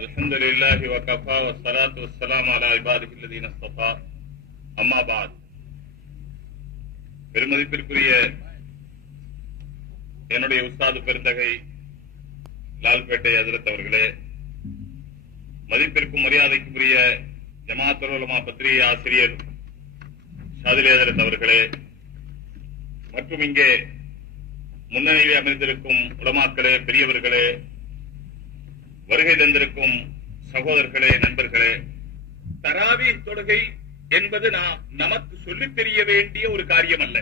அல்ஹம்துலில்லாஹி வ கஃபா வஸ்ஸலாத்து வஸ்ஸலாமு அலா இபாதிஹில்லதீன இஸ்தஃபா. அம்மா பாத். பெருமதிப்பிற்குரிய என்னுடைய உஸ்தாது பெருந்தகை லால்பேட்டை ஹஜ்ரத் அவர்களே, மதிப்பிற்கும் மரியாதைக்குரிய ஜமாஅத்துல் உலமா பத்திரிகை ஆசிரியர் ஷாதிலி ஹஜ்ரத் அவர்களே, மற்றும் இங்கே முன்னணியிலே அமர்ந்திருக்கும் உலமாக்களே, பெரியவர்களே, வருகை தந்திருக்கும் சகோதரர்களே, நண்பர்களே, தராவீஹ் தொழுகை என்பது நமக்கு சொல்லித் தெரிய வேண்டிய ஒரு காரியம் அல்ல.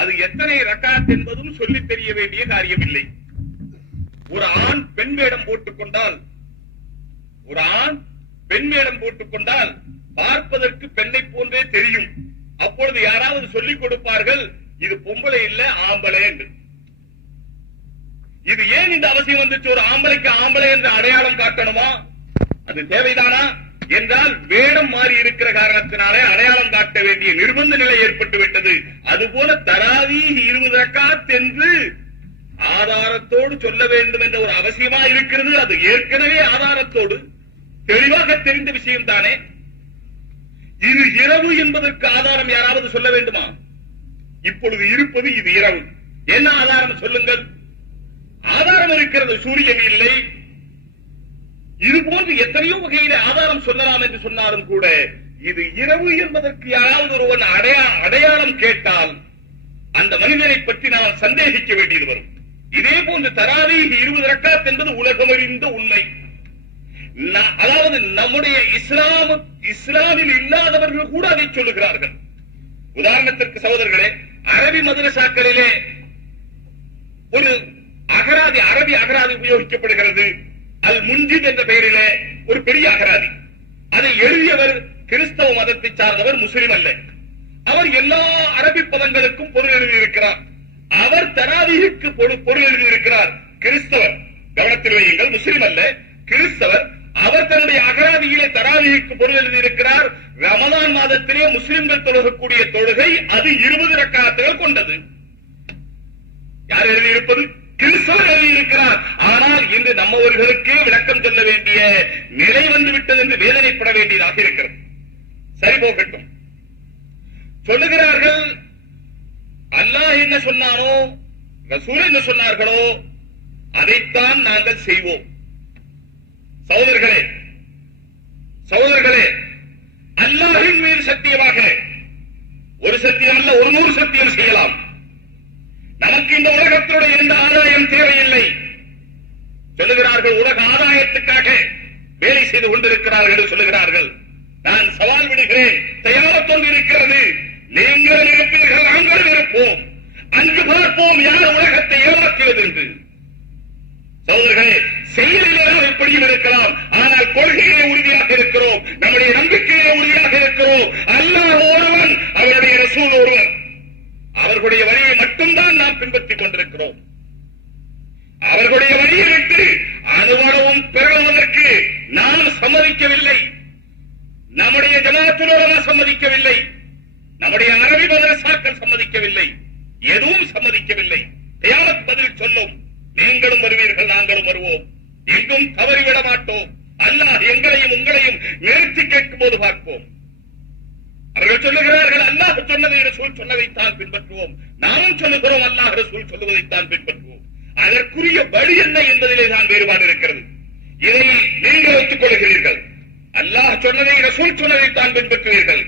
அது எத்தனை ரக்காத் என்பதும் சொல்லித் தெரிய வேண்டிய காரியம் இல்லை. ஒரு ஆண் பெண் வேடம் போட்டுக்கொண்டால் பார்ப்பதற்கு பெண்ணை போன்றே தெரியும். அப்பொழுது யாராவது சொல்லிக் கொடுப்பார்கள், இது பொம்பளை இல்ல ஆம்பளை என்று. இது ஏன் இந்த அவசியம் வந்துச்சு? ஒரு ஆம்பளைக்கு ஆம்பளை என்று அடையாளம் காட்டணுமா? அது தேவைதானா என்றால் வேடம் மாறி இருக்கிற காரணத்தினாலே அடையாளம் காட்ட வேண்டிய நிர்பந்த நிலை ஏற்பட்டு விட்டது. அதுபோல தராவீஹ் 20 ரக்காத் என்று ஆதாரத்தோடு சொல்ல வேண்டும் என்ற ஒரு அவசியமா இருக்கிறது. அது ஏற்கனவே ஆதாரத்தோடு தெளிவாக தெரிந்த விஷயம் தானே. இது இரவு என்பதற்கு ஆதாரம் யாராவது சொல்ல வேண்டுமா? இப்பொழுது இருப்பது இது இரவு. என்ன ஆதாரம் சொல்லுங்கள்? ஆதாரம் இருக்கிறது, சூரியன் இல்லை. இது போன்று எத்தனையோ வகையில ஆதாரம் சொல்லலாம் என்று சொன்னாலும் கூட இது இரவு என்பதற்கு யாராவது ஒருவன் அடையாளம் கேட்டால் அந்த மனிதனை பற்றி நான் சந்தேகிக்க வேண்டியது வரும். இதே போன்று தராவீஹ் 20 ரக்காத் என்பது உலகமறிந்த உண்மை. அதாவது நம்முடைய இஸ்லாமில் இல்லாதவர்கள் கூட அதை சொல்லுகிறார்கள். உதாரணத்திற்கு சகோதரர்களே, அரபி மதரசாக்களிலே ஒரு அரபி அகராதி உபயோகிக்கப்படுகிறது. அல் முன்ஜித் என்ற பெயரிலே ஒரு பெரிய அகராதி. அதை எழுதியவர் கிறிஸ்தவ மதத்தை சார்ந்தவர், முஸ்லிம் அல்ல. அவர் எல்லா அரபி பதங்களுக்கும் பொருள் எழுதியிருக்கிறார். அவர் தராவீஹுக்கு பொருள் எழுதியிருக்கிறார். கிறிஸ்தவர், கவனத்தில் வையுங்கள், முஸ்லிம் அல்ல, கிறிஸ்தவர். அவர் தன்னுடைய அகராதியிலே தராவீஹுக்கு பொருள் எழுதியிருக்கிறார். ரமலான் மாதத்திலே முஸ்லிம்கள் தொழுகக்கூடிய தொழுகை அது 20 ரக்காத்துகள் கொண்டது. யார் எழுதியிருப்பது? கிறிஸ்தவர் எழுதியிருக்கிறார். ஆனால் இன்று நம்மவர்களுக்கே விளக்கம் சொல்ல வேண்டிய நிலை வந்துவிட்டது என்று வேதனைப்பட வேண்டியதாக இருக்கிறது. சரி, போகட்டும். சொல்லுகிறார்கள், அல்லாஹ் என்ன சொன்னானோ, ரசூல் என்ன சொன்னார்களோ அதைத்தான் நாங்கள் செய்வோம். சகோதரர்களே, அல்லாஹ்வின் மீது சத்தியமாக ஒரு சத்தியம் அல்ல, 100 சத்தியம் செய்யலாம். நமக்கு இந்த உலகத்தினுடைய எந்த ஆதாயம் தேவையில்லை. சொல்லுகிறார்கள், உலக ஆதாயத்துக்காக வேலை செய்து கொண்டிருக்கிறார்கள் என்று சொல்லுகிறார்கள். நான் சவால் விடுகிறேன், தயாரத்தோடு இருக்கிறது. நீங்கள் இருப்பீர்கள், நாங்கள் இருப்போம். அங்கு பார்ப்போம் யார் உலகத்தை ஏமாற்றுவது என்று. சகோதரர்களே, செயலிலே நாம் எப்படியும் இருக்கலாம், ஆனால் கொள்கையிலே உறுதியாக இருக்கிறோம். நம்முடைய நம்பிக்கையிலே உறுதியாக இருக்கிறோம். அல்லாஹ் ஒருவன், அவருடைய ரசூல் ஒருவர். அவர்களுடைய வழியை மட்டும்தான் நாம் பின்பற்றிக் கொண்டிருக்கிறோம். அவர்களுடைய வழியை விட்டு அனுபவம் பெறுவதற்கு நாம் சம்மதிக்கவில்லை. நம்முடைய ஜமாஅத்துல் உலமா சம்மதிக்கவில்லை. நம்முடைய அரபி மதரசாக்கள் சம்மதிக்கவில்லை. எதுவும் சம்மதிக்கவில்லை. கியாமத் பதில் சொல்லும். நீங்களும் வருவீர்கள், நாங்களும் வருவோம். எங்கும் தவறிவிட மாட்டோம். அல்லாஹ் எங்களையும் உங்களையும் நிறுத்தி கேட்கும் போது பார்ப்போம். அவர்கள் சொல்லுகிறார்கள், அல்லாஹ் சொன்னதை ரசூல் சொன்னதைத்தான் பின்பற்றுவோம். நாமும் சொல்லுகிறோம், அல்லாஹ் ரசூல் சொல்லுவதைத்தான் பின்பற்றுவோம். அதற்குரிய வழி என்ன என்பதிலே தான் வேறுபாடு இருக்கிறது. இதை நீங்கள் ஒத்துக் கொள்கிறீர்கள். அல்லாஹ் சொன்னதை ரசூல் சொன்னதைத்தான் பின்பற்றுவீர்கள்.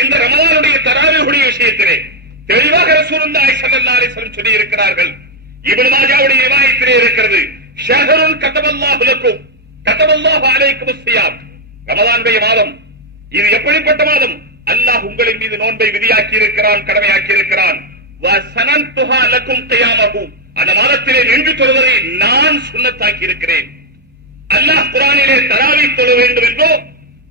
இந்த ரமலானுடைய தராவீஹுடைய விஷயத்திலே தெளிவாக ரசூலுல்லாஹி ஸல்லல்லாஹு அலைஹி வஸல்லம் சொல்லி இருக்கிறார்கள். இப்னு மாஜாவுடைய ரிவாயத்திலே இருக்கிறது, ஷஹருன் கதபல்லாஹு லக்கும் கதபல்லாஹு அலைக்கும் ஸியாம். ரமலானுடைய மாதம் இது எப்படிப்பட்ட மாதம்? அல்லாஹ் உங்களின் மீது நோன்பை விதியாக்கி இருக்கிறான், கடமையாக்கி இருக்கிறான். வஸனன்துஹா லக்கும் கியாமஹு, அந்த மாதத்திலே நின்று தொழுவதை நான் சுன்னத்தாக்கி இருக்கிறேன். அல்லாஹ் குர்ஆனிலே தராவீஹ் தொழ வேண்டும் என்றோ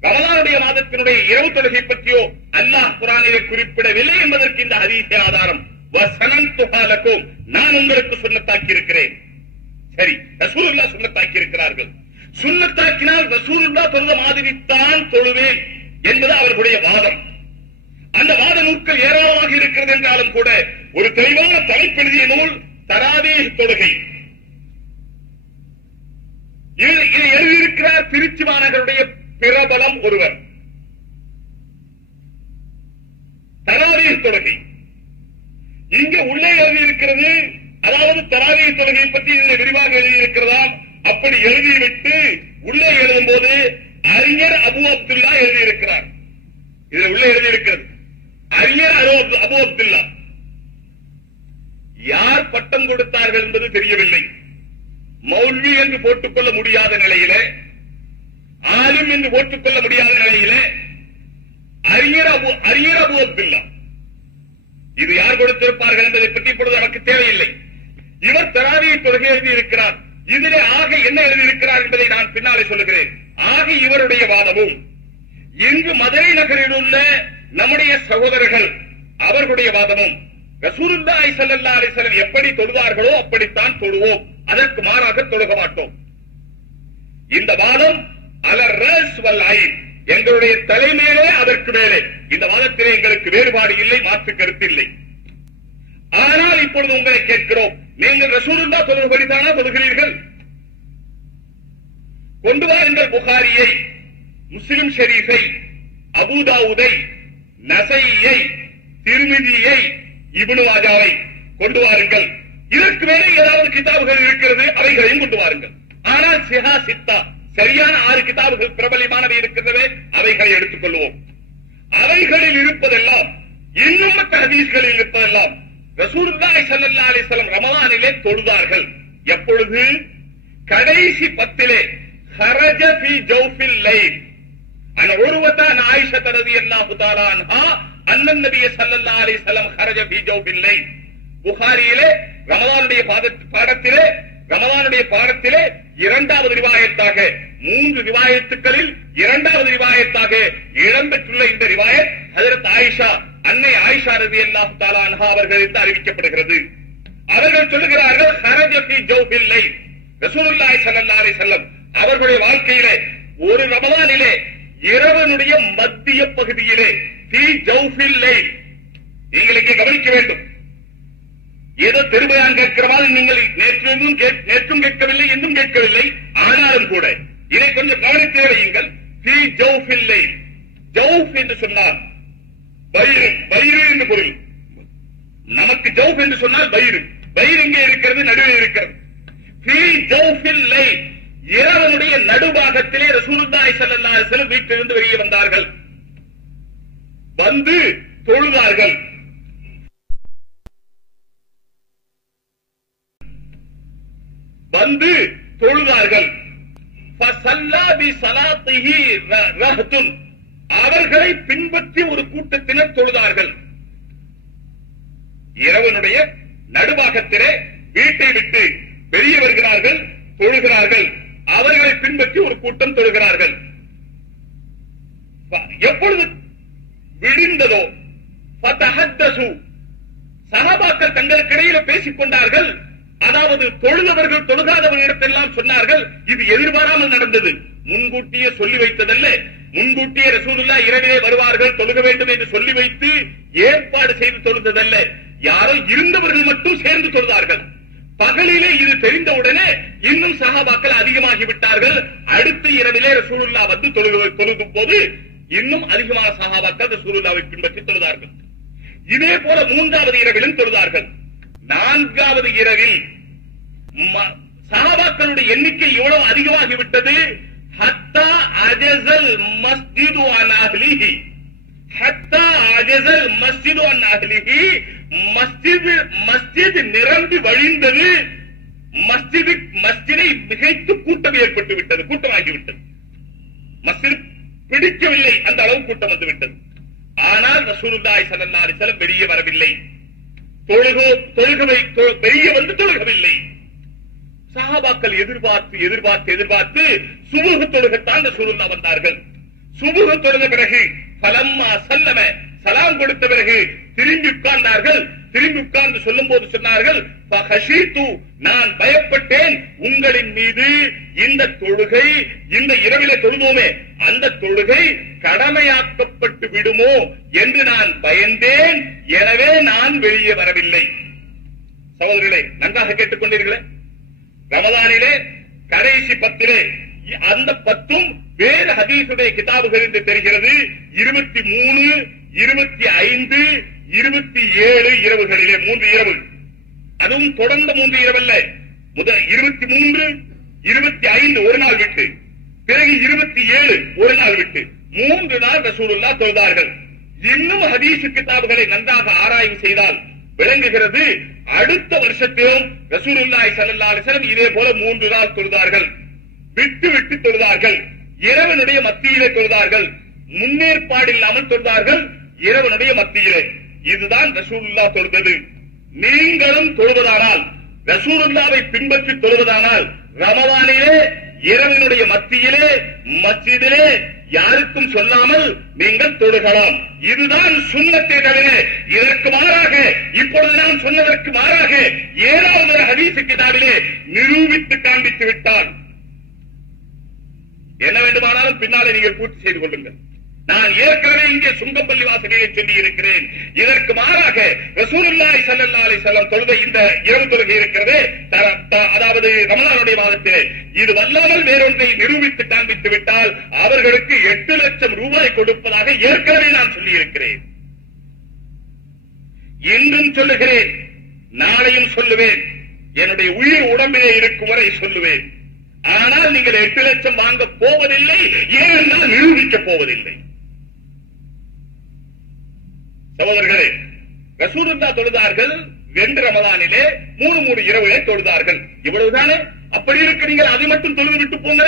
ரமலானுடைய மாதத்தினுடைய இரவு தொழுகை பற்றியோ அல்லாஹ் குர்ஆனிலே குறிப்பிடவில்லை என்பதற்கு இந்த ஹதீஸே ஆதாரம். வஸனன்துஹா லக்கும், நான் உங்களுக்கு சுன்னத்தாக்கி இருக்கிறேன். சரி, ரசூலுல்லாஹ் சுன்னத்தாக்கி இருக்கிறார்கள். சுன்னத்தாக்கினால் ரசூலுல்லாஹ் தொழுத மாதிரி தான் தொழுவேன் என்பது அவர்களுடைய வாதம். அந்த வாத நூல்கள் ஏராளமாக இருக்கிறது என்றாலும் கூட ஒரு தெளிவான தலைப்பெழுதிய நூல் தராவீஹ் தொழுகை. மாநகருடைய பிரபலம் ஒருவர். தராவீஹ் தொழுகை இங்கு உள்ளே எழுதியிருக்கிறது. அதாவது தராவீஹ் தொழுகை பற்றி இதில் விரிவாக எழுதியிருக்கிறதாம். அப்படி எழுதிவிட்டு உள்ளே எழுதும் போது அறிஞர் அபு அப்துல்லா எழுதியிருக்கிறார். இதில் உள்ளே எழுதியிருக்கிறது அறிஞர் அபு அப்துல்லா. யார் பட்டம் கொடுத்தார்கள் என்பது தெரியவில்லை. மௌல்வி என்று போட்டுக்கொள்ள முடியாத நிலையிலே, ஆலிம் என்று போட்டுக்கொள்ள முடியாத நிலையிலே அறிஞர் அபு அப்துல்லா. இது யார் கொடுத்திருப்பார்கள் என்பதை பற்றி இப்பொழுது நமக்கு தேவையில்லை. இவர் தராவீஹ் தொழுகை எழுதியிருக்கிறார். இதிலே ஆக என்ன எழுதியிருக்கிறார் என்பதை நான் பின்னாலே சொல்லுகிறேன். ஆக இவருடைய வாதமும் இங்கு மதுரை நகரில் உள்ள நம்முடைய சகோதரர்கள் அவர்களுடைய வாதமும் ரசூலுல்லாஹி ஸல்லல்லாஹு அலைஹி வஸல்லம் எப்படி தொழுதார்களோ அப்படித்தான் தொழுவோம், அதற்கு மாறாக தொழுக மாட்டோம். இந்த வாதம் அலர் ரஸ் வல் ஐன், எங்களுடைய தலைமையிலே அதற்கு மேலே. இந்த வாதத்திலே எங்களுக்கு வேறுபாடு இல்லை, மாற்று கருத்து இல்லை. ஆனால் இப்பொழுது உங்களை கேட்கிறோம், நீங்கள் ரசூலுல்லாஹ் தொழுகைதானா தொழுகிறீர்கள்? கொண்டு வாருங்கள் புகாரியை, முஸ்லிம் ஷரீஃபை, அபூதாவுதை, நசையை, திர்மிதியை, இப்னு மாஜாவை கொண்டு வாருங்கள். இதற்கு மேலே ஏதாவது கிதாபுகள் இருக்கிறது, அவைகளையும் கொண்டு வாருங்கள். ஆனால் சிஹா சித்தா சரியான 6 கிதாபுகள் பிரபலமானவை இருக்கிறது, அவைகளை எடுத்துக் கொள்வோம். அவைகளில் இருப்பதெல்லாம், இன்னும் மற்ற ஹதீஸ்களில் இருப்பதெல்லாம் ரசூலுல்லாஹி ஸல்லல்லாஹு அலைஹி வஸல்லம் ரமலானிலே தொழுதார்கள். எப்பொழுது? கடைசி 10 خرج في جوف الليل عن عروة عن عائشة رضي الله تعالى عنها أن النبي صلى الله عليه وسلم خرج في جوف الليل. புகாரியிலே ரமலானுடைய பாடத்திலே இரண்டாவது ரிவாயத்தாக, 3 ரிவாயத்துக்களில் இரண்டாவது ரிவாயத்தாக இடம்பெற்றுள்ள இந்த ரிவாயத் ஹஜ்ரத் ஆயிஷா, அன்னை ஆயிஷா ரலியல்லாஹு தஆலா அன்ஹா அவர்கள் என்று அறிவிக்கப்படுகிறது. அவர்கள் சொல்லுகிறார்கள், خرج في جوف الليل, ரசூலுல்லாஹி ஸல்லல்லாஹு அலைஹி வஸல்லம் அவர்களுடைய வாழ்க்கையிலே ஒரு ரமலானிலே இரவனுடைய மத்திய பகுதியிலே ஃபீ ஜௌஃபில் லைல். நீங்கள் இங்கே கவனிக்க வேண்டும். ஏதோ திருபயான் கேட்கிறவாறு நீங்கள் நேற்றும் கேட்கவில்லை, இன்னும் கேட்கவில்லை. ஆனாலும் கூட இதை கொஞ்சம் கவனித்தே வையுங்கள். ஃபீ ஜௌஃபில் லைல். ஜௌஃப் என்று சொன்னால் வயிறு என்று பொருள். நமக்கு ஜௌஃப் என்று சொன்னால் வயிறு இங்கே இருக்கிறது, நடுவில் இருக்கிறது. ஃபீ ஜௌஃபில் லைல், இரவனுடைய நடுபாகத்திலே ரசூலுல்லாஹி ஸல்லல்லாஹு அலைஹி வஸல்லம் வீட்டிலிருந்து வெளியே வந்தார்கள், வந்து தொழுதார்கள். அவர்களை பின்பற்றி ஒரு கூட்டத்தினர் தொழுதார்கள். இரவனுடைய நடுபாகத்திலே வீட்டை விட்டு வெளியே வருகிறார்கள், தொழுகிறார்கள். அவர்களை பின்பற்றி ஒரு கூட்டம் தொழுகிறார்கள். எப்பொழுது விடிந்ததோ சஹாபாக்கள் தங்களுக்கிடையில பேசிக் கொண்டார்கள். அதாவது தொழுதவர்கள் தொழுகாதவர்களிடத்தெல்லாம் சொன்னார்கள், இது எதிர்பாராமல் நடந்தது, முன்கூட்டியே சொல்லி வைத்ததல்ல. முன்கூட்டியே ரசூலுல்லாஹ் இரவிலே வருவார்கள், தொழுக வேண்டும் என்று சொல்லி வைத்து ஏற்பாடு செய்து தொழுததல்ல. யாரோ இருந்தவர்கள் மட்டும் சேர்ந்து தொழுதார்கள். பகலிலே இது தெரிந்தவுடனே இன்னும் சஹாபாக்கள் அதிகமாகிவிட்டார்கள். அடுத்த இரவிலே ரசூலுல்லாஹ் வந்து தொழுதும் போது இன்னும் அதிகமான சஹாபாக்கள் ரசூலுல்லாஹ்வை பின்பற்றி தொழுதார்கள். இதே போல 3வது இரவிலும் தொழுதார்கள். 4வது இரவில் சஹாபாக்களுடைய எண்ணிக்கை எவ்வளவு அதிகமாகிவிட்டது? ஹத்தா அஜஸல் மஸ்ஜிது அன் அஹ்லிஹி, ஹத்தா அஜஸல் மஸ்ஜிது அன் அஹ்லிஹி, மஸ்ஜித் நிரம்பி வழிந்தது. மஸ்ஜிதை மிகைத்து கூட்டம் ஏற்பட்டு விட்டது, கூட்டமாகிவிட்டது. மஸ்ஜித் பிடிக்கவில்லை, அந்த அளவு கூட்டம் வந்து விட்டது. ஆனால் ரசூலுல்லாஹி ஸல்லல்லாஹு அலைஹி வஸல்லம் வெளியே வரவில்லை, வெளியே வந்து தொழுகவில்லை. சஹாபாக்கள் எதிர்பார்த்து சுபுஹ் தொழுகத்தான் ரசூலுல்லாஹ் வந்தார்கள். சுபுஹ் தொழுத பிறகு ஃபலம்மா சல்லம, சலாம் கொடுத்த பிறகு திரும்பி உட்கார்ந்தார்கள். திரும்பி உட்கார்ந்து சொல்லும் போது சொன்னார்கள், நான் பயப்பட்டேன் உங்களின் மீது இந்த தொழுகை, இந்த இரவிலே தொழுவோமே அந்த தொழுகை கடமையாக்கப்பட்டு விடுமோ என்று நான் பயந்தேன். எனவே நான் வெளியே வரவில்லை. சகோதரர்களே, நன்றாக கேட்டுக்கொண்டீர்களே, ரமதானிலே கடைசி 10 அந்த 10 வேறு ஹதீஸுடைய கிதாபுகள் என்று தெரிகிறது. 23, 25, 27 இரவுகளிலே 3 இரவு, அதுவும் தொடர்ந்த 3 இரவல்ல. முதல் 23, 25 ஒரு நாள் விட்டு, பிறகு 27 ஒரு நாள் விட்டு 3 நாள் ரசூலுல்லாஹ் தொழுதார்கள். இன்னும் ஹதீஸ் கிதாபுகளை நன்றாக ஆராய்வு செய்தால் விளங்குகிறது, அடுத்த வருஷத்திலும் ரசூலுல்லாஹி ஸல்லல்லாஹு அலைஹி வஸல்லம் இதே போல 3 நாள் தொழுதார்கள். விட்டு விட்டு தொழுதார்கள். இரவனுடைய மத்தியிலே தொழுதார்கள். முன்னேற்பாடு இல்லாமல் தொழுதார்கள் இரவனுடைய மத்தியிலே. இதுதான் ரசூலுல்லாஹ் தொழுதது. நீங்களும் தொழுவதானால், ரசூலுல்லாஹ்வை பின்பற்றி தொழுவதானால், ரமலானிலே இரவினுடைய மத்தியிலே மஸ்ஜிதிலே யாருக்கும் சொல்லாமல் நீங்கள் தொழுகலாம். இதுதான் சுன்னத்தை தவிர இதற்கு மாறாக, இப்பொழுது நான் சொன்னதற்கு மாறாக ஏதாவது ஒரு ஹதீஸ் கிதாபிலே நிரூபித்து காண்பித்து விட்டால் என்ன வேண்டுமானாலும் பின்னாலே நீங்கள் பூர்த்தி செய்து கொள்ளுங்கள். நான் ஏற்கனவே இங்கே சுங்கப்பள்ளி வாசகையை சொல்லி இருக்கிறேன். இதற்கு மாறாக ரசூலுல்லாஹி ஸல்லல்லாஹு அலைஹி வஸல்லம் தொழுத இந்த இரவு தொழுகை இருக்கிறதே, அதாவது ரமலானுடைய மாதத்திலே, இது வல்லாமல் வேறொன்றை நிரூபித்து காண்பித்து விட்டால் அவர்களுக்கு 8 லட்சம் ரூபாய் கொடுப்பதாக ஏற்கனவே நான் சொல்லி இருக்கிறேன். இன்றும் சொல்லுகிறேன், நாளையும் சொல்லுவேன், என்னுடைய உயிர் உடம்பிலே இருக்கும் வரை சொல்லுவேன். ஆனால் நீங்கள் 8 லட்சம் வாங்க போவதில்லை, ஏனென்றால் நிரூபிக்கப் போவதில்லை. சகோதரர்களே, ரசூலுல்லாஹ் தொழுதார்கள் 2 ரமலானிலே 3 இரவுகளை தொழுதார்கள். இவ்வளவுதானே? அப்படி இருக்கு, நீங்கள் அதை மட்டும் தொழுது விட்டு போங்க.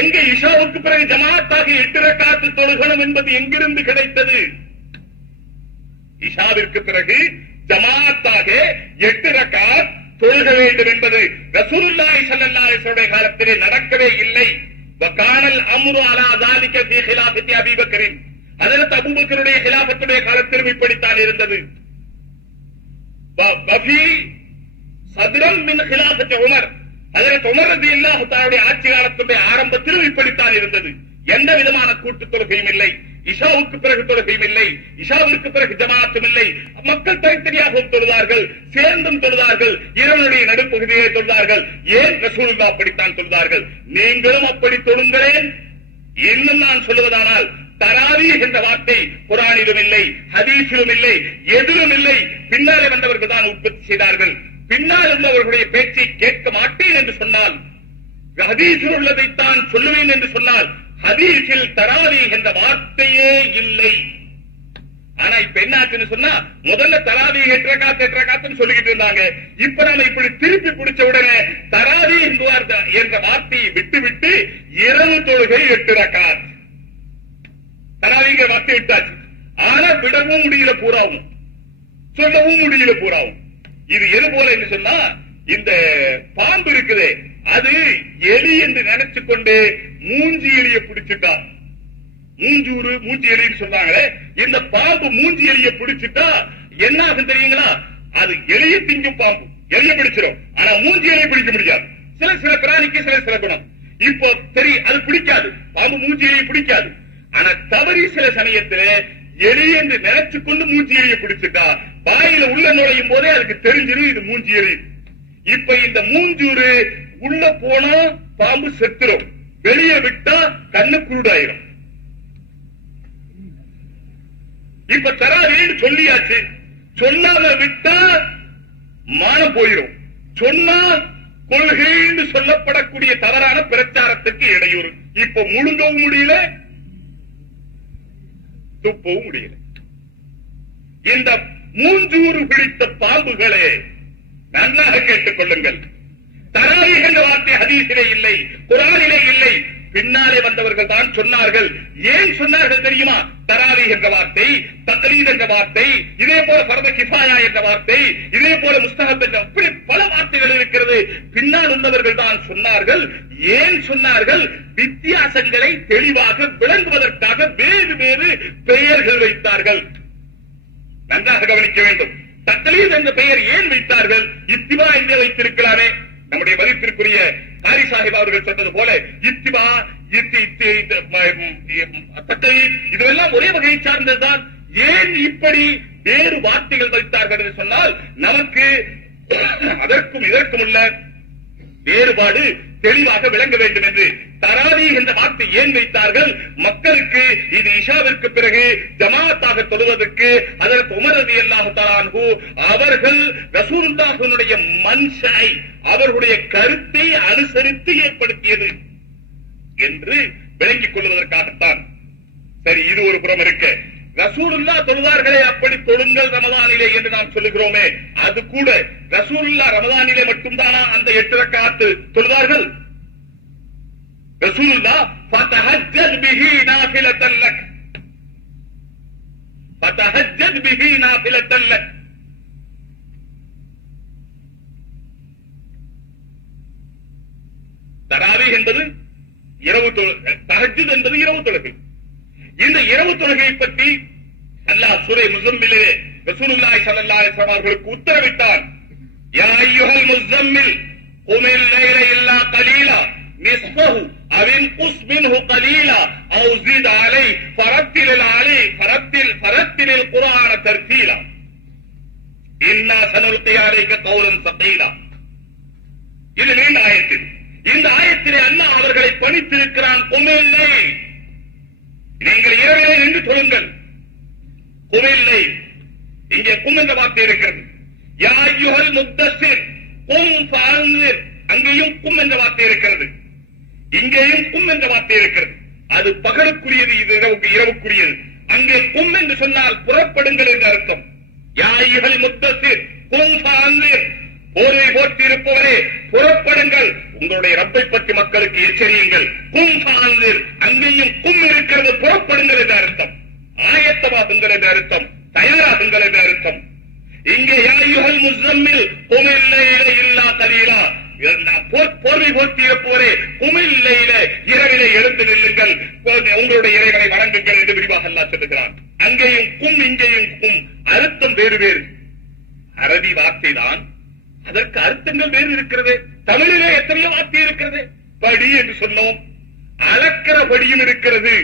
எங்க இஷாவுக்கு பிறகு ஜமாத்தாக 8 ரக்காத்து தொழுகணும் என்பது எங்கிருந்து கிடைத்தது? இஷாவிற்கு பிறகு ஜமாத்தாக 8 ரக்காத் தொழுக வேண்டும் என்பது ரசூலுல்லாஹி ஸல்லல்லாஹு அலைஹி வஸல்லம் காலத்திலே நடக்கவே இல்லை. வகானல் அம்ரு அலா ذلك في خلافة ابي بكر, ஹஜ்ரத் அபூபக்கருடைய கிலாபத்துடைய காலத்திலும் இப்படித்தான் இருந்தது. வஃபி சத்ரன் மின் خلافة உமர், ஹஜ்ரத் உமர் ரலியல்லாஹு தஆலா ஆட்சி காலத்துடைய ஆரம்பத்திலும் இப்படித்தான் இருந்தது. எந்த விதமான கூட்டு தொழுகையும் இல்லை, இஷாவுக்கு பிறகு தொழுகையும் இல்லை, இஷாவிற்கு பிறகு ஜமாத்தும் இல்லை. மக்கள் தனித்தனியாகவும் தொழுதார்கள், சேர்ந்தும் தொழுதார்கள், இரவனுடைய நடுப்பகுதியை தொழுதார்கள். ஏன்? ரசூலுல்லாஹ் அப்படித்தான் தொழுதார்கள். நீங்களும் அப்படி தொழுங்களேன். இன்னும் நான் சொல்லுவதானால், தராவீஹ் என்ற வார்த்தை குர்ஆனிலும் இல்லை, ஹதீஸிலும் இல்லை, எதிலும் இல்லை. பின்னாலே வந்தவர்கள் தான் உற்பத்தி செய்தார்கள். பின்னால் உள்ளவர்களுடைய பேச்சை கேட்க மாட்டேன் என்று சொன்னால், ஹதீஸில் உள்ளதைத்தான் சொல்லுவேன் என்று சொன்னால், ஹதீஸில் தராவீஹ் என்ற வார்த்தையே இல்லை. ஆனா இப்ப என்ன ஆச்சுன்னு சொன்னா, முதல்ல தராவீஹ் 8 ரக்காத்துன்னு சொல்லிக்கிட்டு இருந்தாங்க. இப்ப நாம இப்படி திருப்பி பிடிச்ச உடனே தராவீஹ் என்ற வார்த்தையை விட்டு விட்டு இரவு தொழுகை 8 ரக்காத், தராவீஹ் வார்த்தை விட்டாச்சு. ஆனா விடவும் முடியல பூராவும், சொல்லவும் முடியல பூராவும். இது எது போல என்று சொன்னா, இந்த பாம்பு இருக்குது, அது எலி என்று நினைச்சு கொண்டு மூஞ்சி எலிய பிடிச்சிட்டா, மூஞ்சி எலின்னு சொன்னாங்களே, இந்த பாம்பு மூஞ்சி எலிய பிடிச்சிட்டா என்ன ஆகும் தெரியுங்களா? அது எலிய திங்கும் பாம்பு, எலிய பிடிச்சிடும். ஆனா மூஞ்சி எலிய பிடிக்க முடியாது. சில பிராணிக்கு சில குணம். இப்போ அது பிடிக்காது, பாம்பு மூஞ்சி எலிய பிடிக்காது. ஆனா தவறி சில சமயத்துல எலி என்று நினைச்சு கொண்டு மூஞ்சி எலிய பிடிச்சிட்டா, வாயில உள்ள நுழையும் போதே அதுக்கு தெரிஞ்சிடும் இது மூஞ்சி எலி. இப்ப இந்த மூஞ்சூறு உள்ள போனா பாம்பு செத்துரும், வெளியே விட்டா கண்ணு குருடாயிரும். இப்ப தராவீன்னு சொல்லியாச்சு, சொல்லாம விட்டா மானம் போயிடும், சொன்னா கொள்கைன்னு சொல்லப்படக்கூடிய தவறான பிரச்சாரத்துக்கு இடையூறு. இப்ப முழுங்கவும் முடியல, துப்பவும் முடியல. இந்த மூஞ்சூறு பிடித்த பாம்புகளே நன்றாக கேட்டுக் கொள்ளுங்கள். தராவீஹ் என்ற வார்த்தை ஹதீஸிலே இல்லை, குர்ஆனிலே இல்லை. பின்னாலே வந்தவர்கள் தான் சொன்னார்கள். ஏன் சொன்னார்கள் தெரியுமா? தராவீஹ் என்ற வார்த்தை, தக்லீத் என்ற வார்த்தை, இதே போல ஃபர்து கிஃபாயா என்ற வார்த்தை, இதே போல முஸ்தஹப் என்ற இப்படி பல வார்த்தைகள் இருக்கிறது. பின்னால் வந்தவர்கள் தான் சொன்னார்கள். ஏன் சொன்னார்கள்? வித்தியாசங்களை தெளிவாக விளங்குவதற்காக வேறு வேறு பெயர்கள் வைத்தார்கள். நன்றாக கவனிக்க வேண்டும். தக்லீத் என்ற பெயர் ஏன் வைத்தார்கள்? இத்திபா என்றே வைத்திருக்கலாமே. நம்முடைய மதிப்பிற்குரிய காரி சாஹிப் அவர்கள் சொன்னது போல இத்திபா, தக்லீத் இதுவெல்லாம் ஒரே வகையை சார்ந்ததுதான். ஏன் இப்படி வேறு வார்த்தைகள் வைத்தார்கள் என்று சொன்னால், நமக்கு அதற்கும் இதற்கும் உள்ள வேறுபாடு தெளிவாக விளங்க வேண்டும் என்று தராவி என்ற வார்த்தை ஏன் வைத்தார்கள்? மக்களுக்கு இது இஷாவிற்கு பிறகு ஜமாத்தாக தொழுவதற்கு அதற்கு உமர் ரலியல்லாஹு தஆலா அன்ஹு அவர்கள் ரசூலுல்லாஹினுடைய மன்ஷை அவர்களுடைய கருத்தை அனுசரித்து ஏற்படுத்தியது என்று விளங்கிக் கொள்வதற்காகத்தான். சரி, இது ஒரு புறம் இருக்க, ரசூலுல்லாஹ் தொழுதார்களே அப்படி தொழுங்கள் ரமதானிலே என்று நாம் சொல்லுகிறோமே, அது கூட ரசூலுல்லாஹ் ரமதானிலே மட்டும்தானா அந்த 8 ரக்காத்து தொழுதார்கள்? ரசூலுல்லாஹ் ஃபதஹஜ்ஜத் பிஹி நாஃபிலத்தன் லக், ஃபதஹஜ்ஜத் பிஹி நாஃபிலத்தன் லக். தராவீஹ் என்பது இரவு தொழுகை, தஹஜ்ஜுத் என்பது இரவு தொழுகை. இந்த இரவு தொழுகையை பற்றி அல்லாஹ் சூரா முஸம்மிலே ரசூலுல்லாஹி ஸல்லல்லாஹு அலைஹி வஸல்லம் அவர்களுக்கு உத்தரவிட்டான். யா அய்யுஹல் முஸம்மில் குமில் லைல இல்லா கலீலா நிஸ்ஃபஹு அவ் இன்குஸ் மின்ஹு கலீலா அவ் ஸித் அலைஹி ஃபரத்தில் குர்ஆன தர்தீலா இன்னா சனுல்கி அலைக கௌலன் ஸகீலா. இது நீண்ட ஆயத்து. இந்த ஆயத்திலே அல்லாஹ் அவர்களை பணித்திருக்கிறான். குமில் லைல், நீங்கள் இரவிலே நின்று தொழுங்கள். குமில்லை, இங்கே கும் என்ற வார்த்தை இருக்கிறது. யா அய்யுஹல் முத்தஸ்ஸிர் கும் ஃபஅன்ஸிர், அங்கேயும் கும் என்ற வார்த்தை இருக்கிறது, இங்கேயும் கும் என்ற வார்த்தை இருக்கிறது. அது பகலுக்குரியது, இது இரவுக்குரியது. அங்கே கும் என்று சொன்னால் புறப்படுங்கள் என்று அர்த்தம். யா அய்யுஹல் முத்தஸ்ஸிர் கும் ஃபஅன்ஸிர், போரை போற்றி இருப்பவரே புறப்படுங்கள், உங்களுடைய ரப்பை பற்றி மக்களுக்கு எச்சரியுங்கள். கும் ஃபஅன்ஸிர், அங்கேயும் கும் இருக்கிறது, புறப்படுங்கள் என்று அர்த்தம். ஆயத்தமாகுங்கள் என்று அர்த்தம், தயாராகுங்கள் என்று அர்த்தம். இங்கே யா அய்யுஹல் முஸம்மில் குமில் லைல இல்லா கலீலா, போர்வை போர்த்தி இருப்பவரே குமில் லைல, இரவிலே எழுந்து நில்லுங்கள், உங்களுடைய இறைவனை வணங்குங்கள் என்று விரிவாக அல்லாஹ் சொல்லுகிறான். அங்கேயும் கும், இங்கேயும் கும், அர்த்தம் வேறு வேறு. அரபி வார்த்தை தான், அதற்கு அர்த்தங்கள் வேறு இருக்கிறது. தமிழிலே எத்தனையோ வார்த்தை இருக்கிறது. படி என்று சொன்னோம், அளக்கிற படியும் இருக்கிறது,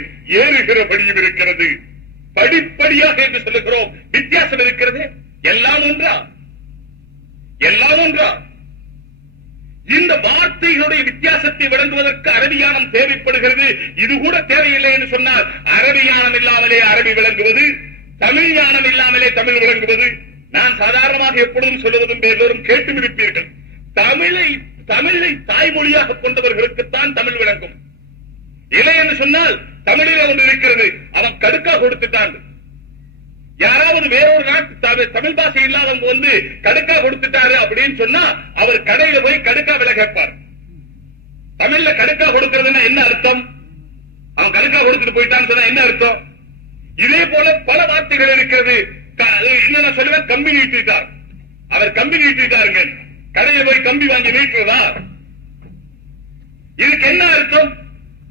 ஏறுகிற படியும் இருக்கிறது. படிப்படியாக என்று சொல்லுகிறோம், வித்தியாசம் இருக்கிறது. எல்லாம் ஒன்றா? எல்லாம் ஒன்றா? இந்த வார்த்தைகளுடைய வித்தியாசத்தை விளங்குவதற்கு அரபியானம் தேவைப்படுகிறது. இது கூட தேவையில்லை என்று சொன்னால் அரபியானம் இல்லாமலே அரபி விளங்குவது, தமிழ் ஞானம் இல்லாமலே தமிழ் விளங்குவது. நான் சாதாரணமாக எப்பொழுதும் சொல்லுவதும் எல்லோரும் கேட்டு இருப்பீர்கள், தமிழை தாய்மொழியாக கொண்டவர்களுக்குத்தான் தமிழ் விளங்கும். இல்லை என்று சொன்னால் தமிழிலே ஒன்று இருக்கிறது, அவன் கடுக்கா கொடுத்துட்டான். யாராவது வேறொரு நாட்டு தமிழ் பாஷை இல்லாதவங்க வந்து கடுக்கா கொடுத்துட்டாரு அப்படின்னு சொன்னா அவர் கடையில போய் கடுக்கா விலை கேட்பார். தமிழ்ல கடுக்கா கொடுக்கிறதுன்னா என்ன அர்த்தம்? அவன் கடுக்கா கொடுத்துட்டு போயிட்டான்னு சொன்னா என்ன அர்த்தம்? இதே போல பல வார்த்தைகள் இருக்கிறது. என்ன சொல்லுவேன், கம்பி நீட்டிட்டார், அவர் கம்பி நீட்டிட்டாருங்க. கடையில போய் கம்பி வாங்கி நீட்டுறதா? இதுக்கு என்ன அர்த்தம்?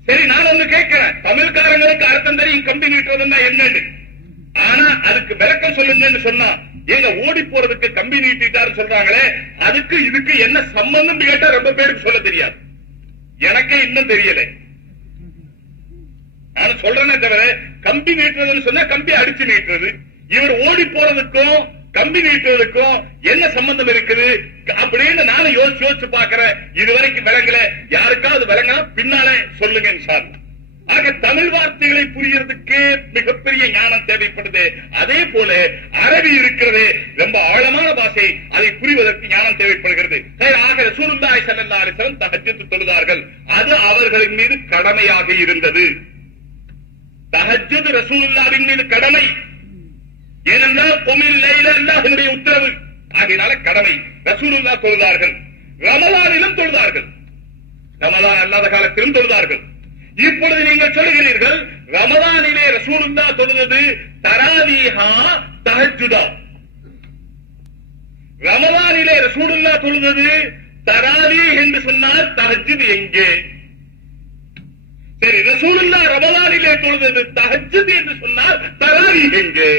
சரி, நான் ஒண்ணு கேட்கிறேன், தமிழ்காரங்களுக்கு அர்த்தம் தெரியும் கம்பி நீட்டுறதுன்னா என்னன்னு. ஆனா அதுக்கு விளக்கம் சொல்லுங்கன்னு சொன்னா, எங்க ஓடி போறதுக்கு கம்பி நீட்டிட்டாரு சொல்றாங்களே, அதுக்கு இதுக்கு என்ன சம்பந்தம் கேட்டா ரொம்ப பேருக்கு சொல்ல தெரியாது. எனக்கே இன்னும் தெரியல. நான் சொல்றேனே தவிர, கம்பி நீட்டுறதுன்னு சொன்னா கம்பி அடிச்சு நீட்டுறது, இவர் ஓடி போறதுக்கும் கம்பி நீட்டுவதற்கும் என்ன சம்பந்தம் இருக்குது அப்படின்னு நானும் யோசிச்சு பாக்கிறேன். இதுவரைக்கும் விளங்கல. யாருக்காவது விளங்கினா பின்னாலே சொல்லுங்க சார். ஆக தமிழ் வார்த்தைகளை புரியறதுக்கு மிகப்பெரிய ஞானம் தேவைப்படுது. அதே போல அரபி இருக்கிறது, ரொம்ப ஆழமான பாஷை, அதை புரிவதற்கு ஞானம் தேவைப்படுகிறது. ஆக ரசூலுல்லாஹி ஸல்லல்லாஹு அலைஹி வஸல்லம் தஹஜ்ஜுத் தொழுதார்கள். அது அவர்களின் மீது கடமையாக இருந்தது. தஹஜ்ஜுத் ரசூலுல்லாஹின் மீது கடமை. ஏனென்றால் குமில் லைல அல்லாஹ்வுடைய உத்தரவு. ஆகையினால கடமை. ரசூலுல்லாஹ் தொழுதார்கள், ரமலானிலும் தொழுதார்கள், ரமலான் அல்லாத காலத்திலும் தொழுதார்கள். இப்பொழுது நீங்கள் சொல்லுகிறீர்கள், ரமலானிலே ரசூலுல்லாஹ் தொழுது தராவீஹா தஹஜ்ஜுதா? ரமலானிலே ரசூலுல்லாஹ் தொழுது தராவீஹ் என்று சொன்னால் தஹஜ்ஜுத் எங்கே? சரி, ரசூலுல்லாஹ் ரமலானிலே தொழுது தஹஜ்ஜுத் என்று சொன்னால் தராவீஹ் எங்கே?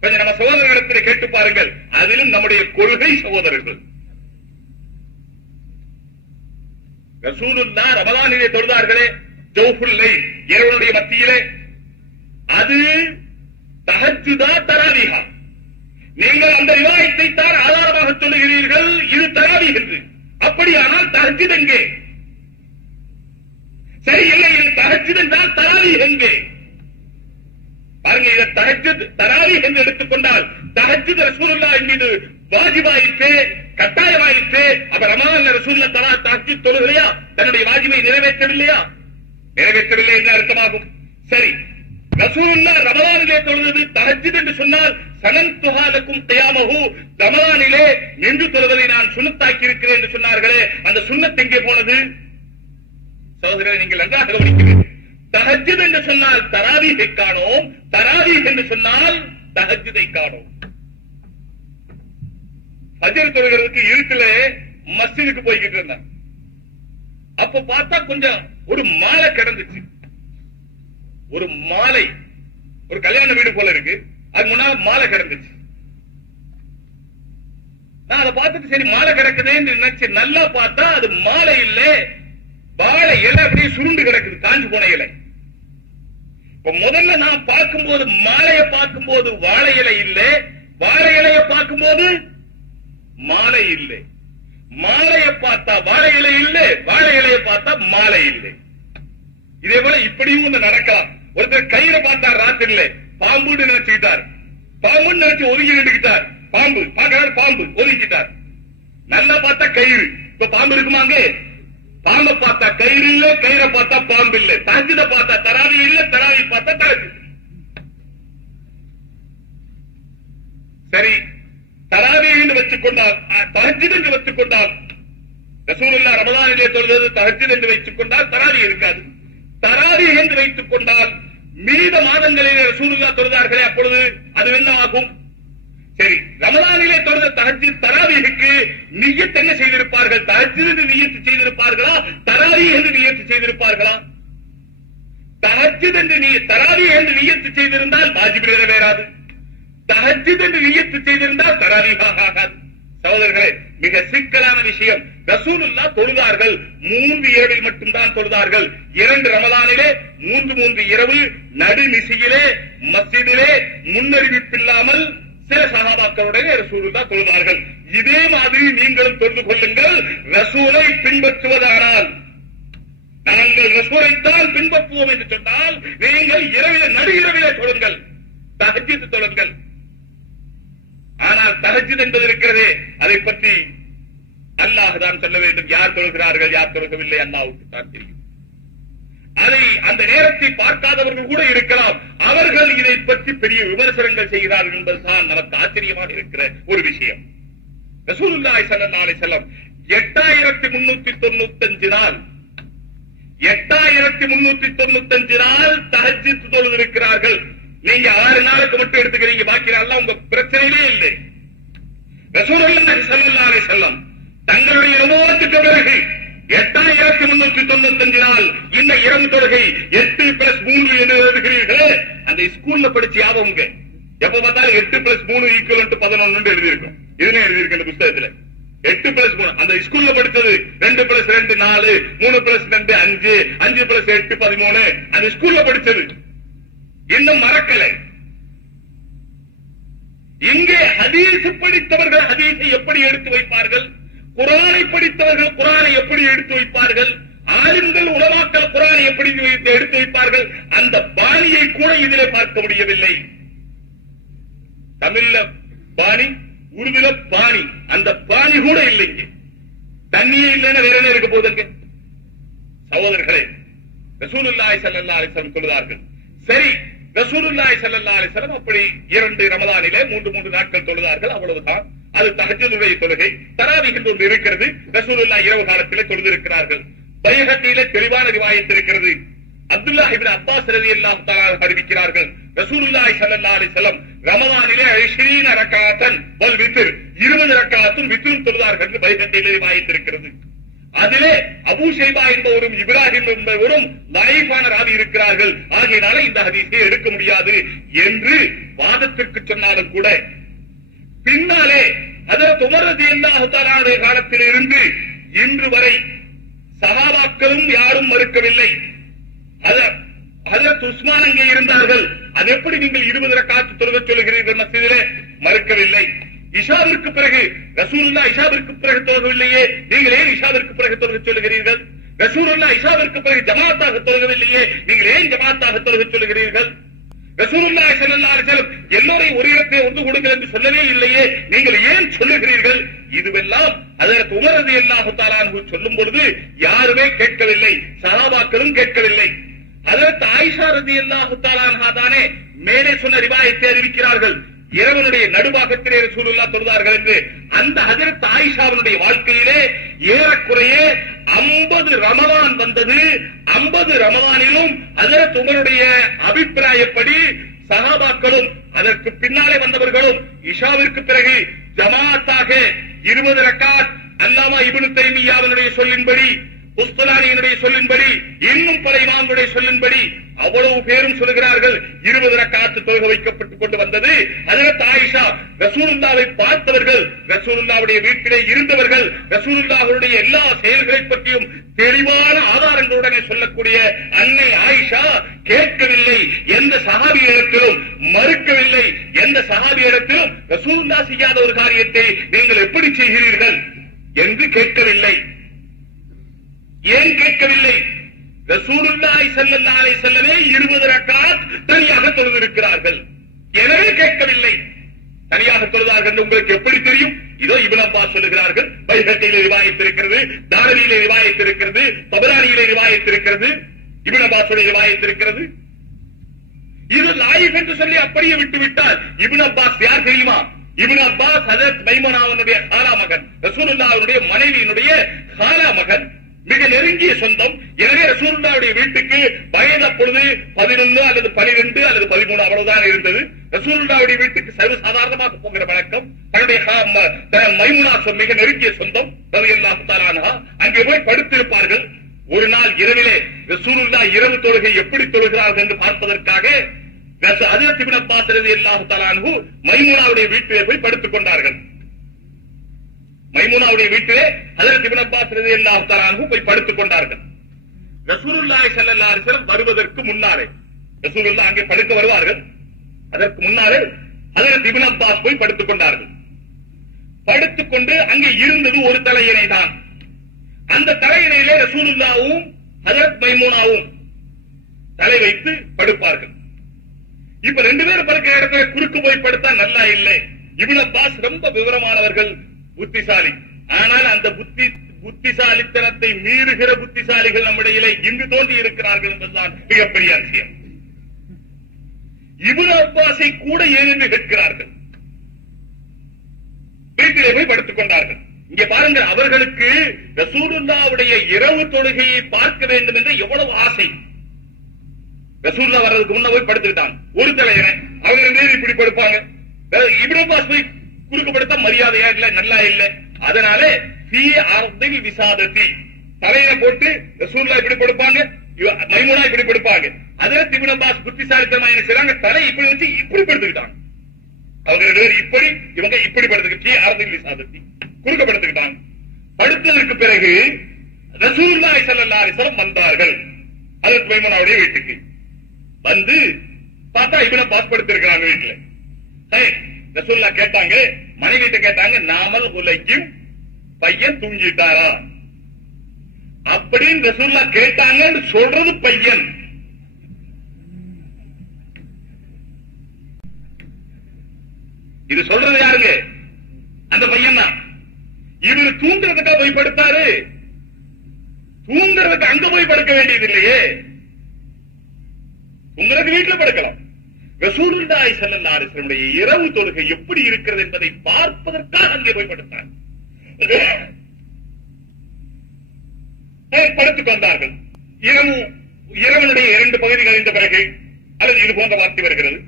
கொஞ்சம் நம்ம சகோதரர்களிடத்தில் கேட்டு பாருங்கள். அதிலும் நம்முடைய கொள்கை சகோதரர்கள். ரசூலுல்லாஹ் ரமலானிலே தொழுதார்களே, ஜௌஃபுல் லைல், இரவனுடைய மத்தியிலே, அது தஹஜ்ஜுதா தராவீஹா? நீங்கள் அந்த ரிவாயத்தை தான் ஆதாரமாக சொல்லுகிறீர்கள் இது தராவீஹ் என்று. அப்படியானால் தஹஜ்ஜுத் எங்கே? சரி, இல்லை, இது தஹஜ்ஜுத் என்றால் தராவீஹ் எங்கே? பாருங்க, இதை தஹஜ்ஜுத் தராவீஹ் என்று எடுத்துக்கொண்டால் தஹஜ்ஜுத் ரசூலுல்லாஹ் மீது வாஜிபாயிற்று, கட்டாயமாயிற்று. அப்ப ரமலான் ரசூலுல்லாஹ் தஹஜ்ஜுத் தொழுகலையா? தன்னுடைய வாஜிபை நிறைவேற்றவில்லையா? நிறைவேற்றவில்லை என்று அர்த்தமாகும். சரி, ரசூலுல்லாஹ் ரமலானிலே தொழுவது தஹஜ்ஜுத் என்று சொன்னால் சனன்துஹாலக்கும் கியாமஹு, ரமலானிலே நின்று தொழுவதை நான் சுன்னத்தாக்கி இருக்கிறேன் என்று சொன்னார்களே, அந்த சுன்னத் எங்கே போனது? சகோதரரை, நீங்கள் நன்றாக கவனிக்கிறீர்கள். தஹஜ்ஜுத் என்று சொன்னால் தராவீஹை காணோம், தராவீஹ் என்று சொன்னால் தஹஜ்ஜுதை காணோம். ஃபஜ்ர் தொழுகிறதுக்கு இருட்டிலே மஸ்ஜிதுக்கு போய்கிட்டு இருந்தான். அப்ப பார்த்தா கொஞ்சம் ஒரு மாலை கிடந்துச்சு. ஒரு மாலை, ஒரு கல்யாண வீடு போல இருக்கு, அது முன்னால மாலை கிடந்துச்சு. நான் அதை பார்த்துட்டு சரி மாலை கிடக்குதுன்னு நினைச்சு நல்லா பார்த்தா அது மாலை இல்ல, வாழை இலை அப்படியே சுருண்டு கிடக்குது, காஞ்சு போன இலை. இப்ப முதல்ல நான் பார்க்கும்போது மாலையை பார்க்கும்போது வாழை இலை இல்லை, வாழை இலையை பார்க்கும்போது மாலை இல்லை. மாலையை பார்த்தா வாழை இலை இல்லை, வாழை இலையை பார்த்தா மாலை இல்லை. இதே போல இப்படியும் ஒண்ணு நடக்கலாம். ஒருத்தர் கயிறை பார்த்தார் ராத்திரில, பாம்புன்னு நினைச்சுக்கிட்டார், பாம்புன்னு நினைச்சு ஒதுங்கி நின்றுக்கிட்டார். பாம்பு பார்க்கிறார், பாம்பு ஒதுக்கிட்டார். நல்லா பார்த்தா கயிறு, இப்ப பாம்பு இருக்குமாங்க? பாம்பை பார்த்தா கயிறு இல்ல, கயிறை பார்த்தா பாம்பு இல்ல. தஹஜ்ஜுத பார்த்தா தராவி இல்ல, தராவி பார்த்தா தஹஜ்ஜுத். சரி, தராவி என்று வச்சுக் கொண்டால், தஹஜ்ஜுத் என்று வச்சுக் கொண்டால், ரசூலுல்லாஹ் ரமலானிலே தொழுவது தஹஜ்ஜுத் என்று வைத்துக் கொண்டால் தராவி இருக்காது. தராவி என்று வைத்துக் கொண்டால் மீத மாதங்களிலே ரசூலுல்லாஹ் தொழுதார்களே, அப்பொழுது அது என்ன ஆகும்? சரி, ரமலானிலே தொழுத தஹஜ்ஜுத் தராவீஹுக்கு நிய்யத் என்ன செய்திருப்பார்கள்? தஹஜ்ஜுத் என்று நிய்யத் செய்திருப்பார்களா, தராவீஹ் என்று நிய்யத் செய்திருப்பார்களா? தஹஜ்ஜுத் என்று தராவீஹ் என்று நிய்யத் செய்திருந்தால் வாஜிப் நிறைவேறாது. தஹஜ்ஜுத் என்று நிய்யத் செய்திருந்தால் தராவீஹ் ஆகாது. சகோதரர்களே, மிக சிக்கலான விஷயம். ரசூலுல்லாஹ் தொழுதார்கள் 3 இரவில் மட்டும்தான் தொழுதார்கள். 2 ரமலானிலே 3 இரவு நடுநிசியிலே மஸ்ஜிதிலே முன்னறிவிப்பில்லாமல் சில சஹாபாக்களுடைய ரசூலுல்லாஹ் தொழுதார்கள். இதே மாதிரி நீங்களும் தொழுது கொள்ளுங்கள். ரசூலை பின்பற்றுவதானால், நாங்கள் ரசூலைத்தான் பின்பற்றுவோம் என்று சொன்னால் நீங்கள் இரவிலே நடு இரவிலே தொழுங்கள், தஹஜ்ஜுத் தொழுங்கள். ஆனால் தஹஜ்ஜுத் என்பது இருக்கிறதே, அதை பற்றி அல்லாஹ் தான் சொல்ல வேண்டும். யார் தொழுகிறார்கள், யார் தொழுகவில்லை, அல்லாஹ்வுக்கு தான் தெரியும். அதை அந்த நேரத்தை பார்க்காதவர்கள் கூட இருக்கலாம். அவர்கள் இதை பற்றி பெரிய விமர்சனங்கள் செய்கிறார்கள் என்பதுதான் நமக்கு ஆச்சரியமாக இருக்கிற ஒரு விஷயம். ரசூலுல்லாஹி ஸல்லல்லாஹு அலைஹி வஸல்லம் 8395 நாள் 8395 நாள் தஹஜ்ஜுத் தொழுதிருக்கிறார்கள். நீங்க 6 நாளுக்கு மட்டும் எடுத்துக்கிறீங்க, பாக்கி நாள்லாம் உங்க பிரச்சனையிலே இல்லை. ரசூலுல்லாஹி ஸல்லல்லாஹு அலைஹி வஸல்லம் தங்களுடைய அனுபவத்துக்கு பிறகு 8395 நாள் இந்த இரவு தொழுகை 8+3 என்று எழுதுகிறீர்களே, அந்த ஸ்கூல்ல படிச்சு யாபங்க எப்ப பார்த்தாலும் 8+3 = 11 எழுதியிருக்கும். இதுல எழுதியிருக்கு இந்த புத்தகத்துல 8+3. அந்த ஸ்கூல்ல படிச்சது 2+2 4, 3+2 5, 5+8 13. அந்த ஸ்கூல்ல படிச்சது இன்னும் மறக்கலை. இங்கே ஹதீஸ் படித்தவர்கள் ஹதீஸை எப்படி எடுத்து வைப்பார்கள்? குர்ஆனை படித்தவர்கள் குர்ஆனை எப்படி எடுத்து வைப்பார்கள்? ஆலிம்கள் உலமாக்கள் குர்ஆனை எப்படி எடுத்து வைப்பார்கள்? அந்த பாணியை கூட இதிலே பார்க்க முடியவில்லை. தமிழ்ல பாணி, உருதுல பாணி, அந்த பாணி கூட இல்லைங்க. தண்ணியே இல்லைன்னா வேற என்ன இருக்க போதுங்க? சகோதரர்களே, ரசூலுல்லாஹி ஸல்லல்லாஹு அலைஹி வஸல்லம் சொல்லுகிறார்கள். சரி, ரசூலுல்லாஹி ஸல்லல்லாஹு அலைஹி வஸல்லம் அப்படி 2 ரமலானிலே 3 நாட்கள் தொழுதார்கள், அவ்வளவுதான். அது தஹஜ்ஜுதுடைய தொழுகை. தராவீஹ் என்று ஒன்று இருக்கிறது, ரசூலுல்லாஹ் இரவு காலத்திலே தொழுதிருக்கிறார்கள். பைஹகியிலே தெளிவான ரிவாயத் இருக்கிறது. அப்துல்லாஹ் இப்னு அப்பாஸ் ரலியல்லாஹு தஆலா அறிவிக்கிறார்கள், ரசூலுல்லாஹி ஸல்லல்லாஹு அலைஹி வஸல்லம் ரமலானிலே 20 ரக்அத்தன் வல் வித்ர் 20 ரக்அத்தும் வித்ரும் தொழுதார்கள் என்று பைஹகியிலே ரிவாயத் இருக்கிறது. அதிலே அபூ ஷைபா என்பவரும் இப்ராஹிம் என்பவரும் லைஃபான ராவி இருக்கிறார்கள். ஆகையினால இந்த ஹதீஸை எடுக்க முடியாது என்று வாதத்திற்கு சொன்னாலும் கூட, பின்னாலே ஹஜ்ரத் உமர் ரலியல்லாஹு தஆலா காலத்தில் இருந்து இன்று வரை சஹாபாக்களும் யாரும் மறுக்கவில்லை. ஹஜ்ரத் உஸ்மான் அங்கே இருந்தார்கள். அது எப்படி நீங்கள் 20 ரக்அத் தொழுகச் சொல்கிறீர்கள் மஸ்ஜிதிலே? மறுக்கவில்லை. இஷாவிற்கு பிறகு ரசூலுல்லாஹ் இஷாவிற்கு பிறகு தொழுகவில்லையே, நீங்கள் ஏன் இஷாவிற்கு பிறகு தொழுக சொல்லுகிறீர்கள்? ரசூலுல்லாஹ் இஷாவிற்கு பிறகு ஜமாத்தாக தொழுகவில்லையே, நீங்கள் ஏன் ஜமாத்தாக தொழுக சொல்லுகிறீர்கள்? ரசூலுல்லாஹி ஸல்லல்லாஹு அலைஹி வஸல்லம் எல்லோரையும் ஒரு இடத்தை ஒன்று கொடுங்கள் என்று சொல்லவே இல்லையே, நீங்கள் ஏன் சொல்லுகிறீர்கள்? இதுவெல்லாம் ஹஜ்ரத் உமர் ரலியல்லாஹு தஆலா அன்ஹு சொல்லும் பொழுது யாருமே கேட்கவில்லை, சஹாபாக்களும் கேட்கவில்லை. ஹஜ்ரத் ஆயிஷா ரலியல்லாஹு தஆலா அன்ஹா தானே மேலே சொன்ன ரிவாயத்தை அறிவிக்கிறார்கள், இரவனுடைய நடுபாகத்திலே ரசூலுல்லாஹ் தொழுதார்கள் என்று. அந்த ஹஜ்ரத் ஆயிஷாவினுடைய வாழ்க்கையிலே ஏறக்குறைய 50 ரமலான் வந்தது. 50 ரமலானிலும் ஹஜ்ரத் உமருடைய அபிப்பிராயப்படி சஹாபாக்களும் அதற்கு பின்னாலே வந்தவர்களும் இஷாவிற்கு பிறகு ஜமாத்தாக 20 ரக்காத் அல்லாமா இப்னு தைமிய்யாவினுடைய சொல்லின்படி, புஸ்தலானியினுடைய சொல்லின்படி, இன்னும் பல இமாம்களுடைய சொல்லின்படி அவ்வளவு பேரும் சொல்கிறார்கள் 20 ரக்காத்து தொழுகை வைக்கப்பட்டுக் கொண்டு வந்தது. ஹஜ்ரத் ஆயிஷா ரசூலுல்லாஹ்வை பார்த்தவர்கள், ரசூலுல்லாஹ்வுடைய வீட்டிலே இருந்தவர்கள், ரசூலுல்லாஹ்வுடைய எல்லா செயல்களை பற்றியும் தெளிவான ஆதாரங்களுடனே சொல்லக்கூடிய அன்னை ஆயிஷா கேட்கவில்லை, எந்த சஹாபியிடத்திலும் மறுக்கவில்லை, எந்த சஹாபியிடத்திலும் ரசூலுல்லாஹ் செய்யாத ஒரு காரியத்தை நீங்கள் எப்படி செய்கிறீர்கள் என்று கேட்கவில்லை. ஏன் கேட்கவில்லை? ரசூலுல்லாஹி ஸல்லல்லாஹு அலைஹி வஸல்லம் 20 ரக்காத் தனியாக தொழுதிருக்கிறார்கள், எனவே கேட்கவில்லை. தனியாக தொழுதார்கள் என்று உங்களுக்கு எப்படி தெரியும்? இதோ இப்னு அப்பாஸ் சொல்லுகிறார்கள், பைஹக்கியிலே ரிவாயத் இருக்கிறது, தாரவியிலே ரிவாயத் இருக்கிறது, தபரானியிலே ரிவாயத் இருக்கிறது, இப்னு அப்பாஸுடைய ரிவாயத் இருக்கிறது. இது லாயிஃப் என்று சொல்லி அப்படியே விட்டுவிட்டால் இப்னு அப்பாஸ் யார் தெரியுமா? இப்னு அப்பாஸ் ஹஜ்ரத் மைமுனாவுடைய ஹாலா மகன், ரசூலுல்லாஹ்வுடைய மனைவியினுடைய ஹாலா மகன், மிக நெருங்கிய சொந்தம். எனவே ரசூலுல்லாஹ்வுடைய வீட்டுக்கு வயது அப்பொழுது 11 அல்லது 12 அல்லது 13 அவ்வளவுதான் இருந்தது. ரசூலுல்லாஹ்வுடைய வீட்டுக்கு சர்வசாதாரணமாக போகிற வழக்கம். தன்னுடைய மைமுனா மிக நெருங்கிய சொந்தம் ரலியல்லாஹு தஆலா அன்ஹா அங்கே போய் படுத்திருப்பார்கள். ஒரு நாள் இரவிலே ரசூலுல்லாஹ் இரவு தொழுகை எப்படி தொழுகிறார்கள் என்று பார்ப்பதற்காக ஹஜ்ரத் இப்னு அப்பாஸ் ரலியல்லாஹு தஆலா அன்ஹு மைமுனாவுடைய வீட்டிலே போய் படுத்துக் கொண்டார்கள். மைமுனாவுடைய வீட்டிலே ஹஜ்ரத் இப்னு அப்பாஸ் ரலியல்லாஹு தஆலா அன்ஹு போய் படுத்துக் கொண்டார்கள். ரசூலுல்லாஹி ஸல்லல்லாஹு அலைஹி வஸல்லம் வருவதற்கு முன்னாலே, ரசூலுல்லாஹ் அங்கே படுக்க வருவார்கள், அதற்கு முன்னாலே ஹஜ்ரத் இப்னு அப்பாஸ் போய் படுத்துக் கொண்டார்கள். படுத்துக்கொண்டு அங்கே இருந்தது ஒரு தலையணை தான். அந்த தலையணையிலே ரசூலுல்லாஹ்வும் ஹஜ்ரத் மைமுனாவும் தலை வைத்து படுப்பார்கள். இப்ப 2 பேரும் படுக்கிற இடத்துல குறுக்கு போய் படுத்தா நல்லா இல்லை. இப்னு அப்பாஸ் ரொம்ப விவரமானவர்கள், புத்திசாலி. ஆனால் அந்த புத்திசாலித்தனத்தை மீறுகிற புத்திசாலிகள் நம்மிடையிலே இங்கு தோன்றி இருக்கிறார்கள் என்பதுதான் மிகப்பெரிய விஷயம். இப்னு அப்பாஸை கூட ஏறென்று கேட்கிறார்கள். வீட்டிலே போய் படுத்துக் கொண்டார்கள். இங்கே பாருங்கள், அவர்களுக்கு ரசூலுல்லாஹ்வுடைய இரவு தொழுகையை பார்க்க வேண்டும் என்ற எவ்வளவு ஆசை. ரசூலுல்லாஹ் வர்றதுக்கு முன்ன போய் படுத்துக்கிட்டாங்க. ஒரு தலையணை, அவங்க 2 பேரும் இப்படி படுப்பாங்க. இப்னு அப்பாஸ் போய் குறுக்கப்படுத்த மரியாதையா இல்ல, நல்லா இல்ல. அதனால விசாதத்தி தலையில போட்டு ரசூலுல்லாஹ் இப்படி படுப்பாங்க, மைமுனா இப்படி படுப்பாங்க. ஹஜ்ரத் இப்னு அப்பாஸ் புத்திசாலித்தனமா என்ன செய்றாங்க, தலை இப்படி வச்சு இப்படி படுத்துக்கிட்டாங்க. அவங்க 2 பேரும் இப்படி, இவங்க இப்படி படுத்துக்கிட்டு விசாதத்தி குறுக்க படுத்துக்கிட்டாங்க. படுத்ததற்கு பிறகு ரசூலுல்லாஹி ஸல்லல்லாஹு அலைஹி வஸல்லம் வந்தார்கள் ஹஜ்ரத் மைமுனாவுடைய வீட்டுக்கு. வந்து பார்த்தா இப்னு அப்பாஸ் படுத்திருக்கிறாங்க வீட்டுல. ரசூலுல்லாஹ் கேட்டாங்க, மனைவிட்ட கேட்டாங்க, நாமல் உலைக்கும் பையன் தூங்கிட்டாரா அப்படின்னு ரசூலுல்லாஹ் கேட்டாங்கன்னு சொல்றது பையன். இது சொல்றது யாருங்க? அந்த பையன் தான். இவரு தூங்குறதுக்காக போய் படுத்தாரு, தூங்குறதுக்கு அங்க போய் படுக்க வேண்டியது இல்லையே, தூங்குறதுக்கு வீட்டுல படுக்கலாம். ரசூலுல்லாஹி ஸல்லல்லாஹு அலைஹி வஸல்லம் இரவு தொழுகை எப்படி இருக்கிறது என்பதை பார்ப்பதற்காக அங்கே போய் படுத்தார். படுத்துக் கொண்டார்கள். இரவனுடைய 2 பகுதிகள் இந்த பிறகு அல்லது இது போன்ற வார்த்தை வருகிறது.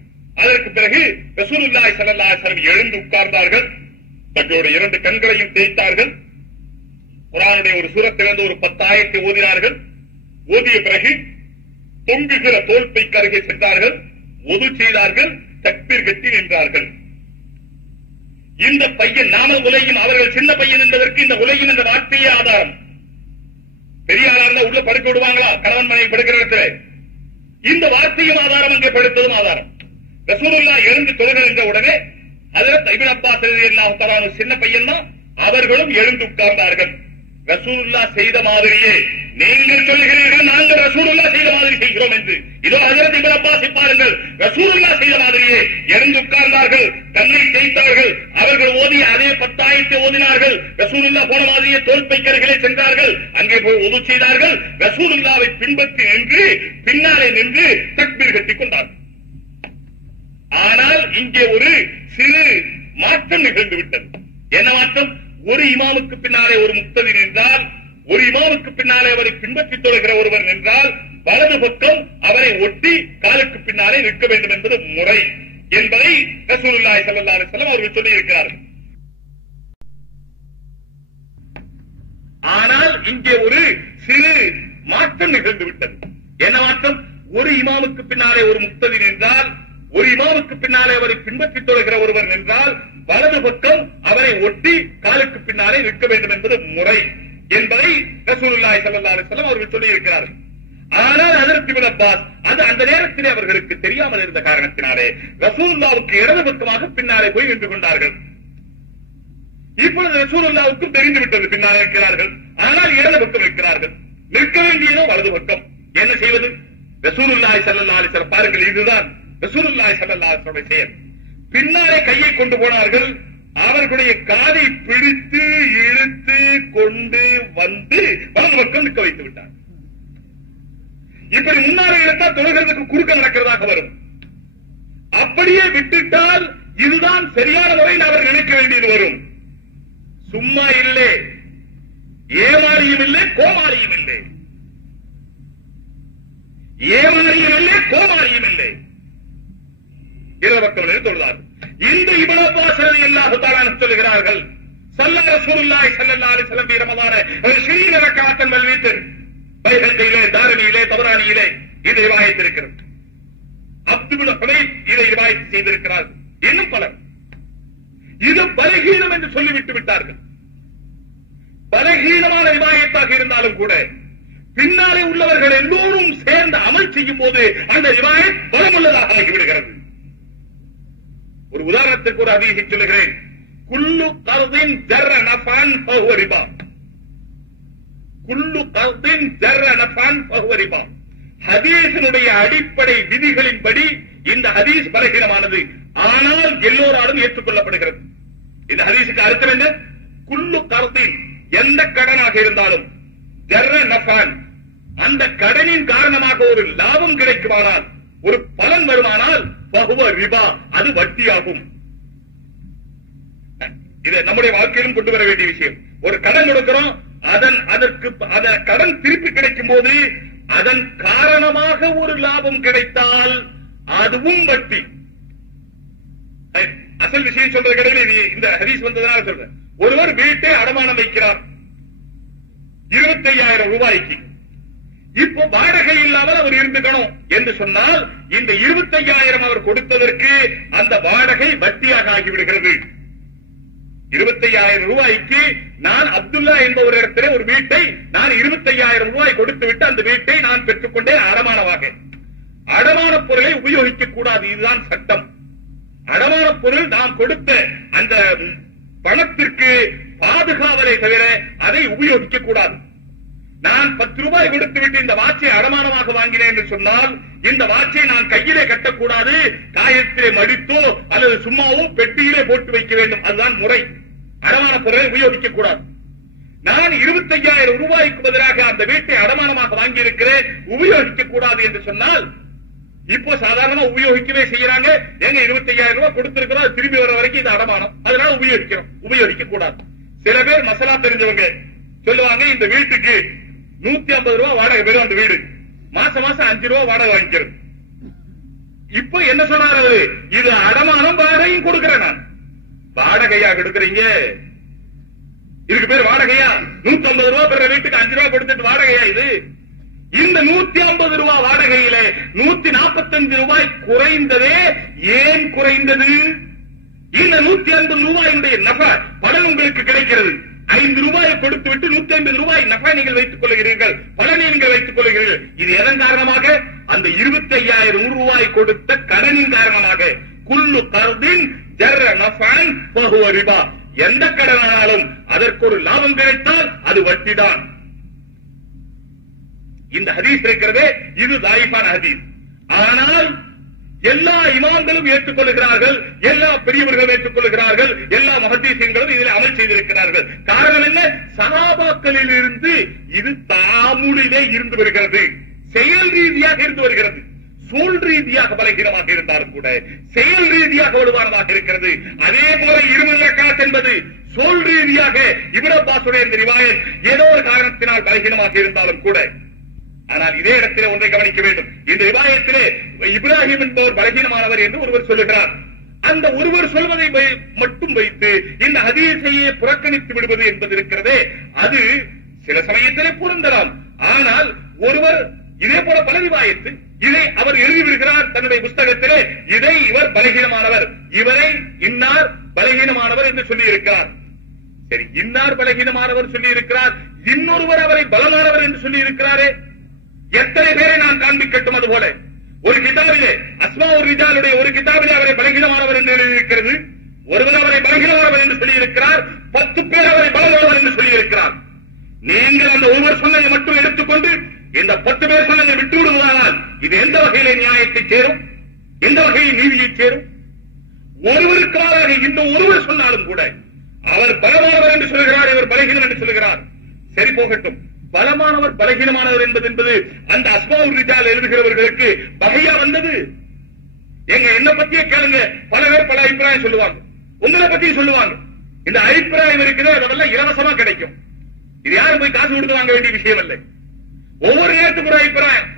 அதற்கு பிறகு ரசூலுல்லாஹி ஸல்லல்லாஹு அலைஹி வஸல்லம் எழுந்து உட்கார்ந்தார்கள். தங்களுடைய 2 கண்களையும் தேய்த்தார்கள். குர்ஆனுடைய ஒரு சூரத்திலிருந்து ஒரு 10 ஆயத்தை ஓதினார்கள். ஓதிய பிறகு தொங்குகிற தோல்பைக்கு அருகே சென்றார்கள், ஒது செய்தார்கள், தக்பீர் கட்டி நின்றார்கள். இந்த பையன் நாமல் உலையும், அவர்கள் சின்ன பையன் என்பதற்கு இந்த உலையும் என்ற வார்த்தையே ஆதாரம். பெரிய ஆளா உள்ள படுக்க விடுவாங்களா கணவன் மனைவி படுக்கிற இடத்துல? இந்த வார்த்தையும் ஆதாரம், அங்கே படுத்ததும் ஆதாரம். ரசூலுல்லாஹ் எழுந்து தொழுக என்ற உடனே ஹஜ்ரத் இப்னு அப்பாஸ் ரலியல்லாஹு தஆலா சின்ன பையன் தான், அவர்களும் எழுந்து உட்கார்ந்தார்கள். ரசூலுல்லாஹ் செய்த மாதிரியே நீங்கள் சொல்கிறீர்கள் நாங்கள் ரசூலுல்லாஹ் செய்த மாதிரி செய்கிறோம் என்று. இதோ ஹஜ்ரத் இப்னு அப்பாஸ் பாருங்கள், ரசூலுல்லாஹ் செய்த மாதிரியே எழுந்து உட்கார்ந்தார்கள், கண்ணை தேய்த்தார்கள், அவர்கள் ஓதிய அதே 10 ஆயத்தை ஓதினார்கள். ரசூலுல்லாஹ் போன மாதிரியே தோல் பைக்கரைகளே சென்றார்கள், அங்கே போய் உது செய்தார்கள். ரசூலுல்லாஹ்வை பின்பற்றி நின்று பின்னாலே நின்று தக்பீர் கட்டிக் கொண்டார்கள். ஆனால் இங்கே ஒரு சிறு மாற்றம் நிகழ்ந்து விட்டது. என்ன மாற்றம்? ஒரு இமாமுக்கு பின்னாலே ஒரு முக்ததி நின்றால், ஒரு இமாமுக்கு பின்னாலே அவரை பின்பற்றி தொழுகிற ஒருவர் நின்றால், வலது பக்கம் அவரை ஒட்டி காலுக்கு பின்னாலே நிற்க வேண்டும் என்பது முறை என்பதை ரசூலுல்லாஹி ஸல்லல்லாஹு அலைஹி வஸல்லம் அவர்கள் சொல்லி இருக்கிறார்கள். ஆனால் இங்கே ஒரு சிறு மாற்றம் நிகழ்ந்து விட்டது. என்ன மாற்றம்? ஒரு இமாமுக்கு பின்னாலே ஒரு முக்ததி நின்றால், ஒரு இமாமுக்கு பின்னாலே அவரை பின்பற்றி தொழுகிற ஒருவர் நின்றால், வலது பக்கம் அவரை ஒட்டி காலுக்கு பின்னாலே நிற்க வேண்டும் என்பது முறை என்பதை ரசூலுல்லாஹி ஸல்லல்லாஹு அலைஹி வஸல்லம் அவர்கள் சொல்லி இருக்கிறார்கள். ஆனால் ஹஜ்ரத் இப்னு அப்பாஸ் அது அந்த நேரத்திலே அவர்களுக்கு தெரியாமல் இருந்த காரணத்தினாலே ரசூலுல்லாஹ்வுக்கு இடது பக்கமாக பின்னாலே போய் நின்று கொண்டார்கள். இப்பொழுது ரசூலுல்லாஹ்வுக்கு தெரிந்துவிட்டது பின்னாலே இருக்கிறார்கள், ஆனால் இடது பக்கம் இருக்கிறார்கள். நிற்க வேண்டியதோ வலது பக்கம். என்ன செய்வது? ரசூலுல்லாஹி ஸல்லல்லாஹு அலைஹி வஸல்லம் பாருங்கள், இதுதான் ரசூலுல்லாஹி ஸல்லல்லாஹு அலைஹி வஸல்லம் செயல். பின்னாலே கையை கொண்டு போனார்கள், அவர்களுடைய காதை பிடித்து இழுத்து கொண்டு வந்து வலது பக்கம் நிற்க வைத்து விட்டார். இப்படி முன்னாலே இழுத்தால் தொழுகிறதுக்கு குறுக்க நடக்கிறதாக வரும். அப்படியே விட்டுட்டால் இதுதான் சரியான முறையில் அவர் நினைக்க வேண்டியது வரும். சும்மா இல்லை, ஏமாளியும் இல்லை, கோமாளியும் இல்லை, ஏமாளியும் இல்லை, கோமாளியும் இல்லை. இடது பக்கம் தொழுதார்கள். இந்த இப்னு அப்பாஸ் ரலியல்லாஹு தஆலா சொல்கிறார்கள், ஸல்லா ரசூலுல்லாஹி ஸல்லல்லாஹு அலைஹி வஸல்லம் ஃபீ ரமலான 20 ரக்அத்தன் வல் வித்ர். பைஹத்தியிலே, தாரிமியிலே, தபரானியிலே இது ரிவாயத் இருக்கிறது. அப்துல் ஹுமைத் இதை ரிவாயத் செய்திருக்கிறார்கள். இன்னும் பலர் இது பலகீனம் என்று சொல்லிவிட்டு விட்டார்கள். பலகீனமான ரிவாயத்தாக இருந்தாலும் கூட பின்னாலே உள்ளவர்கள் எல்லோரும் சேர்ந்து அமல் செய்யும் போது அந்த ரிவாயத் பலமுள்ளதாக ஆகிவிடுகிறது. ஒரு உதாரணத்திற்கு ஒரு ஹதீஸை சொல்லுகிறேன். குல்லு கர்தின் ஜர்ர நஃபான் ஃபஹுவ ரிபா. குல்லு கர்தின் ஜர்ர நஃபான் ஃபஹுவ ரிபா. ஹதீஸினுடைய அடிப்படை விதிகளின்படி இந்த ஹதீஸ் பலகீனமானது, ஆனால் எல்லோராலும் ஏற்றுக்கொள்ளப்படுகிறது. இந்த ஹதீஸுக்கு அர்த்தம் என்ன? குல்லு கர்தின், எந்த கடனாக இருந்தாலும், ஜர்ர நஃபான், அந்த கடனின் காரணமாக ஒரு லாபம் கிடைக்குமானால், ஒரு பலன் வருமானால், பகுவ ரிபா, அது வட்டியாகும். இது நம்முடைய வாழ்க்கையிலும் கொண்டு வர வேண்டிய விஷயம். ஒரு கடன் கொடுக்கிறோம், அதற்கு கடன் திருப்பி கிடைக்கும் போது அதன் காரணமாக ஒரு லாபம் கிடைத்தால் அதுவும் வட்டி. அசல் விஷயம் சொல்றது கிடையாது, இந்த ஹதீஸ் வந்ததுனால சொல்றேன். ஒருவர் வீட்டை அடமானம் வைக்கிறார் 25,000 ரூபாய்க்கு. இப்போ வாடகை இல்லாமல் அவர் இருந்துக்கணும் என்று சொன்னால் இந்த 25,000 அவர் கொடுத்ததற்கு அந்த வாடகை வட்டியாக ஆகிவிடுகிறது. 25,000 ரூபாய்க்கு நான் அப்துல்லா என்ற ஒரு இடத்திலே ஒரு வீட்டை நான் 25,000 ரூபாய் கொடுத்து விட்டு அந்த வீட்டை நான் பெற்றுக்கொண்டேன் அடமானமாக. அடமான பொருளை உபயோகிக்க கூடாது, இதுதான் சட்டம். அடமான பொருள் நாம் கொடுத்த அந்த பணத்திற்கு பாதுகாவலை தவிர அதை உபயோகிக்க கூடாது. நான் 10 ரூபாய் கொடுத்து விட்டு இந்த வாட்சை அடமானமாக வாங்கினேன் என்று சொன்னால் இந்த வாட்சை நான் கையிலே கட்டக்கூடாது, காயத்திலே மடித்தோ அல்லது சும்மாவோ பெட்டியிலே போட்டு வைக்க வேண்டும். அதுதான் முறை. அடமான பொருளை உபயோகிக்க கூடாது. நான் 25,000 ரூபாய்க்கு பதிலாக அந்த வீட்டை அடமானமாக வாங்கி இருக்கிறேன், உபயோகிக்க கூடாது என்று சொன்னால் இப்போ சாதாரணமா உபயோகிக்கவே செய்யறாங்க. எங்க 25,000 ரூபாய் கொடுத்திருக்கிறோம், திரும்பி வர வரைக்கும் இது அடமானம், அதனால உபயோகிக்கிறோம், உபயோகிக்க கூடாது. சில பேர் மசாலா தெரிஞ்சவங்க சொல்லுவாங்க, இந்த வீட்டுக்கு 150 ரூபாய் வாடகை பெறும், அந்த வீடு மாசம் மாசம் 5 ரூபாய் வாடகை வாங்கிக்கிறது. இப்ப என்ன சொன்னாரு, இது அடமானம், வாடகையும் கொடுக்கிறேன். நான் வாடகையா கொடுக்கறீங்க, இதுக்கு பேர் வாடகையா? 150 ரூபாய் பெற வீட்டுக்கு 5 ரூபாய் கொடுத்துட்டு வாடகையா இது? இந்த 150 ரூபாய் வாடகையில 145 ரூபாய் குறைந்ததே. ஏன் குறைந்தது? இந்த 150 ரூபாயினுடைய நபா பலன் உங்களுக்கு கிடைக்கிறது. 5 ரூபாயை கொடுத்து விட்டு 150 ரூபாய் நபா நீங்கள் வைத்துக் கொள்கிறீர்கள், பலனை நீங்கள் வைத்துக் கொள்கிறீர்கள். இது எதன் காரணமாக? அந்த 25,000 ரூபாய் கொடுத்த கடனின் காரணமாக. குல்லு கர்தின் ஜர்ர நஃபன் ஃபஹுவ ரிபா. எந்த கடனானாலும் அதற்கு ஒரு லாபம் கிடைத்தால் அது வட்டிதான். இந்த ஹதீஸ் இருக்கிறதே இது தாயிஃபான ஹதீஸ். ஆனால் எல்லா இமாம்களும் ஏற்றுக்கொள்கிறார்கள், எல்லா பெரியவர்களும் ஏற்றுக்கொள்கிறார்கள், எல்லா முஹத்தீஸீன்களும் இதில் அமல் செய்திருக்கிறார்கள். காரணம் என்ன? சஹாபாக்களில் இருந்து இது தாமுலிலே இருந்து வருகிறது, செயல் ரீதியாக இருந்து வருகிறது. சொல் ரீதியாக பலகீனமாக இருந்தாலும் கூட செயல் ரீதியாக வலுவானதாக இருக்கிறது. அதே போல இருமல் ரக்காத் என்பது சொல் ரீதியாக இப்னு அப்பாஸுடைய இந்த ரிவாயத் ஏதோ ஒரு காரணத்தினால் பலகீனமாக இருந்தாலும் கூட, ஆனால் இதே இடத்திலே ஒன்றை கவனிக்க வேண்டும். இந்த ரிவாயத்திலே இப்ராஹிம் என்பவர் பலகீனமானவர் என்று ஒருவர் சொல்லுகிறார். அந்த ஒருவர் சொல்வதை மட்டும் வைத்து இந்த ஹதீஸையே புறக்கணித்து விடுவது என்பது இருக்கிறதே, அது சில சமயத்திலே பொருந்தலாம். ஆனால் ஒருவர் இதே போல பல ரிவாயத்து இதை அவர் எழுதிவிடுகிறார் தன்னுடைய புஸ்தகத்திலே, இதை இவர் பலகீனமானவர், இவரை இன்னார் பலகீனமானவர் என்று சொல்லி இருக்கிறார். சரி, இன்னார் பலகீனமானவர் சொல்லி இருக்கிறார், இன்னொருவர் அவரை பலமானவர் என்று சொல்லி இருக்கிறாரே. எத்தனை பேரை நான் காண்பிக்கட்டும்? அதுபோல ஒரு கிதாபிலே அஸ்மாஉர் ரிஜாலுடைய ஒரு கிதாபிலே அவரை பலகீனமானவர் என்று எழுதியிருக்கிறது. ஒருவர் அவரை பலகீனமானவர் என்று சொல்லி இருக்கிறார், 10 பேர் அவரை பலமானவர் என்று சொல்லி இருக்கிறார். நீங்கள் அந்த ஒருவர் சொன்னதை மட்டும் எடுத்துக்கொண்டு இந்த 10 பேர் சொன்னதை விட்டு விடுவதானால் இது எந்த வகையிலே நியாயத்தை சேரும்? எந்த வகையில் நீதியை சேரும்? ஒருவருக்கு மாறாக இந்த ஒருவர் சொன்னாலும் கூட அவர் பலமானவர் என்று சொல்கிறார், இவர் பலகீனம் என்று சொல்கிறார். சரி, போகட்டும். பலமானவர் பலகீனமானவர் என்பது அந்த அஸ்மாஉர் ரிஜால் எழுதுகிறவர்களுக்கு வகையா வந்தது. எங்க என்ன பத்தியே கேளுங்க, பல பேர் பல அபிப்பிராயம் சொல்லுவாங்க, உங்களை பத்தியும் சொல்லுவாங்க. இந்த அபிப்பிராயம் இருக்கிறது, அதெல்லாம் இலவசமா கிடைக்கும். இது யாரும் போய் காசு கொடுத்து வாங்க வேண்டிய விஷயம் இல்லை. ஒவ்வொரு நேரத்துக்கு ஒரு அபிப்பிராயம்.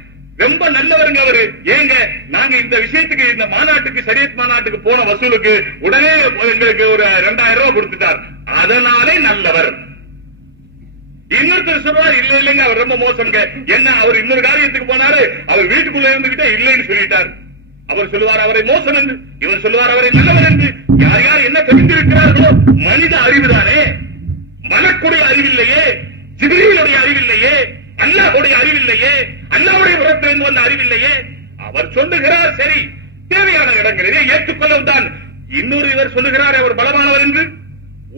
ரொம்ப நல்லவருங்க அவரு. ஏங்க நாங்க இந்த விஷயத்துக்கு, இந்த மாநாட்டுக்கு, ஷரியத் மாநாட்டுக்கு போன வசூலுக்கு உடனே எங்களுக்கு ஒரு 2000 ரூபாய் கொடுத்துட்டார், அதனாலே நல்லவர். இன்னொருத்தர் சொல்றாரு, இல்ல இல்லைங்க அவர் ரொம்ப மோசங்க. என்ன, அவர் இன்னொரு காரியத்துக்கு போனாரு, அவர் வீட்டுக்குள்ள இருந்துகிட்டே இல்லைன்னு சொல்லிட்டார். அவர் சொல்லுவார் அவரை மோசம் என்று, இவர் சொல்லுவார் அவரை நல்லவர் என்று. யார் யார் என்ன தெரிந்திருக்கிறார்களோ, மனித அறிவுதானே, மலக்குடைய அறிவில்லையே, ஜிப்ரீலுடைய அறிவில்லையே, அல்லாஹ்வுடைய அறிவில்லையே, அல்லாஹ்வுடைய புறத்திலிருந்து வந்த அறிவில்லையே. அவர் சொல்லுகிறார், சரி, தேவையான இடங்களிலே ஏற்றுக்கொள்ளவும் தான். இன்னொரு இவர் சொல்லுகிறார் அவர் பலமானவர் என்று.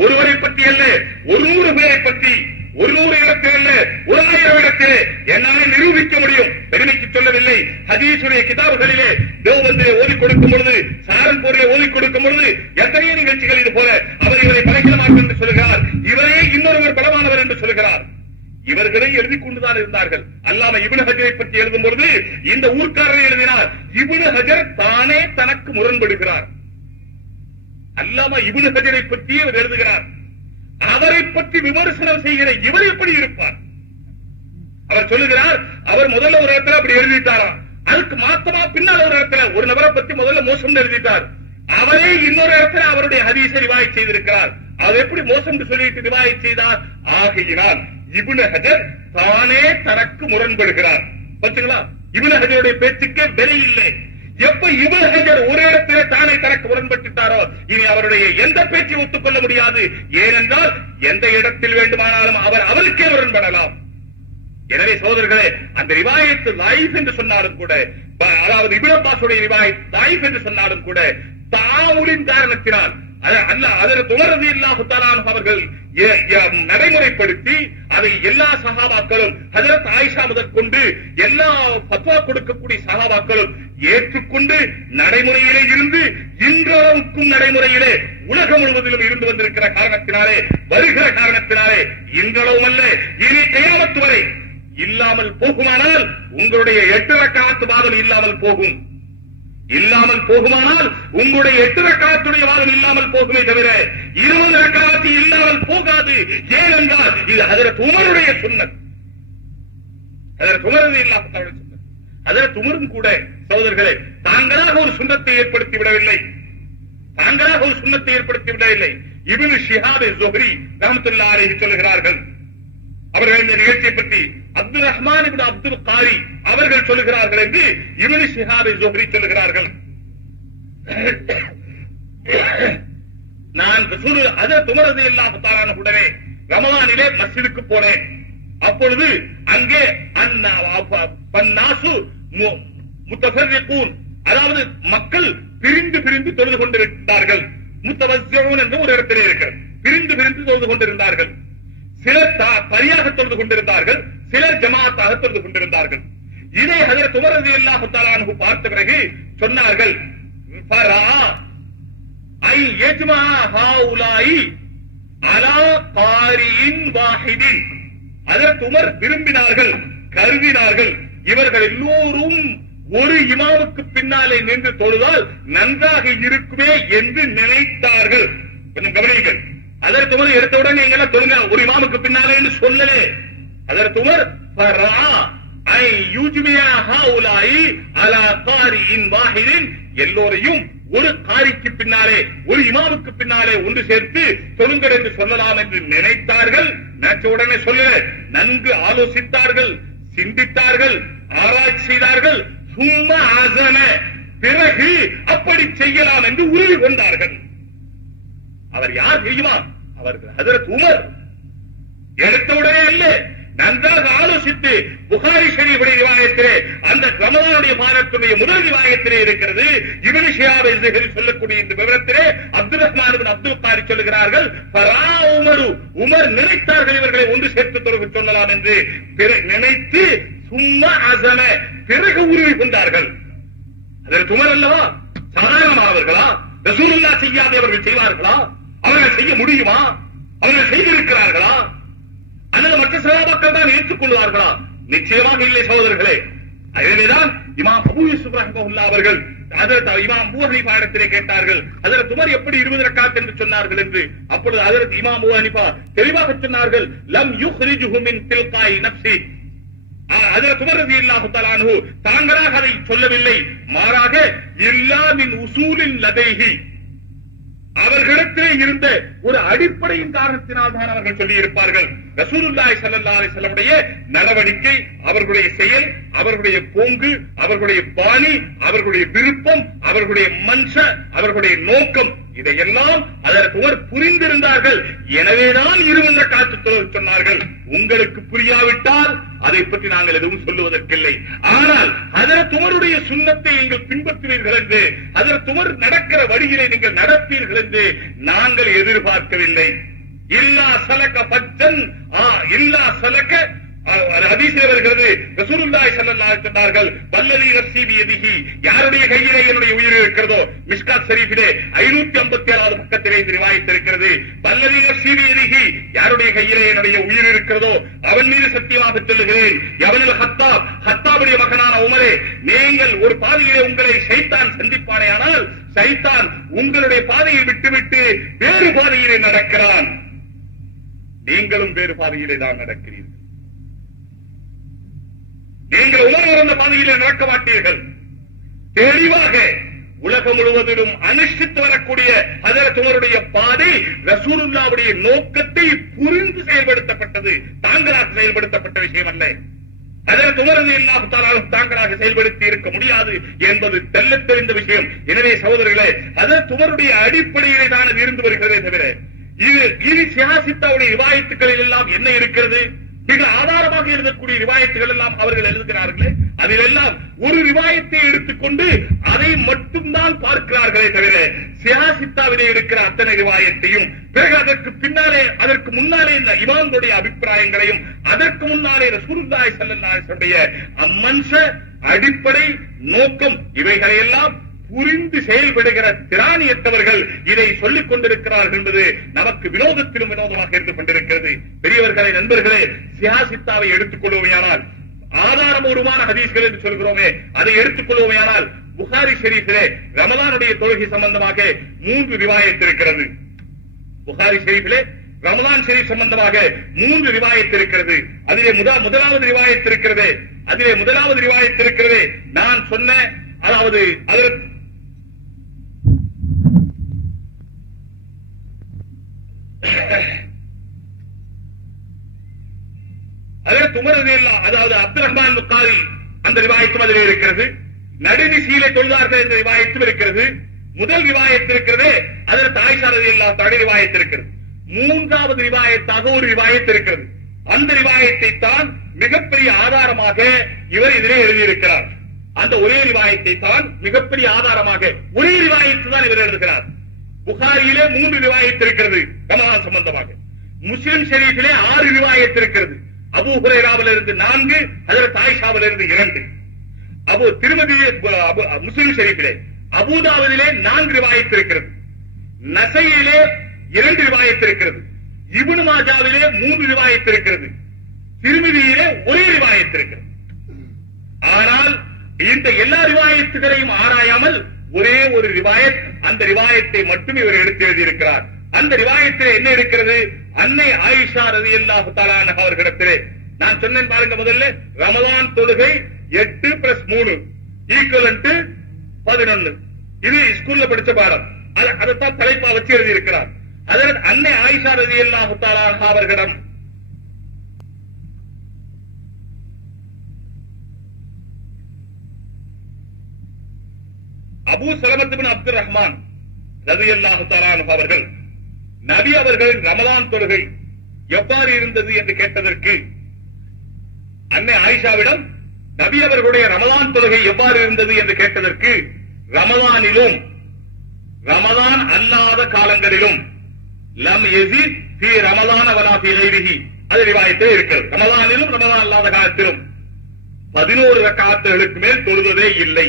ஒருவரை பற்றி அல்ல, 100 பேரை பற்றி, 100 இடத்தில் அல்ல, 1000 இடத்திலே என்னாலே நிரூபிக்க முடியும். பெருமைக்கு சொல்லவில்லை. ஹதீஸுடைய கிதாபுகளிலே தேவபந்திலே ஓதி கொடுக்கும் பொழுது, சாரன்பூரிலே ஓதி கொடுக்கும் பொழுது எத்தனையோ நிகழ்ச்சிகள் இது போல அவர் இவரை பலகீனமானவர் என்று சொல்லுகிறார், இவரே இன்னொருவர் பலமானவர் என்று சொல்லுகிறார். இவர்களை எழுதிக் கொண்டுதான் இருந்தார்கள். அல்லாம இப்னு ஹஜரை பற்றி எழுதும் பொழுது இந்த ஊர்க்காரரை எழுதினார், இப்னு ஹஜர் தானே தனக்கு முரண்படுகிறார். அல்லாம இப்னு ஹஜரை பற்றி அவர் எழுதுகிறார். அவரை பற்றி விமர்சனம் செய்கிற இவர் எப்படி இருப்பார்? அவர் சொல்லுகிறார், அவர் முதல்ல ஒரு இடத்துல அப்படி எழுதிட்டாராம், அதுக்கு மாத்தமா பின்னால் ஒரு இடத்துல ஒரு நபரை பற்றி முதல்ல மோசம் எழுதிட்டார், அவரே இன்னொரு இடத்துல அவருடைய ஹதீஸை ரிவாயத் செய்திருக்கிறார். அவர் எப்படி மோசம் சொல்லிட்டு ரிவாயத் செய்தார்? ஆகையினால் இப்னு ஹஜர் தானே தனக்கு முரண்படுகிறார். பாத்தீங்களா, இப்னு ஹஜருடைய பேச்சுக்கே விலை இல்லை. எப்ப இப்னு ஹஜர் ஒரு இடத்திலே தானே தனக்கு முரண்பட்டுட்டாரோ இனி அவருடைய எந்த பேச்சை ஒத்துக்கொள்ள முடியாது. ஏனென்றால் எந்த இடத்தில் வேண்டுமானாலும் அவர் அவருக்கே முரண்படலாம். எனவே சோதர்களே, அந்த ரிவாயத்து லைஃப் என்று சொன்னாலும் கூட, அதாவது இப்னு அப்பாஸுடைய ரிவாயத் லைஃப் என்று சொன்னாலும் கூட, தாவுலின் காரணத்தினால் அதற்கு உமர் ரலியல்லாஹு தஆலா அவர்கள் நடைமுறைப்படுத்தி அதை எல்லா சஹாபாக்களும், ஹஜ்ரத் ஆயிஷா முதற்கொண்டு எல்லா ஃபத்வா கொடுக்கக்கூடிய சஹாபாக்களும் ஏற்றுக்கொண்டு நடைமுறையிலே இருந்து இன்றளவுக்கும் நடைமுறையிலே உலகம் முழுவதிலும் இருந்து வந்திருக்கிற காரணத்தினாலே, வருகிற காரணத்தினாலே இன்றளவும் அல்ல இனி கியாமத் வரை இல்லாமல் போகுமானால் உங்களுடைய 8 ரக்காத் வாதம் இல்லாமல் போகும். இல்லாமல் போகுமானால் உங்களுடைய 8 ரக்காத்துடைய வாதம் இல்லாமல் போகுமே தவிர 20 ரக்காத்து இல்லாமல் போகாது. ஏனென்றால் இது ஹஜ்ரத் உமருடைய சுன்னத். ஹஜ்ரத் உமர் ரலியல்லாஹு தஆலா சுன்னத். ஹஜ்ரத் உமரும் கூட சகோதரர்களே தாங்களாக ஒரு சுன்னத்தை ஏற்படுத்தி விடவில்லை. தாங்களாக ஒரு சுன்னத்தை ஏற்படுத்தி விடவில்லை. இப்னு ஷிஹாப் ஸுஹ்ரி ரஹ்மத்துல்லாஹி அலைஹி சொல்கிறார்கள், அவர்கள் இந்த நிகழ்ச்சியை பற்றி அப்துல் ரஹ்மான் இப்னு அப்துல் காரி அவர்கள் சொல்லுகிறார்கள் என்று இப்னு ஷிஹாப் ஸுஹ்ரி சொல்லுகிறார்கள். நான் ஹஜ்ரத் உமர் ரலியல்லாஹு தஆலா உடனே ரமலானிலே மஸ்ஜிதுக்கு போனேன். அப்பொழுது அங்கே பன்னாசு முத்தஃபர்ரிகூன், அதாவது மக்கள் பிரிந்து பிரிந்து தொழுது கொண்டிருந்தார்கள். முத்தவஸ்ஸிஊன் என்று ஒரு இடத்திலே இருக்கிறது. பிரிந்து பிரிந்து தொழுது கொண்டிருந்தார்கள். சிலர் தனியாக தொழுது கொண்டிருந்தார்கள், சிலர் ஜமாத்தாக தொழுது கொண்டிருந்தார்கள். இதை ஹஜ்ரத் உமர் ரலியல்லாஹு தஆலா அன்ஹு பார்த்த பிறகு சொன்னார்கள், ஃபரா ஐ யஜ்மா ஹாஉலாஇ அலா காரியின் வாஹிதின். ஹஜ்ரத் உமர் விரும்பினார்கள், கருதினார்கள், இவர்கள் எல்லோரும் ஒரு இமாமுக்கு பின்னாலே நின்று தொழுதால் நன்றாக இருக்குமே என்று நினைத்தார்கள். கொஞ்சம் கவனியுங்கள். ஹஜ்ரத் உமர் எடுத்தவுடன் நீங்க தொழுங்க, ஒரு இமாமுக்கு பின்னாலே என்று சொல்லலே. ஹஜ்ரத் உமர் ஃபரா ஐ யுஜ்மியா ஹாஉலாஇ அலா காரியின் வாஹிதின், எல்லோரையும் ஒரு காரிக்கு பின்னாலே, ஒரு இமாமுக்கு பின்னாலே ஒன்று சேர்த்து தொழுங்கள் என்று சொல்லலாம் என்று நினைத்தார்கள். நினைச்ச உடனே சொல்லல, நன்கு ஆலோசித்தார்கள், சிந்தித்தார்கள், ஆராய்ச்சி செய்தார்கள். சும்மா ஆசன, பிறகு அப்படி செய்யலாம் என்று உறுதி கொண்டார்கள். அவர் யார் தெரியுமா? அவர்கள் ஹஜ்ரத் உமர். எடுத்தவுடனே அல்ல, நன்றாக ஆலோசித்து புகாரி ஷரீஃபுடைய ரிவாயத்திலே, அந்த ரமலானுடைய மாதத்துடைய முதல் ரிவாயத்திலே இருக்கிறது. இப்னு ஷிஹாப் அஸ்-ஸுஹ்ரி சொல்லக்கூடிய இந்த விவரத்திலே அப்துல் ரஹ்மான் இப்னு அப்துல் காரி சொல்லுகிறார்கள், ஃபரா உமரு, உமர் நினைத்தார்கள் இவர்களை ஒன்று சேர்த்து தொழுக சொல்லலாம் என்று நினைத்து சும்மா அஸம, பிறகு உறுதி கொண்டார்கள். அதற்கு உமர் அல்லவா? சாதாரணமானவர்களா? ரசூலுல்லாஹ் செய்யாத அவர்கள் செய்வார்களா? அவர்கள் செய்ய முடியுமா? அவர்கள் செய்திருக்கிறார்களா? அல்லது மற்ற சஹாபாக்கள் தான் ஏற்றுக்கொள்வார்களா? நிச்சயமாக இல்லை சகோதரர்களே. எனவேதான் இமாம் அபூ யூசுப் ரஹ்மத்துல்லாஹி அவர்கள் ஹஜ்ரத் இமாம் அபூ ஹனீஃபா இடத்திலே கேட்டார்கள், ஹஜ்ரத் உமர் எப்படி 20 ரக்காத் என்று சொன்னார்கள் என்று. அப்பொழுது ஹஜ்ரத் இமாம் அபூ ஹனீஃபா தெளிவாக சொன்னார்கள், லம் யுக்ரிஜுஹு மின் தில்காய் நஃப்ஸி. ஹஜ்ரத் உமர் ரலியல்லாஹு தஆலா அன்ஹு தாங்களாக அதை சொல்லவில்லை, மாறாக இல்லா மின் உசூலின் லதைஹி, அவர்களிடத்திலே இருந்த ஒரு அடிப்படையின் காரணத்தினால் தான் அவர்கள் சொல்லி இருப்பார்கள். ரசூலுல்லாஹி ஸல்லல்லாஹு அலைஹி வஸல்லம் நடவடிக்கை, அவர்களுடைய செயல், அவர்களுடைய போங்கு, அவர்களுடைய பாணி, அவர்களுடைய விருப்பம், அவர்களுடைய மன்ஷ, அவர்களுடைய நோக்கம், இதையெல்லாம் அதற்கு உமர் புரிந்திருந்தார்கள். எனவேதான் 20 ரக்காத் தொழுக சொன்னார்கள். உங்களுக்கு புரியாவிட்டால் அதை பற்றி நாங்கள் எதுவும் சொல்லுவதற்கில்லை. ஆனால் ஹஜ்ரத் உமருடைய சுன்னத்தை நீங்கள் பின்பற்றுவீர்கள் என்று, ஹஜ்ரத் உமர் நடக்கிற வழியிலே நீங்கள் நடப்பீர்கள் என்று நாங்கள் எதிர்பார்க்கவில்லை. இல்லா சலக பச்சன், இல்லா சலக ஹதீஸில் வருகிறது, ரசூலுல்லாஹி ஸல்லல்லாஹு அலைஹி வஸல்லம் சொன்னார்கள், வல்லதி நஃப்ஸி பியதிஹி, யாருடைய கையிலே என்னுடைய உயிர் இருக்கிறதோ. மிஷ்காத் ஷரீஃபிலே 557வது பக்கத்திலே இந்த ரிவாயத் இருக்கிறது. வல்லதி நஃப்ஸி பியதிஹி, யாருடைய கையிலே என்னுடைய உயிர் இருக்கிறதோ அவன் மீது சத்தியமாக சொல்லுகிறேன், யவனுல் ஹத்தாப், ஹத்தாபுடைய மகனான உமரே, நீங்கள் ஒரு பாதையிலே உங்களை ஷைத்தான் சந்திப்பானேயானால், ஷைத்தான் உங்களுடைய பாதையை விட்டுவிட்டு வேறு பாதையிலே நடக்கிறான், நீங்களும் வேறு பாதையிலே தான் நடக்கிறீர்கள். நீங்கள் உணர்ந்த பாதையிலே நடக்க மாட்டீர்கள். தெளிவாக உலகம் முழுவதிலும் அனுஷ்டித்து வரக்கூடிய ஹஜ்ரத் உமருடைய பாதை ரசூலுல்லாஹ்வுடைய நோக்கத்தை புரிந்து செயல்படுத்தப்பட்டது, தாங்களாக செயல்படுத்தப்பட்ட விஷயம் அல்ல. ஹஜ்ரத் உமர் ரலியல்லாஹு தஆலா தாங்களாக செயல்படுத்தி இருக்க முடியாது என்பது தெள்ளத் தெரிந்த விஷயம். எனவே சகோதரர்களே, ஹஜ்ரத் உமருடைய அடிப்படையிலே தான் அது இருந்து வருகிறதே தவிர, இது சியாசித்தாவுடைய ரிவாயத்துக்களில் எல்லாம் என்ன இருக்கிறது? மிக ஆதாரமாக இருக்கக்கூடிய ரிவாயத்துகள் எல்லாம் அவர்கள் எழுதுகிறார்களே, அதிலெல்லாம் ஒரு ரிவாயத்தை எடுத்துக்கொண்டு அதை மட்டும்தான் பார்க்கிறார்களே தவிர, சியாசித்தாவிலே இருக்கிற அத்தனை ரிவாயத்தையும், பிறகு அதற்கு பின்னாலே, அதற்கு முன்னாலே இந்த இமாம்களுடைய அபிப்பிராயங்களையும், அதற்கு முன்னாலே ரசூலுல்லாஹி ஸல்லல்லாஹு அலைஹி வஸல்லம் அம்மன்ஷ, அடிப்படை நோக்கம், இவைகளையெல்லாம் புரிந்து செயல்படுகிற திராணியற்றவர்கள் இதை சொல்லிக் கொண்டிருக்கிறார்கள் என்பது நமக்கு வினோதத்திலும் வினோதமாக இருந்து கொண்டிருக்கிறது. பெரியவர்களை, நண்பர்களே, சியாசித்தாவை எடுத்துக் கொள்வோமையானால், ஆதாரபூர்வமான ஹதீஸ்கள் என்று சொல்கிறோமே, அதை எடுத்துக் கொள்வோமையானால், புகாரி ஷரீஃபிலே ரமலானுடைய தொழுகை சம்பந்தமாக 3 ரிவாயத் இருக்கிறது. புகாரி ஷரீஃபிலே ரமலான் ஷரீஃப் சம்பந்தமாக 3 ரிவாயத் இருக்கிறது. அதிலே முதலாவது ரிவாயத் இருக்கிறது. அதிலே முதலாவது ரிவாயத் இருக்கிறது நான் சொன்ன, அதாவது அதற்கு உமர் ரலியல்லாஹு, அதாவது அப்துல் ரஹ்மான் புகாரி, அந்த ரிவாயத்தும் அதிலே இருக்கிறது. நடுநிசீலை தொழுதார்கள் என்ற ரிவாயத்தும் இருக்கிறது. முதல் ரிவாயத் இருக்கிறது, அதற்கு ஆயிஷா ரலியல்லாஹு தஆலா ரிவாயத் இருக்கிறது. மூன்றாவது ரிவாயத்தாக ஒரு ரிவாயத் இருக்கிறது. அந்த ரிவாயத்தை தான் மிகப்பெரிய ஆதாரமாக இவர் இதிலே எழுதியிருக்கிறார். அந்த ஒரே ரிவாயத்தை தான் மிகப்பெரிய ஆதாரமாக, ஒரே ரிவாயத்தை தான் இவர் எழுதுகிறார். புகாரியிலே 3 ரிவாயத் இருக்கிறது ரமலான் சம்பந்தமாக. முஸ்லிம் ஷரீஃபிலே 6 ரிவாயத் இருக்கிறது. அபூ ஹுரைராவிலிருந்து 4, ஹஜ்ரத் ஆயிஷாவிலிருந்து 2. திருமதி முஸ்லிம் ஷரீஃபிலே, அபூதாவுதிலே 4 ரிவாயத் இருக்கிறது. நசையிலே 2 ரிவாயத் இருக்கிறது. இப்னு மாஜாவிலே 3 ரிவாயத் இருக்கிறது. திருமிதியிலே 1 ரிவாயத் இருக்கிறது. ஆனால் இந்த எல்லா ரிவாயத்துகளையும் ஆராயாமல் ஒரே ஒரு ரிவாயத், அந்த ரிவாயத்தை மட்டும் இவர் எடுத்து எழுதியிருக்கிறார். அந்த ரிவாயத்தில் என்ன இருக்கிறது? அன்னை ஆயிஷா ரலியல்லாஹு தஆலா அன்ஹா அவர்களிடத்திலே நான் சொன்னேன் பாருங்க, முதல்ல ரமலான் தொழுகை 8 + 3 = 11. இது ஸ்கூல்ல படிச்ச பாடம். அதைத்தான் தலைப்பா வச்சு எழுதி இருக்கிறார். அதற்கு அன்னை ஆயிஷா ரலியல்லாஹு தஆலா அன்ஹா அவர்களிடம் அபூ சலமத் பின் அப்துர் ரஹ்மான் ரலியல்லாஹு தஆலா அன்ஹு அவர்கள் நபி அவர்களின் ரமலான் தொழுகை எவ்வாறு இருந்தது என்று கேட்டதற்கு, அன்னை ஆயிஷாவிடம் நபி அவர்களுடைய ரமலான் தொழுகை எவ்வாறு இருந்தது என்று கேட்டதற்கு, ரமலானிலும் ரமலான் அல்லாத காலங்களிலும் லம் யஸித் ஃபீ ரமலான வலா ஃபீ கைரிஹி, அது ரிவாயத்தில் இருக்கிறது. ரமலானிலும் ரமலான் அல்லாத காலத்திலும் 11 ரக்காத்துகளுக்கு மேல் தொழுததே இல்லை.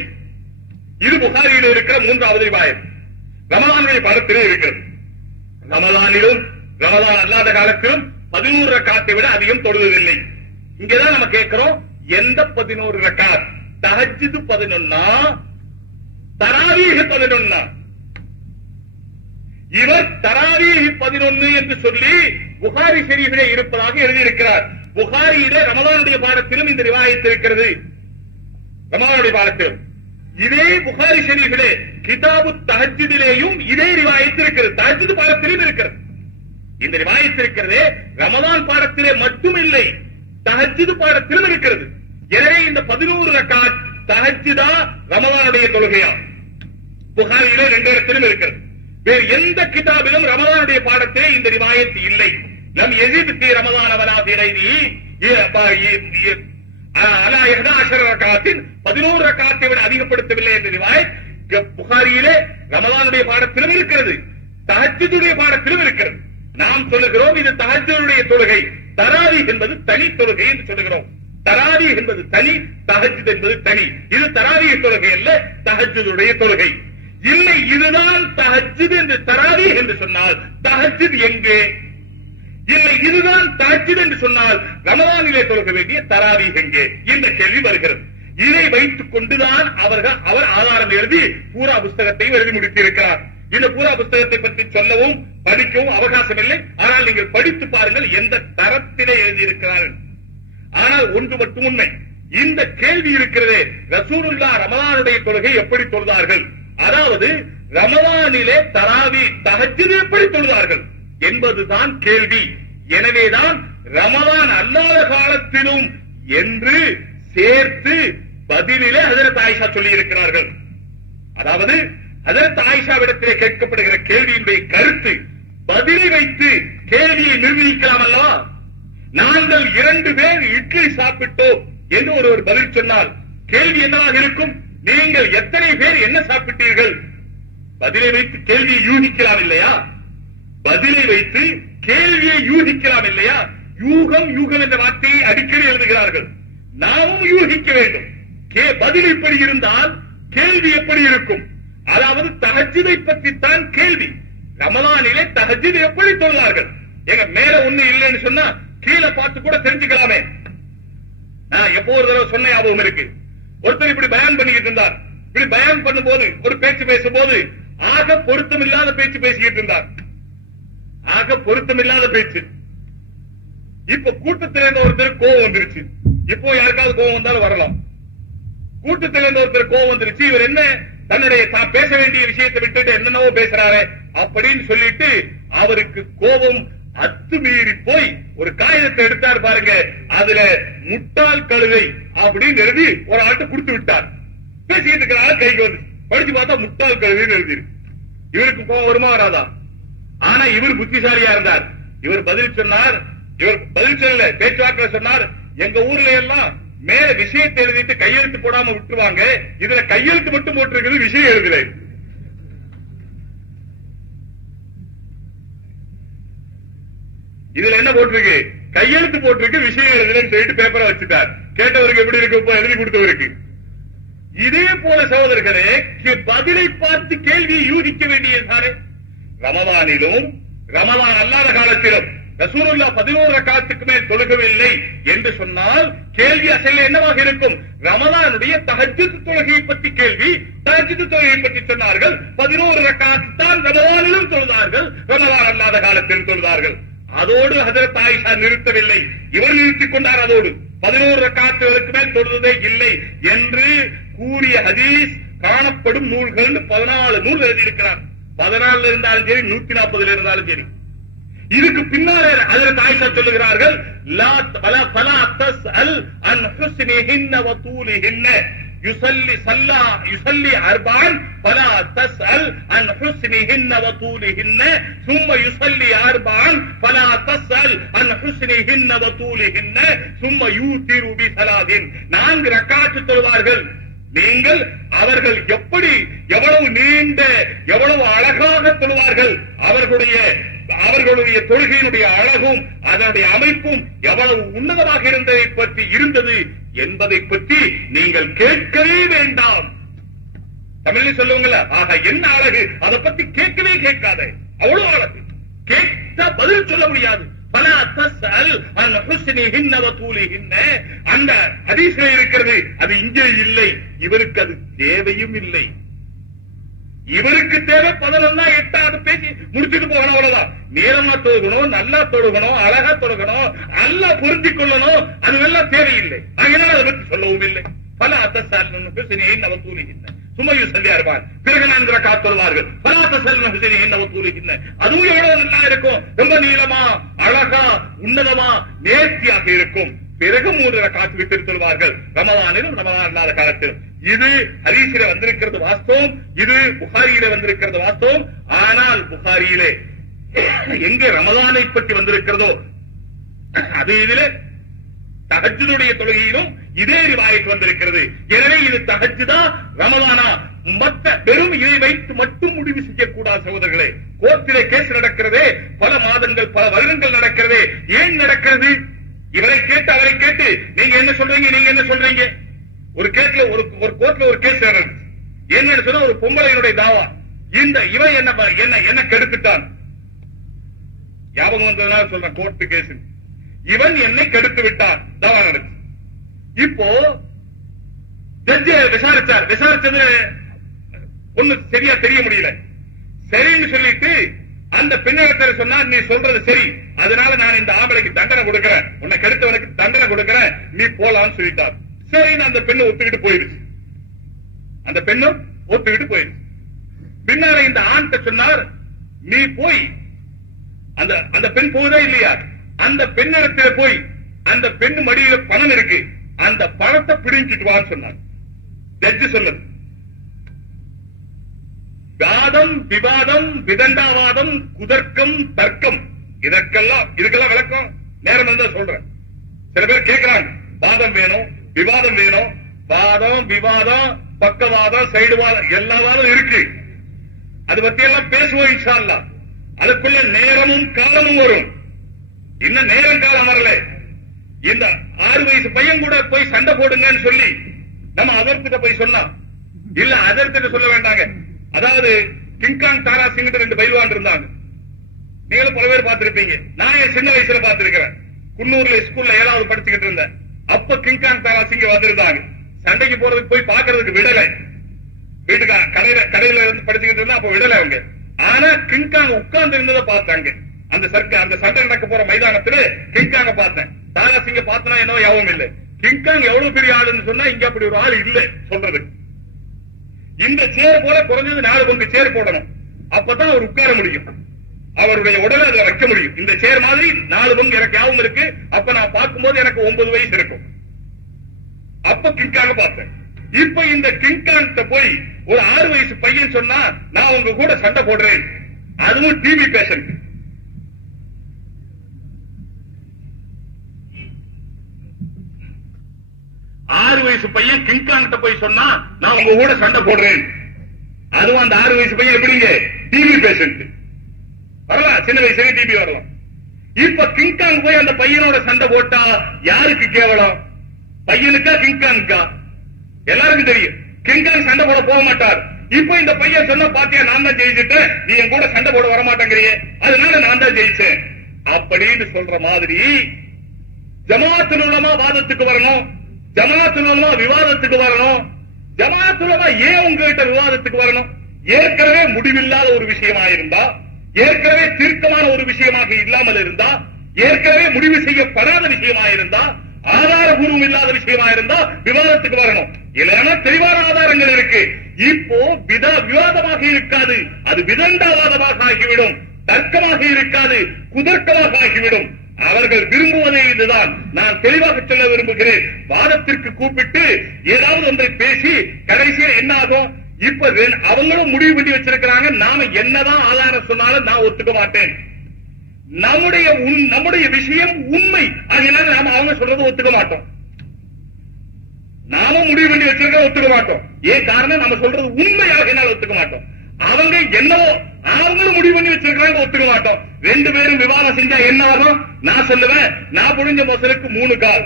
இது புகாரியில் இருக்கிற 3வது ரிவாயத். ரமலானுடைய பாடத்திலே இருக்கிறது. ரமலானிலும் ரமலான் அல்லாத காலத்திலும் 11 ரக்காத்தை விட அதிகம் தொழுவதில்லை. இங்கதான் நம்ம கேட்கிறோம், எந்த 11 ரக்காத்? தஹஜ்ஜுது 11, தராவீஹ் 11. இவர் தராவீஹ் 11 என்று சொல்லி புகாரி ஷரீஃபிலே இருப்பதாக எழுதியிருக்கிறார். புகாரியிலே ரமலானுடைய பாடத்திலும் இந்த ரிவாயத் இருக்கிறது. ரமலானுடைய பாடத்திலும் இதே புகாரி ஷரீஃபிலே கிதாபு தஹஜ்ஜுதிலேயும் இதே ரிவாயத் இருக்கிறது. தஹஜ்ஜுத் பாடத்திலும் இருக்கிறது. இந்த ரிவாயத் இருக்கிறது ரமலான் பாடத்திலே மட்டும் இல்லை, தஹஜ்ஜுத் பாடத்திலும் இருக்கிறது. எனவே இந்த 11 ரக்காத் தஹஜ்ஜுதா ரமலானுடைய தொழுகையா? புகாரியிலே 2 இடத்திலும் இருக்கிறது. வேறு எந்த கிதாபிலும் ரமலானுடைய பாடத்திலே இந்த ரிவாயத் இல்லை. லம் யஸித் ஃபீ ரமலான வலா ஃபீ கைரிஹி அலா 11 ரக்காத்தின் 11 ரக்காத்தை விட அதிகப்படுத்தவில்லை என்ற ரிவாயத் புகாரியிலே ரமலானுடைய பாடத்திலும் இருக்கிறது, தஹஜ்ஜுடைய பாடத்திலும் இருக்கிறது. நாம் சொல்லுகிறோம் இது தஹஜ்ஜுடைய தொழுகை, தராவீஹ் என்பது தனி தொழுகை என்று சொல்லுகிறோம். தராவீஹ் என்பது தனி, தஹஜ்ஜுத் என்பது தனி. இது தராவீஹ் தொழுகை அல்ல, தஹஜ்ஜுடைய தொழுகை. இல்லை, இதுதான் தஹஜ்ஜுத் என்று தராவீஹ் என்று சொன்னால் தஹஜ்ஜுத் எங்கே? இல்லை, இதுதான் தஹஜ்ஜுத் என்று சொன்னால் ரமலானிலே தொழுக வேண்டிய தராவீஹ் எங்கே? இந்த கேள்வி வருகிறது. இதை வைத்துக் கொண்டுதான் அவர் ஆதாரம் எழுதி பூரா புஸ்தகத்தையும் எழுதி முடித்திருக்கிறார். இந்த பூரா புஸ்தகத்தை பற்றி சொல்லவும் படிக்கவும் அவகாசம் இல்லை. ஆனால் நீங்கள் படித்து பாருங்கள் எந்த தரத்திலே எழுதியிருக்கிறார்கள். ஆனால் ஒன்று மட்டும் உண்மை, இந்த கேள்வி இருக்கிறதே, ரசூலுல்லாஹ் ரமலானுடைய தொழுகை எப்படி தொழுதார்கள், அதாவது ரமலானிலே தராவி தஹஜ்ஜுத் எப்படி தொழுதார்கள் என்பதுதான் கேள்வி. எனவேதான் ரமலான் அல்லாத காலத்திலும் என்று சேர்த்து பதிலிலே ஹஜ்ரத் ஆயிஷா சொல்லி இருக்கிறார்கள். அதாவது ஹஜ்ரத் ஆயிஷாவிடத்திலே கேட்கப்படுகிற கேள்வியினுடைய கருத்து பதிலை வைத்து கேள்வியை நிர்ணயிக்கலாம் அல்லவா? நாங்கள் 2 பேர் இட்லி சாப்பிட்டோம் என்று ஒருவர் பதில் சொன்னால் கேள்வி என்னவாக இருக்கும்? நீங்கள் எத்தனை பேர் என்ன சாப்பிட்டீர்கள்? பதிலை வைத்து கேள்வியை யூகிக்கலாம் இல்லையா? பதிலை வைத்து கேள்வியை யூகிக்கலாம் இல்லையா? யூகம் என்ற வார்த்தையை அடிக்கடி எழுதுகிறார்கள். நாமும் யூகிக்க வேண்டும். பதில் இப்படி இருந்தால் கேள்வி எப்படி இருக்கும்? அதாவது தஹஜ்ஜுதை பற்றித்தான் கேள்வி. ரமலானிலே தஹஜ்ஜுத் எப்படி தொழுதார்கள்? எங்க மேல ஒண்ணு இல்லைன்னு சொன்னா கீழே பார்த்து கூட தெரிஞ்சுக்கலாமே. எப்போ ஒரு தடவை சொன்ன ஞாபகம் இருக்கு. ஒருத்தர் இப்படி பயான் பண்ணிக்கிட்டு இருந்தார். இப்படி பயான் பண்ணும்போது ஒரு பேச்சு பேசும்போது ஆக பொருத்தம் இல்லாத பேச்சு பேசிக்கிட்டு இருந்தார். ஆக பொருத்தம் இல்லாத பேச்சு. இப்ப கூட்டத்தில் இருந்த ஒருத்தர் கோவம் வந்துருச்சு. இப்போ யாருக்காவது கோவம் வந்தாலும் வரலாம். கூட்டத்தில் இருந்த ஒருத்தர் கோவம் வந்துருச்சு. இவர் என்ன தன்னுடைய தான் பேச வேண்டிய விஷயத்தை விட்டுட்டு என்னென்னவோ பேசுறாரு அப்படின்னு சொல்லிட்டு அவருக்கு கோபம் அத்துமீறி போய் ஒரு காகிதத்தை எடுத்தார் பாருங்க. அதுல முட்டாள் கழுதை அப்படின்னு எழுதி ஒரு ஆள்கிட்ட கொடுத்து விட்டார். பேசிட்டு இருக்கிற ஆள் கைக்கு வந்து படிச்சு பார்த்தா முட்டாள் கழுதைன்னு எழுதிரு. இவருக்கு கோபம் வருமா வராதா? ஆனா இவர் புத்திசாலியா இருந்தார். இவர் பதில் சொன்னார். இவர் பதில் சொல்லல, பேச்சுவார்த்தை சொன்னார். எங்க ஊர்ல எல்லாம் மேல விஷயத்தை எழுதிட்டு கையெழுத்து போடாம விட்டுருவாங்க. இதுல கையெழுத்து மட்டும் போட்டிருக்கிறது, விஷயம் எழுதல. இதுல என்ன போட்டிருக்கு? கையெழுத்து போட்டிருக்கு, விஷயம் எழுதுன்னு சொல்லிட்டு பேப்பரை வச்சுட்டார். கேட்டவருக்கு எப்படி இருக்கு? எழுதி கொடுத்தவருக்கு. இதே போல சகோதரர்களே, பதிலை பார்த்து கேள்வியை யூகிக்க வேண்டியது. ரமதானிலும் ரமதான் அல்லாத காலத்திலும் ரசூலுல்லாஹ் 11 ரக்காத்துக்கு மேல் தொழுகவில்லை என்று சொன்னால் கேள்வி அசல் என்னவாக இருக்கும்? ரமதானுடைய தஹஜ்ஜுத் தொழுகையை பற்றி கேள்வி. தஹஜ்ஜுத் தொழுகையை பற்றி சொன்னார்கள். 11 ரக்காத் தான் ரமதானிலும் தொழுதார்கள், ரமதான் அல்லாத காலத்தில் தொழுதார்கள். அதோடு ஹஜ்ரத் ஆயிஷா நிறுத்தவில்லை, இவர் நிறுத்திக் கொண்டார். அதோடு 11 ரக்காத்துகளுக்கு மேல் தொழுதே இல்லை என்று கூறிய ஹதீஸ் காணப்படும் நூல்கள் 14 நூல் எழுதியிருக்கிறார். 14 இருந்தாலும் சரி, 140 இருந்தாலும் சரி. இதுக்கு பின்னாலே ஹஜ்ரத் ஆயிஷா சொல்லுகிறார்கள், லா ஃபலா தஸ்அல் அன் ஹுஸ்னிஹின்ன வ தூலிஹின்ன யுஸல்லி அர்பஅன் ஃபலா தஸ்அல் அன் ஹுஸ்னிஹின்ன வ தூலிஹின்ன ثم يصلي أربعا فلا تسأل عن حسنهن وطولهن ثم يوتر بثلاث. 4 ரக்காத் தொழுவார்கள். நீங்கள் அவர்கள் எப்படி எவ்வளவு நீண்ட எவ்வளவு அழகாக தொழுவார்கள், அவர்களுடைய தொழுகையினுடைய அழகும் அதனுடைய அமைப்பும் எவ்வளவு உன்னதமாக இருந்தது என்பதை பற்றி நீங்கள் கேட்கவே வேண்டாம். தமிழில் சொல்லுவங்கள, ஆக என்ன அழகு, அதை பத்தி கேட்கவே கேட்காத, அவ்வளவு அழகு. கேட்டா பதில் சொல்ல முடியாது. அந்த ஹதீஸ்ல இருக்கிறது, அது இங்கே இல்லை. இவருக்கு அது தேவையும் இல்லை. இவருக்கு தேவை 11 8 பேசி முடிச்சுட்டு போகணும், அவ்வளவுதான். நேரமா தொழுகணும், நல்லா தொழுகணும், அழகா தொழுகணும், நல்லா புரிஞ்சிக் கொள்ளணும், அதுவெல்லாம் தேவையில்லை. அதனால அதை பற்றி சொல்லவும் இல்லை. பல அத்தூலிகின்ற சுமையு சொல்லியாருவார். பிறகு 4 ரக்காத் தொழுவார்கள். பலாத்த செல்வம் என்ன, அதுவும் எவ்வளவு நல்லா இருக்கும், ரொம்ப நீளமா அழகா உன்னதமா நேர்த்தியாக இருக்கும். பிறகு 3 ரக்காத் விட்டு சொல்வார்கள், ரமதானிலும் ரமதான் அல்லாத காலத்திலும். இது ஹதீஸிலே வந்திருக்கிறது வாஸ்தவம், இது புகாரியிலே வந்திருக்கிறது வாஸ்தவம். ஆனால் புகாரியிலே எங்கே ரமதானை பற்றி வந்திருக்கிறதோ அது இதிலே தஹஜ்ஜுடைய தொழுகையிலும் இதே ரிவாயத் வந்திருக்கிறது. எனவே இது தஹஜ்ஜுதா ரமதானா, மற்ற வெறும் இதை வைத்து மட்டும் முடிவு செய்யக்கூடாது சகோதரர்களே. கோர்ட்டிலே கேஸ் நடக்கிறதே, பல மாதங்கள் பல வருடங்கள் நடக்கிறதே. ஏன் நடக்கிறது? இவரை கேட்டு அவரை கேட்டு நீங்க என்ன சொல்றீங்க, நீங்க என்ன சொல்றீங்க. ஒரு கேஸ்ல ஒரு கோர்ட்ல ஒரு கேஸ் நடந்துச்சு. என்னன்னு சொன்னா, ஒரு பொம்பளையினுடைய தாவா, இந்த இவன் என்ன கெடுத்துட்டான். ஞாபகம் வந்ததுனால சொல்றேன், கோர்ட்டு கேஸ். இவன் என்னை கெடுத்து விட்டான், தாவா நடந்துச்சு. இப்போ ஜட்ஜி விசாரிச்சது ஒண்ணு சரியா தெரிய முடியல. சரின்னு சொல்லிட்டு அந்த பெண்ணிடத்தில் சொன்னா, நீ சொல்றது சரி, அதனால நான் இந்த ஆம்பளைக்கு தண்டனை கொடுக்கிறேன், உன்னை கெடுத்தவனுக்கு தண்டனை கொடுக்கிறேன், நீ போலான்னு சொல்லிட்டார். சரின்னு அந்த பெண்ணு ஒத்துக்கிட்டு போயிருச்சு. அந்த பெண்ணும் ஒத்துக்கிட்டு போயிருச்சு. பின்னால இந்த ஆண்ட சொன்னார், நீ போய் அந்த பெண் போகுதா இல்லையா, அந்த பெண்ணிடத்துல போய் அந்த பெண் மடியில பணம் இருக்கு, அந்த பணத்தை பிடிங்கிட்டு வான்னு சொன்னார். ஜட்ஜி சொன்னது. வாதம் விவாதம் விதண்டாவாதம் குதர்க்கம் தர்க்கம் இதுக்கெல்லாம் விளக்கம் நேரம் வந்தா சொல்றேன். சில பேர் கேட்கிறாங்க, வாதம் வேணும் விவாதம் வேணும். வாதம் விவாதம் பக்கவாதம் சைடுவாதம் எல்லா வாதம் இருக்கு. அது பத்தி எல்லாம் பேசுவோம் இன்ஷா அல்லாஹ். அதுக்குள்ள நேரமும் காலமும் வரும். இன்னும் நேரம் காலம் வரல. இந்த 6 வயசு பையன் கூட போய் சண்டை போடுங்கன்னு சொல்லி நம்ம அதர்கிட்ட போய் சொன்னா, இல்ல அதர்கிட்ட சொல்ல வேண்டாங்க. அதாவது கிங்காங் தாரா சிங் 2 பைல்வான் இருந்தாங்க. நீங்களும் பல பேர் பார்த்திருப்பீங்க. நான் என் சின்ன வயசுல பார்த்திருக்கிறேன். குன்னூர்ல ஸ்கூல்ல 7வது படிச்சுக்கிட்டு இருந்தேன். அப்ப கிங்காங் தாரா சிங் வந்திருந்தாங்க. சண்டைக்கு போறதுக்கு போய் பாக்குறதுக்கு விடல. வீட்டுக்கார கடையில இருந்து படிச்சுக்கிட்டு இருந்தா அப்ப விடல அவங்க. ஆனா கிங்காங் உட்கார்ந்து இருந்ததை பார்த்தாங்க. அந்த சண்டை நடக்க போற மைதானத்துல கிங்காங்க பார்த்தேன். தாரா சிங்க பார்த்தனா என்னவோ யாவும் இல்லை. கிங்காங் எவ்வளவு பெரிய ஆளுன்னு சொன்னா இங்க அப்படி ஒரு ஆள் இல்ல சொல்றதுக்கு. இந்த சேர் போல குறைஞ்சது 4 பங்கு சேர் போடணும், அப்பதான் அவர் உட்கார முடியும், அவருடைய உடலை அதுல வைக்க முடியும். இந்த சேர் மாதிரி 4 பங்கு எனக்கு யாவும் இருக்கு. அப்ப நான் பார்க்கும்போது எனக்கு 9 வயசு இருக்கும். அப்ப கிங்காங்க பார்த்தேன். இப்ப இந்த கிங்காங்க போய் ஒரு 6 வயசு பையன் சொன்னா, நான் உங்க கூட சண்டை போடுறேன், அதுவும் டிவி பேஷண்ட். ஆறு வயசு பையன் கிங்காங்கிட்ட போய் சொன்னா, நான் உங்க கூட சண்டை போடுறேன், அதுவும் அந்த 6 வயசு பையன் எப்படிங்க டிவி பேஷண்ட். வரலாம், சின்ன வயசுல டிவி வரலாம். இப்ப கிங்காங் போய் அந்த பையனோட சண்டை போட்டா யாருக்கு கேவலம்? பையனுக்கா கிங்காங்கா? எல்லாருக்கும் தெரியும் கிங்காங் சண்டை போட போக மாட்டார். இப்ப இந்த பையன் சொன்ன பாத்தியா, நான் தான் ஜெயிச்சுட்டேன், நீ என் கூட சண்டை போட வர மாட்டேங்கிறியே, அதனால நான் தான் ஜெயிச்சேன் அப்படின்னு சொல்ற மாதிரி ஜமாஅத்துல் உலமா வாதத்துக்கு வரணும், ஜமாஅத்துல் உலமா விவாதத்துக்கு வரணும். ஜமாஅத்துல் உலமா ஏன் உங்ககிட்ட விவாதத்துக்கு வரணும்? ஏற்கனவே முடிவில்லாத ஒரு விஷயமா இருந்தா, ஏற்கனவே தீர்க்கமான ஒரு விஷயமாக இல்லாமல் இருந்தா, ஏற்கனவே முடிவு செய்யப்படாத விஷயமா இருந்தா, ஆதாரபூர்வம் இல்லாத விஷயமா இருந்தா விவாதத்துக்கு வரணும். இல்லைன்னா தெளிவான ஆதாரங்கள் இருக்கு. இப்போ விவாதமாக இருக்காது, அது விதண்டாவாதமாக ஆகிவிடும். தர்க்கமாக இருக்காது, குதர்க்கமாக ஆகிவிடும். அவர்கள் விரும்புவதே இதுதான். நான் தெளிவாக சொல்ல விரும்புகிறேன். வாதத்திற்கு கூப்பிட்டு ஏதாவது ஒன்றை பேசி கடைசியில் என்ன ஆகும்? இப்ப அவங்களும் முடிவு பண்ணி வச்சிருக்கிறாங்க, நாம என்னதான் ஆதாரம் சொன்னாலும் நான் ஒத்துக்க மாட்டேன், நம்முடைய விஷயம் உண்மை, அதனால நாம அவங்க சொல்றது ஒத்துக்க மாட்டோம். நாம முடிவு பண்ணி வச்சிருக்க ஒத்துக்க மாட்டோம். ஏன் காரணம்? நம்ம சொல்றது உண்மையாக ஒத்துக்க மாட்டோம். அவங்க என்னவோ அவங்களும் முடிவு பண்ணி வச்சிருக்காங்க, ஒத்துக்க மாட்டோம். ரெண்டு பேரும் விவாதம் செஞ்சா என்ன ஆகும்? நான் சொல்லுவேன், நான் புரிஞ்ச மொசலுக்கு 3 கால்.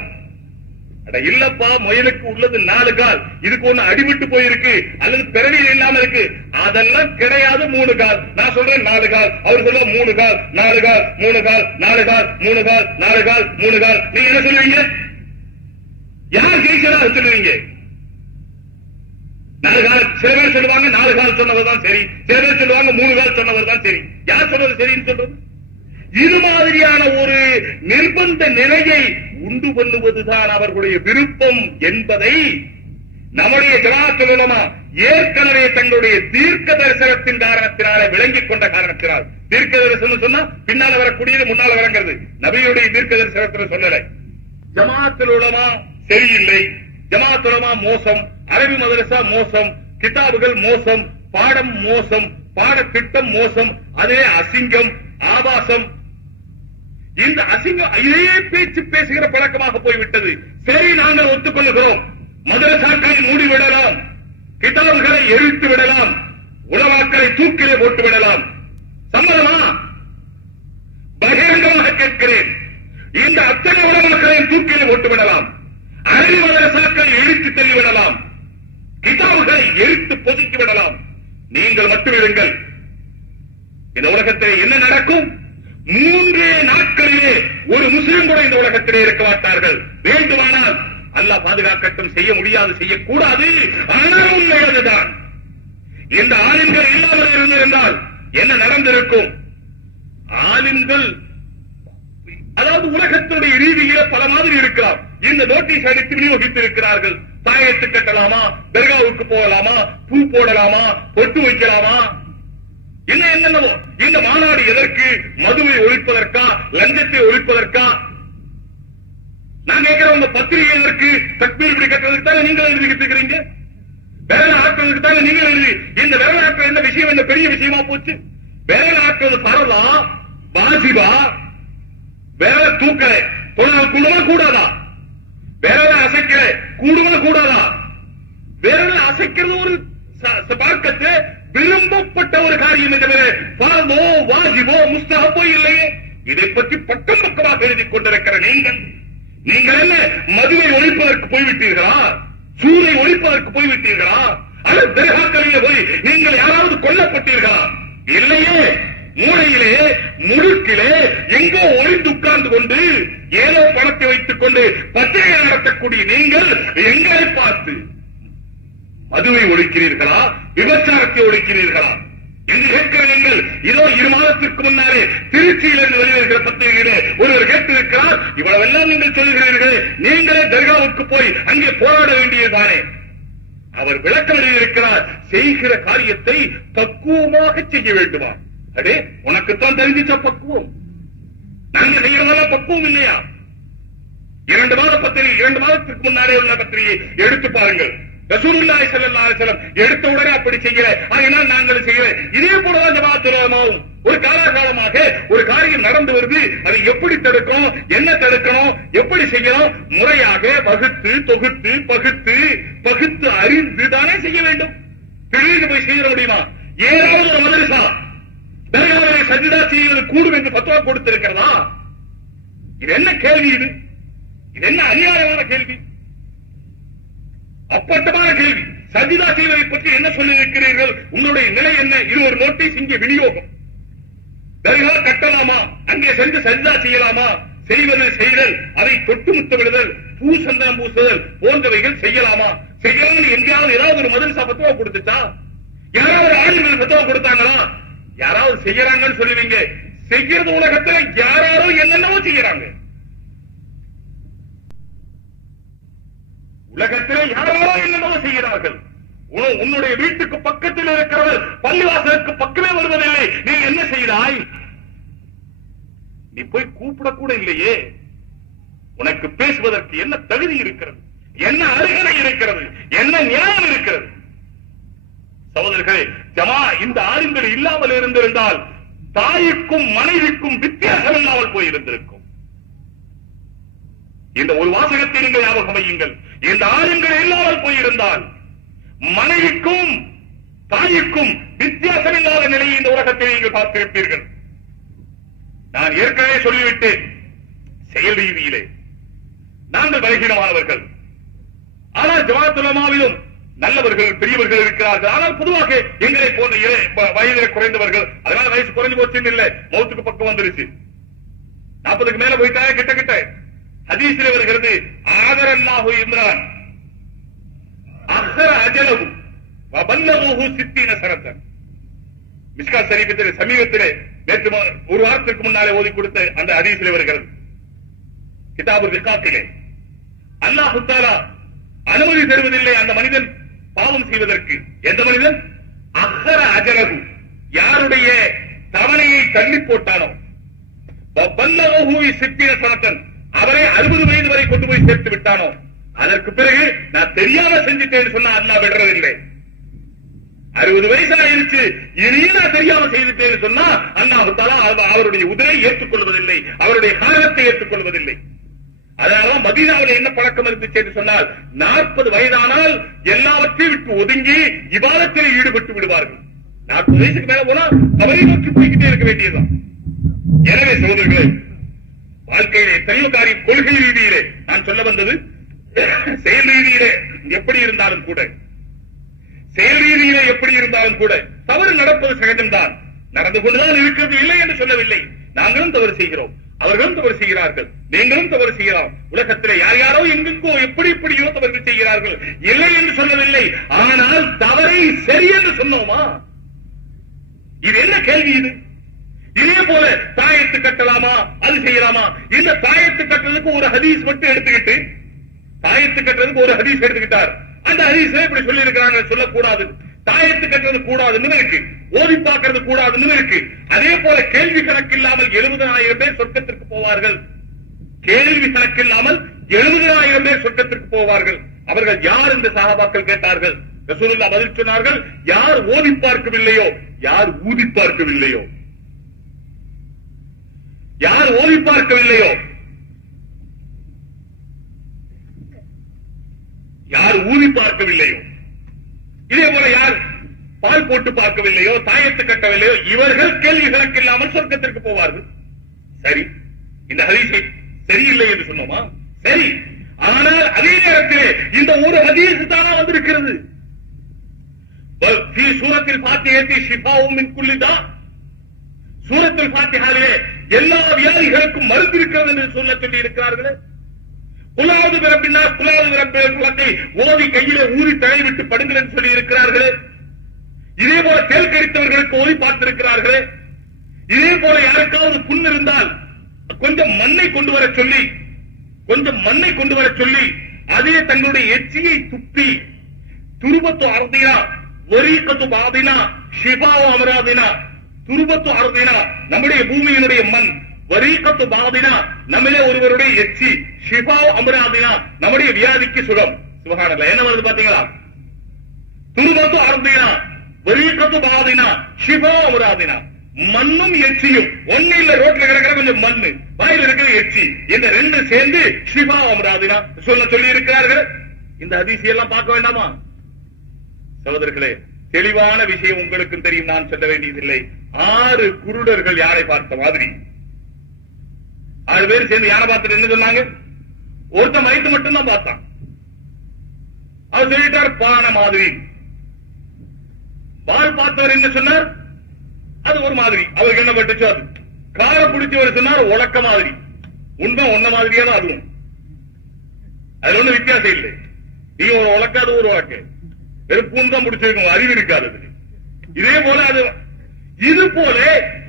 அட இல்லப்பா, முயலுக்கு உள்ளது 4 கால், இதுக்கு ஒண்ணு அடிபட்டு போயிருக்கு அல்லது பிறவியில் இல்லாம இருக்கு, அதெல்லாம் கிடையாது 3 கால். நான் சொல்றேன் 4 கால், அவர் சொல்ல 3 கால், 4 கால், 3 கால், 4 கால், 3 கால், 4 கால், 3 கால். நீங்க என்ன சொல்லுவீங்க? யார் ஜெயிச்சதா சொல்லுவீங்க? 4 கால். சில பேர் சொல்லுவாங்க 4 கால் சொன்னவர் தான் சரி, சில பேர் சொல்லுவாங்க 3 கால் சொன்னவர் தான் சரி. யார் சொல்றது சரின்னு சொல்றது? இது மாதிரியான ஒரு நிர்பந்த நிலையை உண்டு பண்ணுவதுதான் அவர்களுடைய விருப்பம் என்பதை நம்முடைய ஜமாஅத்துல் உலமா ஏற்கனவே தங்களுடைய தீர்க்க தரிசனத்தின் காரணத்தினால விளங்கிக் கொண்ட காரணத்தினால், தீர்க்க தரிசனம் சொன்னா பின்னால வரக்கூடியது முன்னால வரங்கிறது, நபியுடைய தீர்க்க தரிசனத்தில் சொல்லலை. ஜமாஅத்துல் உலமா சரியில்லை, ஜமாஅத்துல் உலமா மோசம், அரபி மதரசா மோசம், கிதாபுகள் மோசம், பாடம் மோசம், பாடத்திட்டம் மோசம், அதே அசிங்கம், ஆபாசம், இந்த அசிங்கம் இதே பேச்சு பேசுகிற பழக்கமாக போய்விட்டது. சரி, நாங்கள் ஒத்துக்கொள்கிறோம், மதரசாக்களை மூடிவிடலாம், கிதாபுகளை எரித்து விடலாம், உலமாக்களை தூக்கிலே போட்டு விடலாம், சம்மதமா? பகிரங்கமாக கேட்கிறேன், இந்த அத்தனை உலமாக்களையும் தூக்கிலே போட்டு விடலாம், அரபி மதரசாக்களை எரித்து தள்ளிவிடலாம், கிதாபுகளை எரித்து பொதுக்கி விடலாம். நீங்கள் மட்டும் இருங்கள். இந்த உலகத்தில் என்ன நடக்கும்? 3 நாட்களிலே ஒரு முஸ்லிம் கூட இந்த உலகத்திலே இருக்க மாட்டார்கள். வேண்டுமானால் அல்லாஹ் பாதுகாக்கட்டும், செய்ய முடியாது, செய்யக்கூடாது. ஆனால் உண்மை அதுதான். இந்த ஆலிம்கள் இல்லாமல் இருந்திருந்தால் என்ன நடந்திருக்கும்? ஆலிம்கள் அதாவது உலகத்தினுடைய ரீதியில பல மாதிரி இருக்கலாம். இந்த நோட்டீஸ் அடித்து விநியோகித்து இருக்கிறார்கள். தாயத்து கட்டலாமா, தர்காவுக்கு போகலாமா, பூ போடலாமா, பொட்டு வைக்கலாமா, என்னென்னவோ. இந்த மாநாடு எதற்கு? மதுவை ஒழிப்பதற்கா, லஞ்சத்தை ஒழிப்பதற்கா? நான் கேட்கிற உங்க பத்திரிகை எதற்கு? தக்பீர் இப்படி கட்டுறதுக்கு தானே நீங்கள் எழுதிக்கிட்டு இருக்கிறீங்க, விரல் ஆக்குறதுக்கு தானே நீங்கள் எழுதி. இந்த விரல் ஆக்குற என்ன விஷயம், என்ன பெரிய விஷயமா போச்சு? விரல் ஆக்குறது பரவலா, வாசிபா? விரல தூக்கல கூடுமா கூடாதா? விரல அசைக்கல கூடுமா கூடாதா? விரல அசைக்கிறது ஒரு பார்க்கத்து விரும்பப்பட்ட ஒரு காரியம் என்று பாரதோ வாஜிபோ முஸ்தஹபோ இல்லையே. இதை பற்றி பக்கம் பக்கமாக எழுதிக் கொண்டிருக்கிற நீங்கள் என்ன மதுவை ஒழிப்பதற்கு போய்விட்டீர்களா? சூரை ஒழிப்பதற்கு போய்விட்டீர்களா? அல்லது தர்காக்களிலே போய் நீங்கள் யாராவது கொல்லப்பட்டீர்களா? இல்லையே. மூளையிலே முழுக்கிலே எங்கோ ஒளிந்து உட்கார்ந்து கொண்டு ஏதோ பணத்தை வைத்துக் கொண்டு பத்திரிகை நடத்தக்கூடிய நீங்கள் எங்களை பார்த்து மதுவை ஒழிக்கிறீர்களா, விபச்சாரத்தை ஒழிக்கிறீர்களா என்று கேட்கிற நீங்கள் இதோ 2 மாதத்திற்கு முன்னாலே திருச்சியிலிருந்து வெளிவருகிற பத்திரிகையிலே ஒருவர் கேட்டிருக்கிறார், இவ்வளவெல்லாம் நீங்கள் சொல்கிறீர்களே, நீங்களே தர்காவுக்கு போய் அங்கே போராட வேண்டியதுதானே? அவர் விளக்கம் எழுதியிருக்கிறார், செய்கிற காரியத்தை பக்குவமாக செய்ய வேண்டுமா? அடே, உனக்குத்தான் தெரிஞ்சிச்ச பக்குவம், நாங்க செய்யறதெல்லாம் பக்குவம் இல்லையா? 2 மாத பத்திரிகை, 2 மாதத்திற்கு முன்னாலே உள்ள பத்திரிகை எடுத்து பாருங்கள். ரசூலுல்லாஹி ஸல்லல்லாஹு அலைஹி வஸல்லம் எடுத்த உடனே அப்படி செய்யல, அதனால் நாங்கள் செய்யல. இதே போலதான் ஜமாஅத்துல் உலமாவும் ஒரு காலகாலமாக ஒரு காரியம் நடந்து வருது, அதை எப்படி தடுக்கணும், என்ன தடுக்கணும், எப்படி செய்யணும், முறையாக வகுத்து தொகுத்து பகுத்து அறிந்து தானே செய்ய வேண்டும். திடீர்னு போய் செய்ய முடியுமா? ஏதாவது ஒரு மதரசா தர்காவிலே சஜ்தா செய்வது கூடும் என்று பத்வா கொடுத்திருக்கிறதா? இது என்ன கேள்வி? இது என்ன அநியாயமான கேள்வி, அப்பட்டமான கேள்வி. சஜிதா செய்வதை பற்றி என்ன சொல்லியிருக்கிறீர்கள்? உங்களுடைய நிலை என்ன? இது ஒரு நோட்டீஸ் இங்கே விநியோகம். தர்கா கட்டலாமா? அங்கே சென்று சஜிதா செய்யலாமா? செய்வது செய்தல், அதை தொட்டு முத்தமிடுதல், பூ சந்தனம் பூசுதல் போன்றவைகள் செய்யலாமா? செய்யலாம். எங்கேயாவது ஏதாவது ஒரு மதரசா பத்துவா கொடுத்துச்சா? யாராவது ஆளுநர்கள் பத்துவா கொடுத்தாங்களா? யாராவது செய்யறாங்கன்னு சொல்லுவீங்க. செய்யறது உலகத்துல யாராரோ என்னென்னவோ செய்யறாங்க. உலகத்தில் யாராரோ என்னென்னவோ செய்கிறார்கள். உன்னுடைய வீட்டுக்கு பக்கத்தில் இருக்கிறவர் பள்ளிவாசலுக்கு பக்கமே வருவதில்லை. நீ என்ன செய்தாய்? நீ போய் கூப்பிடக்கூட இல்லையே. உனக்கு பேசுவதற்கு என்ன தகுதி இருக்கிறது? என்ன அருகதை இருக்கிறது? என்ன நியாயம் இருக்கிறது? சகோதரர்களே, ஜமா இந்த ஆளுங்கள் இல்லாமல் இருந்திருந்தால் தாய்க்கும் மனைவிக்கும் வித்தியாசம் இல்லாமல் போயிருந்திருக்கும். இந்த ஒரு வாசகத்தை நீங்கள் ஞாபகம் வையுங்கள். இந்த ஆளுங்கள் இல்லாமல் போயிருந்தால் மனைவிக்கும் தாய்க்கும் வித்தியாசம் இல்லாத நிலையை இந்த உலகத்தை நீங்கள் பார்த்திருப்பீர்கள். நான் ஏற்கனவே சொல்லிவிட்டேன், செயல் ரீதியிலே நாங்கள் பலகீனமானவர்கள். ஆனால் ஜமாஅத் உலமாவிலும் நல்லவர்கள் பெரியவர்கள் இருக்கிறார்கள். ஆனால் பொதுவாக எங்களை போன்ற வயதில் குறைந்தவர்கள், அதனால வயசு குறைஞ்சு போச்சுன்னு இல்ல, மௌத்துக்கு பக்கம் வந்துருச்சு, 40க்கு மேல போயிட்டாங்க. கிட்ட ஹதீஸில் வருகிறது, ஆதரல்லாஹு இம்ரான் அஹ்ர அஜலஹு வபல்லஹு 60 சனத்தன். மிஷ்கா ஷரீஃபில் சமீபத்திலே நேற்று ஒரு வாரத்திற்கு முன்னாலே ஓதி கொடுத்த அந்த ஹதீஸில் வருகிறது. கிதாபுல் ரிகாத்திலே அல்லாஹ் தஆலா அனுமதி தருவதில்லை அந்த மனிதன் பாவம் செய்வதற்கு. எந்த மனிதன்? அஹ்ர அஜலஹு, யாருடைய தவணையை தள்ளி போட்டானோ, வபல்லஹு 60 சனத்தன், அவரை 60 வயது வரை கொண்டு போய் சேர்த்து விட்டானோ, அதற்கு பிறகு நான் தெரியாம செஞ்சுட்டேன்னு சொன்னா அல்லாஹ் விடுறதில்லை. 60 வயசு ஆயிருச்சு, இனியும் நான் தெரியாம செய்துட்டேன்னு சொன்னா அல்லாஹ் தஆலா அவருடைய உதரை ஏற்றுக்கொள்வதில்லை, அவருடைய காரணத்தை ஏற்றுக்கொள்வதில்லை. அதனால மதீனாவில் என்ன பழக்கம் இருந்துச்சு என்று சொன்னால், 40 வயதானால் எல்லாவற்றையும் விட்டு ஒதுங்கி இபாதத்தில் ஈடுபட்டு விடுவார்கள். 40 வயசுக்கு மேல போனா அவரை நோக்கி போய்கிட்டே இருக்க வேண்டியதுதான். எனவே சகோதரர்களே, வாழ்க்கையிலே எத்தனையோ காரியம் கொள்கை ரீதியிலே நான் சொல்ல வந்தது, செயல் ரீதியிலே எப்படி இருந்தாலும் கூட, செயல் ரீதியிலே எப்படி இருந்தாலும் கூட தவறு நடப்பது சகஜம்தான், நடந்து கொண்டுதான் இருக்கிறது, இல்லை என்று சொல்லவில்லை. நாங்களும் தவறு செய்கிறோம், அவர்களும் தவறு செய்கிறார்கள், நீங்களும் தவறு செய்யலாம். உலகத்திலே யார் யாரோ எங்கெங்கோ எப்படி எப்படியோ தவறுகள் செய்கிறார்கள், இல்லை என்று சொல்லவில்லை. ஆனால் தவறை சரி என்று சொன்னோமா? இது என்ன கேள்வி? இது இதே போல தாயத்து கட்டலாமா, அது செய்யலாமா? இந்த தாயத்து கட்டுறதுக்கு ஒரு ஹதீஸ் மட்டும் எடுத்துக்கிட்டு, தாயத்து கட்டுறதுக்கு ஒரு ஹதீஸ் எடுத்துக்கிட்டார். அந்த ஹதீஸ்ல இப்படி சொல்லி இருக்கிறாங்க, சொல்லக்கூடாது, தாயத்து கட்டுறது கூடாதுன்னு இருக்கு, ஓதி பார்க்கறது கூடாதுன்னு இருக்கு. அதே போல கேள்வி கணக்கில்லாமல் 70,000 பேர் சொர்க்கத்திற்கு போவார்கள். கேள்வி கணக்கில்லாமல் 70,000 பேர் சொர்க்கத்திற்கு போவார்கள். அவர்கள் யார் என்று சஹாபாக்கள் கேட்டார்கள். ரசூலுல்லாஹ் பதில் சொன்னார்கள், யார் ஓதி பார்க்கவில்லையோ, யார் ஊதி பார்க்கவில்லையோ, யார் ஓதி பார்க்கவில்லையோ, யார் ஊதி பார்க்கவில்லையோ, இதே போல யார் பால் போட்டு பார்க்கவில்லையோ, தாயத்து கட்டவில்லையோ, இவர்கள் கேள்வி கணக்கில்லாமல் சொர்க்கத்திற்கு போவார்கள். சரி, இந்த ஹதீஸை சரியில்லை என்று சொன்னோமா? சரி. ஆனால் அதே நேரத்திலே இந்த ஒரு ஹதீஸ் தானா வந்திருக்கிறது, சூரத்தில் ஃபாத்திஹா ஷிஃபாஉம் மின் குல்லி தா, சூரத்தில் ஃபாத்திஹாவிலே எல்லா வியாதிகளுக்கும் மருந்து இருக்கிறது என்று சொல்ல சொல்லி இருக்கிறார்களே. குலாவது பிறப்பினா குலாவது பிறப்பை ஓதி கையில ஊதி தழைவிட்டு படுங்கள் என்று சொல்லி இருக்கிறார்களே. இதே போல தேல் கடித்தவர்களுக்கு ஓதி பார்த்திருக்கிறார்களே. இதே போல யாருக்காவது புண் இருந்தால் கொஞ்சம் மண்ணை கொண்டு வர சொல்லி, கொஞ்சம் மண்ணை கொண்டு வர சொல்லி, அதே தங்களுடைய எச்சியை துப்பி, துருபத்து அர்தினா வரீகத்து பாதினா ஷிஃபாவு அமராதினா, துருபத்து அர்தினா நம்முடைய பூமியினுடைய மண், வரீகத்து பாதினா நம்மளே ஒருவருடைய எச்சி, ஷிஃபாவு அமராதினா நம்முடைய வியாதிக்கு சுகம். சுபஹானல்லாஹ், என்ன வருது பாத்தீங்களா? துருபத்து அர்தினா வரீகத்து பாதினா ஷிஃபாவு அமராதினா, மண்ணும் எச்சியும் ஒண்ணு இல்ல, ரோட்ல கிடக்கிற கொஞ்சம் மண்ணு, வாயில் இருக்கிற எச்சி, இந்த ரெண்டு சேர்ந்து ஷிஃபா அமராதினா சொல்லி இருக்கிறார்கள். இந்த ஹதீஸ் எல்லாம் பார்க்க வேண்டாமா சகோதரர்களே? தெளிவான விஷயம் உங்களுக்கும் தெரியும், நான் சொல்ல வேண்டியதில்லை. 6 குருடர்கள் யாரை பார்த்த மாதிரி, 6 பேர் சேர்ந்து யானை பார்த்துட்டு என்ன சொன்னாங்க? ஒருத்தன் வயிற்று மட்டும் தான் பார்த்தான். அவர் சொல்லிட்டார் பானை மாதிரி. பால் பார்த்தவர் என்ன சொன்னார்? அது ஒரு மாதிரி. அவருக்கு என்ன பட்டுச்சோ அது. காரை பிடிச்சவர் சொன்னார் உலக்க மாதிரி. உண்மை ஒன்ன மாதிரியா தான் அதுவும். அதுல ஒண்ணு வித்தியாசம் இல்லை. நீ ஒரு உலக்காது ஒரு உலக்க வெறும் பூன் தான் பிடிச்சிருக்கும், அறிவு இருக்காது. இதே போல அது இது போல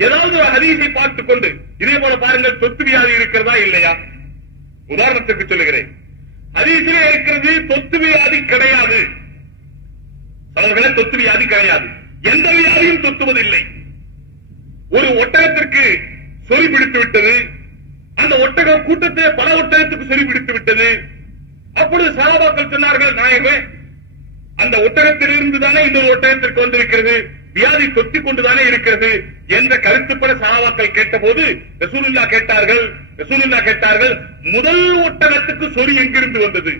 ஏதாவது ஒரு ஹதீஸை பார்த்துக் கொண்டு இதே போல பாருங்கள், தொத்து வியாதி இருக்கிறதா இல்லையா? உதாரணத்துக்கு சொல்லுகிறேன், ஹதீஸிலே இருக்கிறது தொத்து வியாதி கிடையாது. அவர்களே தொத்து வியாதி கிடையாது, எந்த வியாதியும் தொத்துவதில்லை. ஒரு ஒட்டகத்திற்கு சொறி பிடித்து விட்டது, அந்த ஒட்டக கூட்டத்தை பல ஒட்டகத்துக்கு சொறி பிடித்து விட்டது. அப்பொழுது சஹாபாக்கள் சொன்னார்கள், நாயகமே அந்த ஒட்டகத்திலிருந்து தானே இன்னொரு ஒட்டகத்திற்கு வந்திருக்கிறது, வியாதி தொத்திக் கொண்டுதானே இருக்கிறது என்ற கருத்துப்பட சஹாபாக்கள் கேட்டபோது ரசூலுல்லாஹ் கேட்டார்கள், முதல் ஒட்டகத்துக்கு சொறி எங்கிருந்து வந்தது?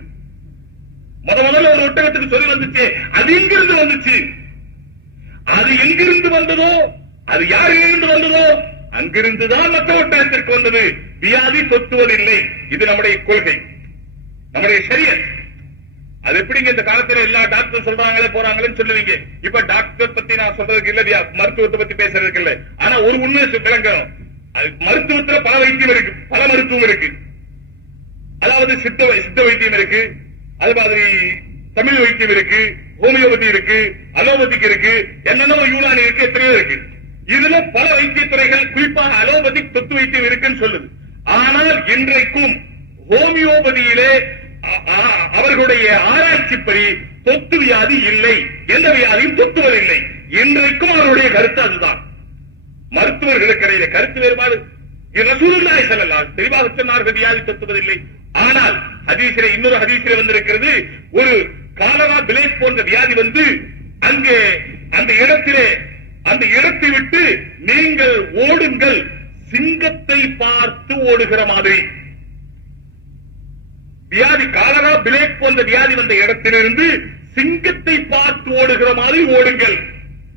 முதல்ல ஒரு ஒட்டகத்துக்கு சொறி வந்துச்சு, அது எங்கிருந்து வந்துச்சு? அது எங்கிருந்து வந்ததோ, அது யாரிலிருந்து வந்ததோ அங்கிருந்துதான் மற்ற ஒட்டகத்திற்கு வந்தது. வியாதி தொத்துவதில்லை. இது நம்முடைய கொள்கை, நம்முடைய ஷரியத். அது எப்படிங்க இந்த காலத்துல எல்லா டாக்டர் சொல்றாங்களே போறாங்களேன்னு சொல்லுவீங்க. இப்ப டாக்டர் பத்தி நான் சொல்றதுக்கு இல்ல, மருத்துவத்தை பத்தி பேசுறதுக்கு இல்ல. ஆனா ஒரு உண்மையை விளங்கணும், மருத்துவத்துல பல வைத்தியம் இருக்கு, பல மருத்துவம் இருக்கு. அதாவது சித்த வைத்தியம் இருக்கு, அது மாதிரி தமிழ் வைத்தியம் இருக்கு, ஹோமியோபதி இருக்கு, அலோபதிக் இருக்கு, என்னென்ன யூனானி இருக்கு, எத்தனையோ இருக்கு. இதுல பல வைத்திய துறைகள், குறிப்பாக அலோபதிக் தொத்து வைத்தியம் இருக்குன்னு சொல்லுது. ஆனால் இன்றைக்கும் ஹோமியோபதியிலே அவர்களுடைய ஆராய்ச்சிப்படி தொத்து வியாதி இல்லை, எந்த வியாதியும் தொத்துவதில்லை. இன்றைக்கும் அவருடைய கருத்து அதுதான். மருத்துவர்களுக்கு இடையில கருத்து வேறுபாடு. ரசூலுல்லாஹி ஸல்லல்லாஹு அலைஹி வஸல்லம் தெளிவாக சொன்னார்கள், வியாதி தொத்துவதில்லை. ஆனால் ஹதீஸிலே இன்னொரு ஹதீஸிலே வந்திருக்கிறது, ஒரு காலரா பிளேக் போன்ற வியாதி வந்து அங்கே அந்த இடத்தை விட்டு நீங்கள் ஓடுங்கள், சிங்கத்தை பார்த்து ஓடுகிற மாதிரி. வியாதி காலரா பிளேக் போன்ற வியாதி வந்த இடத்திலிருந்து சிங்கத்தை பார்த்து ஓடுகிற மாதிரி ஓடுங்கள்.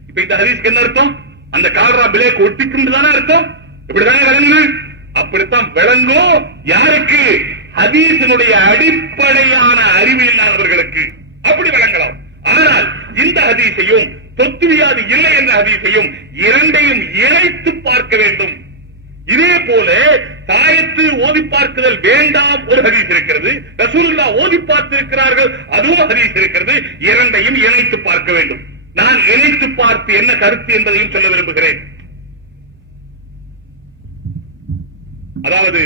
இப்ப இந்த ஹதீஸ்க்கு என்ன அர்த்தம்? அந்த காலரா பிளேக் ஒட்டிக்கும் தானே அர்த்தம். இப்படிதானே விளங்கு? அப்படித்தான் விளங்கும். யாருக்கு? ஹதீஸினுடைய அடிப்படையான அறிவு இல்லாதவர்களுக்கு அப்படி விளங்கலாம். ஆனால் இந்த ஹதீஸையும் தொத்து வியாதி இல்லை என்ற ஹதீஸையும் இரண்டையும் இணைத்து பார்க்க வேண்டும். இதே போல தாயத்து ஓதி பார்க்குதல் வேண்டாம் ஒரு ஹதீஸ் இருக்கிறது, ரசூலுல்லாஹ் ஓதி பார்த்திருக்கிறார்கள் அதுவும் ஹதீஸ் இருக்கிறது. இரண்டையும் இணைத்து பார்க்க வேண்டும். நான் இணைத்து பார்த்து என்ன கருத்து என்பதையும் சொல்ல விரும்புகிறேன். அதாவது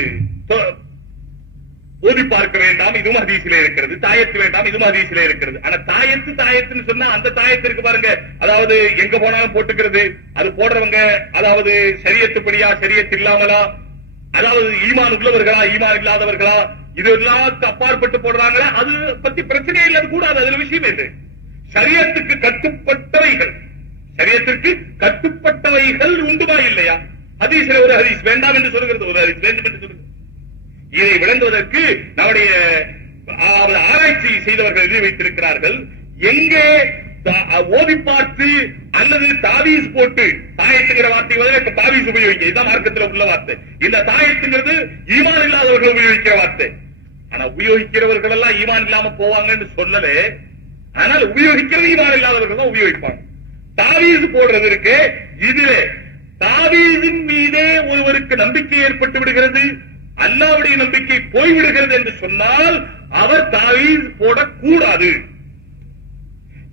ஓதி பார்க்க வேண்டாம் இதுவும் ஹதீஸிலே இருக்கிறது, தாயத்து வேண்டாம் இதுவும் ஹதீஸிலே இருக்கிறது. ஆனா தாயத்துன்னு சொன்னா அந்த தாயத்திற்கு பாருங்க, அதாவது எங்க போனாலும் போட்டுக்கிறது, அது போடுறவங்க அதாவது ஷரியத்துப்படியா ஷரியத் இல்லாமலா, அதாவது ஈமான் உள்ளவர்களா ஈமான் இல்லாதவர்களா, இது எல்லாத்துக்கு அப்பாற்பட்டு போடுறாங்களா, அது பத்தி பிரச்சனையே இல்லை, அது கூடாது, அதுல விஷயம் இல்லை. ஷரியத்துக்கு கட்டுப்பட்டவைகள் உண்டுமா இல்லையா? ஹதீஸ்ல ஒரு ஹதீஸ் வேண்டாம் என்று சொல்கிறது, ஒரு ஹதீஸ் வேண்டும் என்று சொல்கிறது. இதை விளங்குவதற்கு நம்முடைய ஆராய்ச்சி செய்தவர்கள் எழுதி வைத்திருக்கிறார்கள். எங்கே ஓதி பார்த்து அல்லது தாவீஸ் போட்டு, தாயத்துங்கிற வார்த்தை பதில் தாவீஸ் உபயோகிக்க, இதுதான் மார்க்கத்தில் உள்ள வார்த்தை. இந்த தாயத்துங்கிறது ஈமான் இல்லாதவர்கள் உபயோகிக்கிற வார்த்தை. ஆனா உபயோகிக்கிறவர்கள் எல்லாம் ஈமான் இல்லாம போவாங்கன்னு சொல்லலே, ஆனால் உபயோகிக்கிறது ஈமான் இல்லாதவர்கள் தான் உபயோகிப்பாங்க. தாவீஸ் போடுறது இருக்கு, இதுல தாவீஸின் மீதே ஒருவருக்கு நம்பிக்கை ஏற்பட்டு விடுகிறது, அல்லாஹ்வுடைய நம்பிக்கை போய்விடுகிறது என்று சொன்னால் அவர் தாவீஸ் போடக்கூடாது.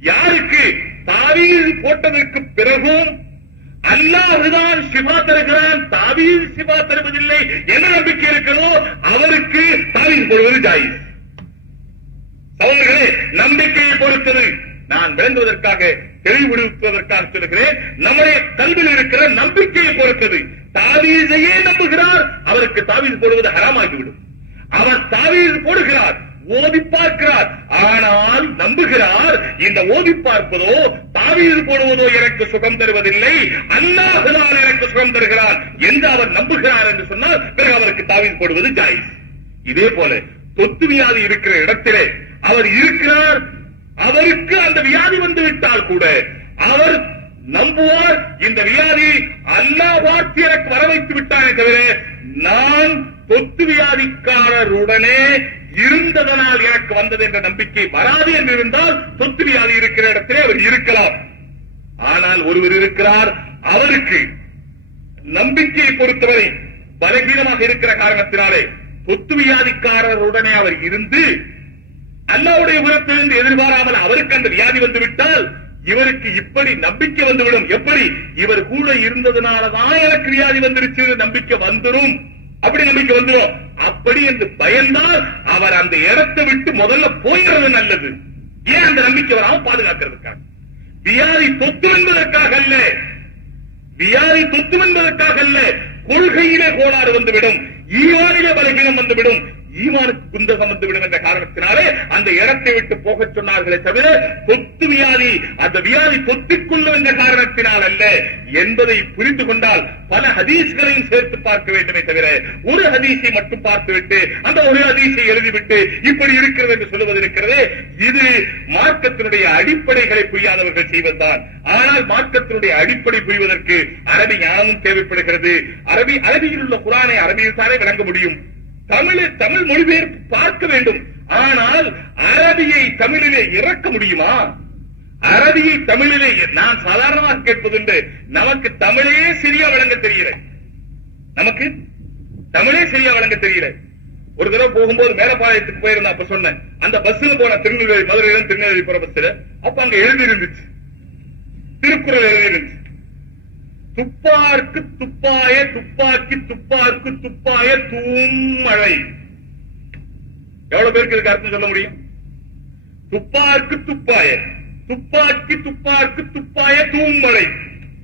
யாருக்கு? தாவீஸ் போட்டதற்கு பிறகும் அல்லாஹ்தான் ஷிஃபா தருகிறான், தாவீஸ் ஷிஃபா தருவதில்லை என்ன நம்பிக்கை இருக்கிறதோ அவருக்கு தாவீஸ் போடுவது ஜாயிஸ். சகோதரர்களே, நம்பிக்கையை பொறுத்தது. நான் விளங்குவதற்காக தெளிவுபடுத்துவதற்காக சொல்கிறேன், நம்முடைய கல்வியில் இருக்கிற நம்பிக்கையை பொறுத்தது. தாவீஸையே நம்புகிறார், அவருக்கு தாவீஸ் போடுவது ஹராமாகிவிடும். அவர் தாவீஸ் போடுகிறார், ஓதி பார்க்கிறார், ஆனால் நம்புகிறார் இந்த ஓதி பார்ப்பதோ தாவீஸ் போடுவதோ எனக்கு சுகம் தருவதில்லை, அல்லாஹ்தான் எனக்கு சுகம் தருகிறார் என்று அவர் நம்புகிறார் என்று சொன்னால் பிறகு அவருக்கு தாவீஸ் போடுவது ஜாயிஸ். இதே போல தொத்து வியாதி இருக்கிற இடத்திலே அவர் இருக்கிறார், அவருக்கு அந்த வியாதி வந்து விட்டால் கூட அவர் நம்புவார், இந்த வியாதி அல்லாஹ் வார்த்தை எனக்கு வர வைத்து விட்டானே தவிர நான் தொத்து வியாதிக்காரருடனே இருந்ததனால் எனக்கு வந்தது என்ற நம்பிக்கை வராது என்று இருந்தால் தொத்து வியாதி இருக்கிற இடத்திலே அவர் இருக்கலாம். ஆனால் ஒருவர் இருக்கிறார், அவருக்கு நம்பிக்கையை பொறுத்தவரை பலகீனமாக இருக்கிற காரணத்தினாலே தொத்து வியாதிக்காரருடனே அவர் இருந்து அல்லாஹ்வுடைய புறத்திலிருந்து எதிர்பாராமல் அவருக்கு அந்த வியாதி வந்துவிட்டால் இவருக்கு இப்படி நம்பிக்கை வந்துவிடும். எப்படி? இவர் கூட இருந்ததுனாலதான் எனக்கு வியாதி வந்துருச்சு, நம்பிக்கை வந்துடும். அப்படி நம்பிக்கை வந்துடும். அப்படி என்று பயந்தால் அவர் அந்த இடத்தை விட்டு முதல்ல போயிடுறது நல்லது. ஏன்? அந்த நம்பிக்கை வராமல் பாதுகாக்கிறதுக்காக. வியாதி தொத்து என்பதற்காக அல்ல, வியாதி தொத்து என்பதற்காக அல்ல. கொள்கையிலே கோளாறு வந்துவிடும், ஈமானிலே பலகீனம் வந்துவிடும், ஈமானுக்கு குந்தகம் வந்துவிடும் என்ற காரணத்தினாலே அந்த இடத்தை விட்டு போக சொன்னார்களே தவிர தொத்து வியாதி, அந்த வியாதி தொத்திக்கொள்ளும் என்ற காரணத்தினால் அல்ல என்பதை புரிந்து கொண்டால் பல ஹதீஸ்களையும் சேர்த்து பார்க்க வேண்டுமே தவிர ஒரு ஹதீஸை மட்டும் பார்த்துவிட்டு அந்த ஒரு ஹதீஸை எழுதிவிட்டு இப்படி இருக்கிறது என்று சொல்லுவது இருக்கிறது. இது மார்க்கத்தினுடைய அடிப்படைகளை புரியாதவர்கள் செய்வதுதான். ஆனால் மார்க்கத்தினுடைய அடிப்படை புரிவதற்கு அரபி ஞானமும் தேவைப்படுகிறது. அரபியில் உள்ள குர்ஆனை அரபியில் தானே விளங்க முடியும். தமிழ் மொழிபெயர்ப்பு பார்க்க வேண்டும். ஆனால் அரபியை தமிழிலே இறக்க முடியுமா? அரபியை தமிழிலே நான் சாதாரணமாக கேட்பதுண்டு. நமக்கு தமிழே சரியா விளங்க தெரியல. நமக்கு தமிழே சரியா விளங்க தெரியல. ஒரு தடவை போகும்போது மேலப்பாளையத்துக்கு போயிருந்தேன். அப்ப சொன்னேன், அந்த பஸ்ல போன திருநெல்வேலி, மதுரையில திருநெல்வேலி போற பஸ்ல அப்ப அங்க எழுதி இருந்துச்சு, திருக்குறள் எழுதி இருந்துச்சு, துப்பார்க்கு துப்பாய துப்பாக்கி துப்பார்க்கு துப்பாய தூம்மழை. எவ்வளவு பேருக்கு இதுக்கு அர்த்தம் சொல்ல முடியும்? துப்பார்க்கு துப்பாய துப்பாக்கி துப்பார்க்கு துப்பாய தூம்மழை.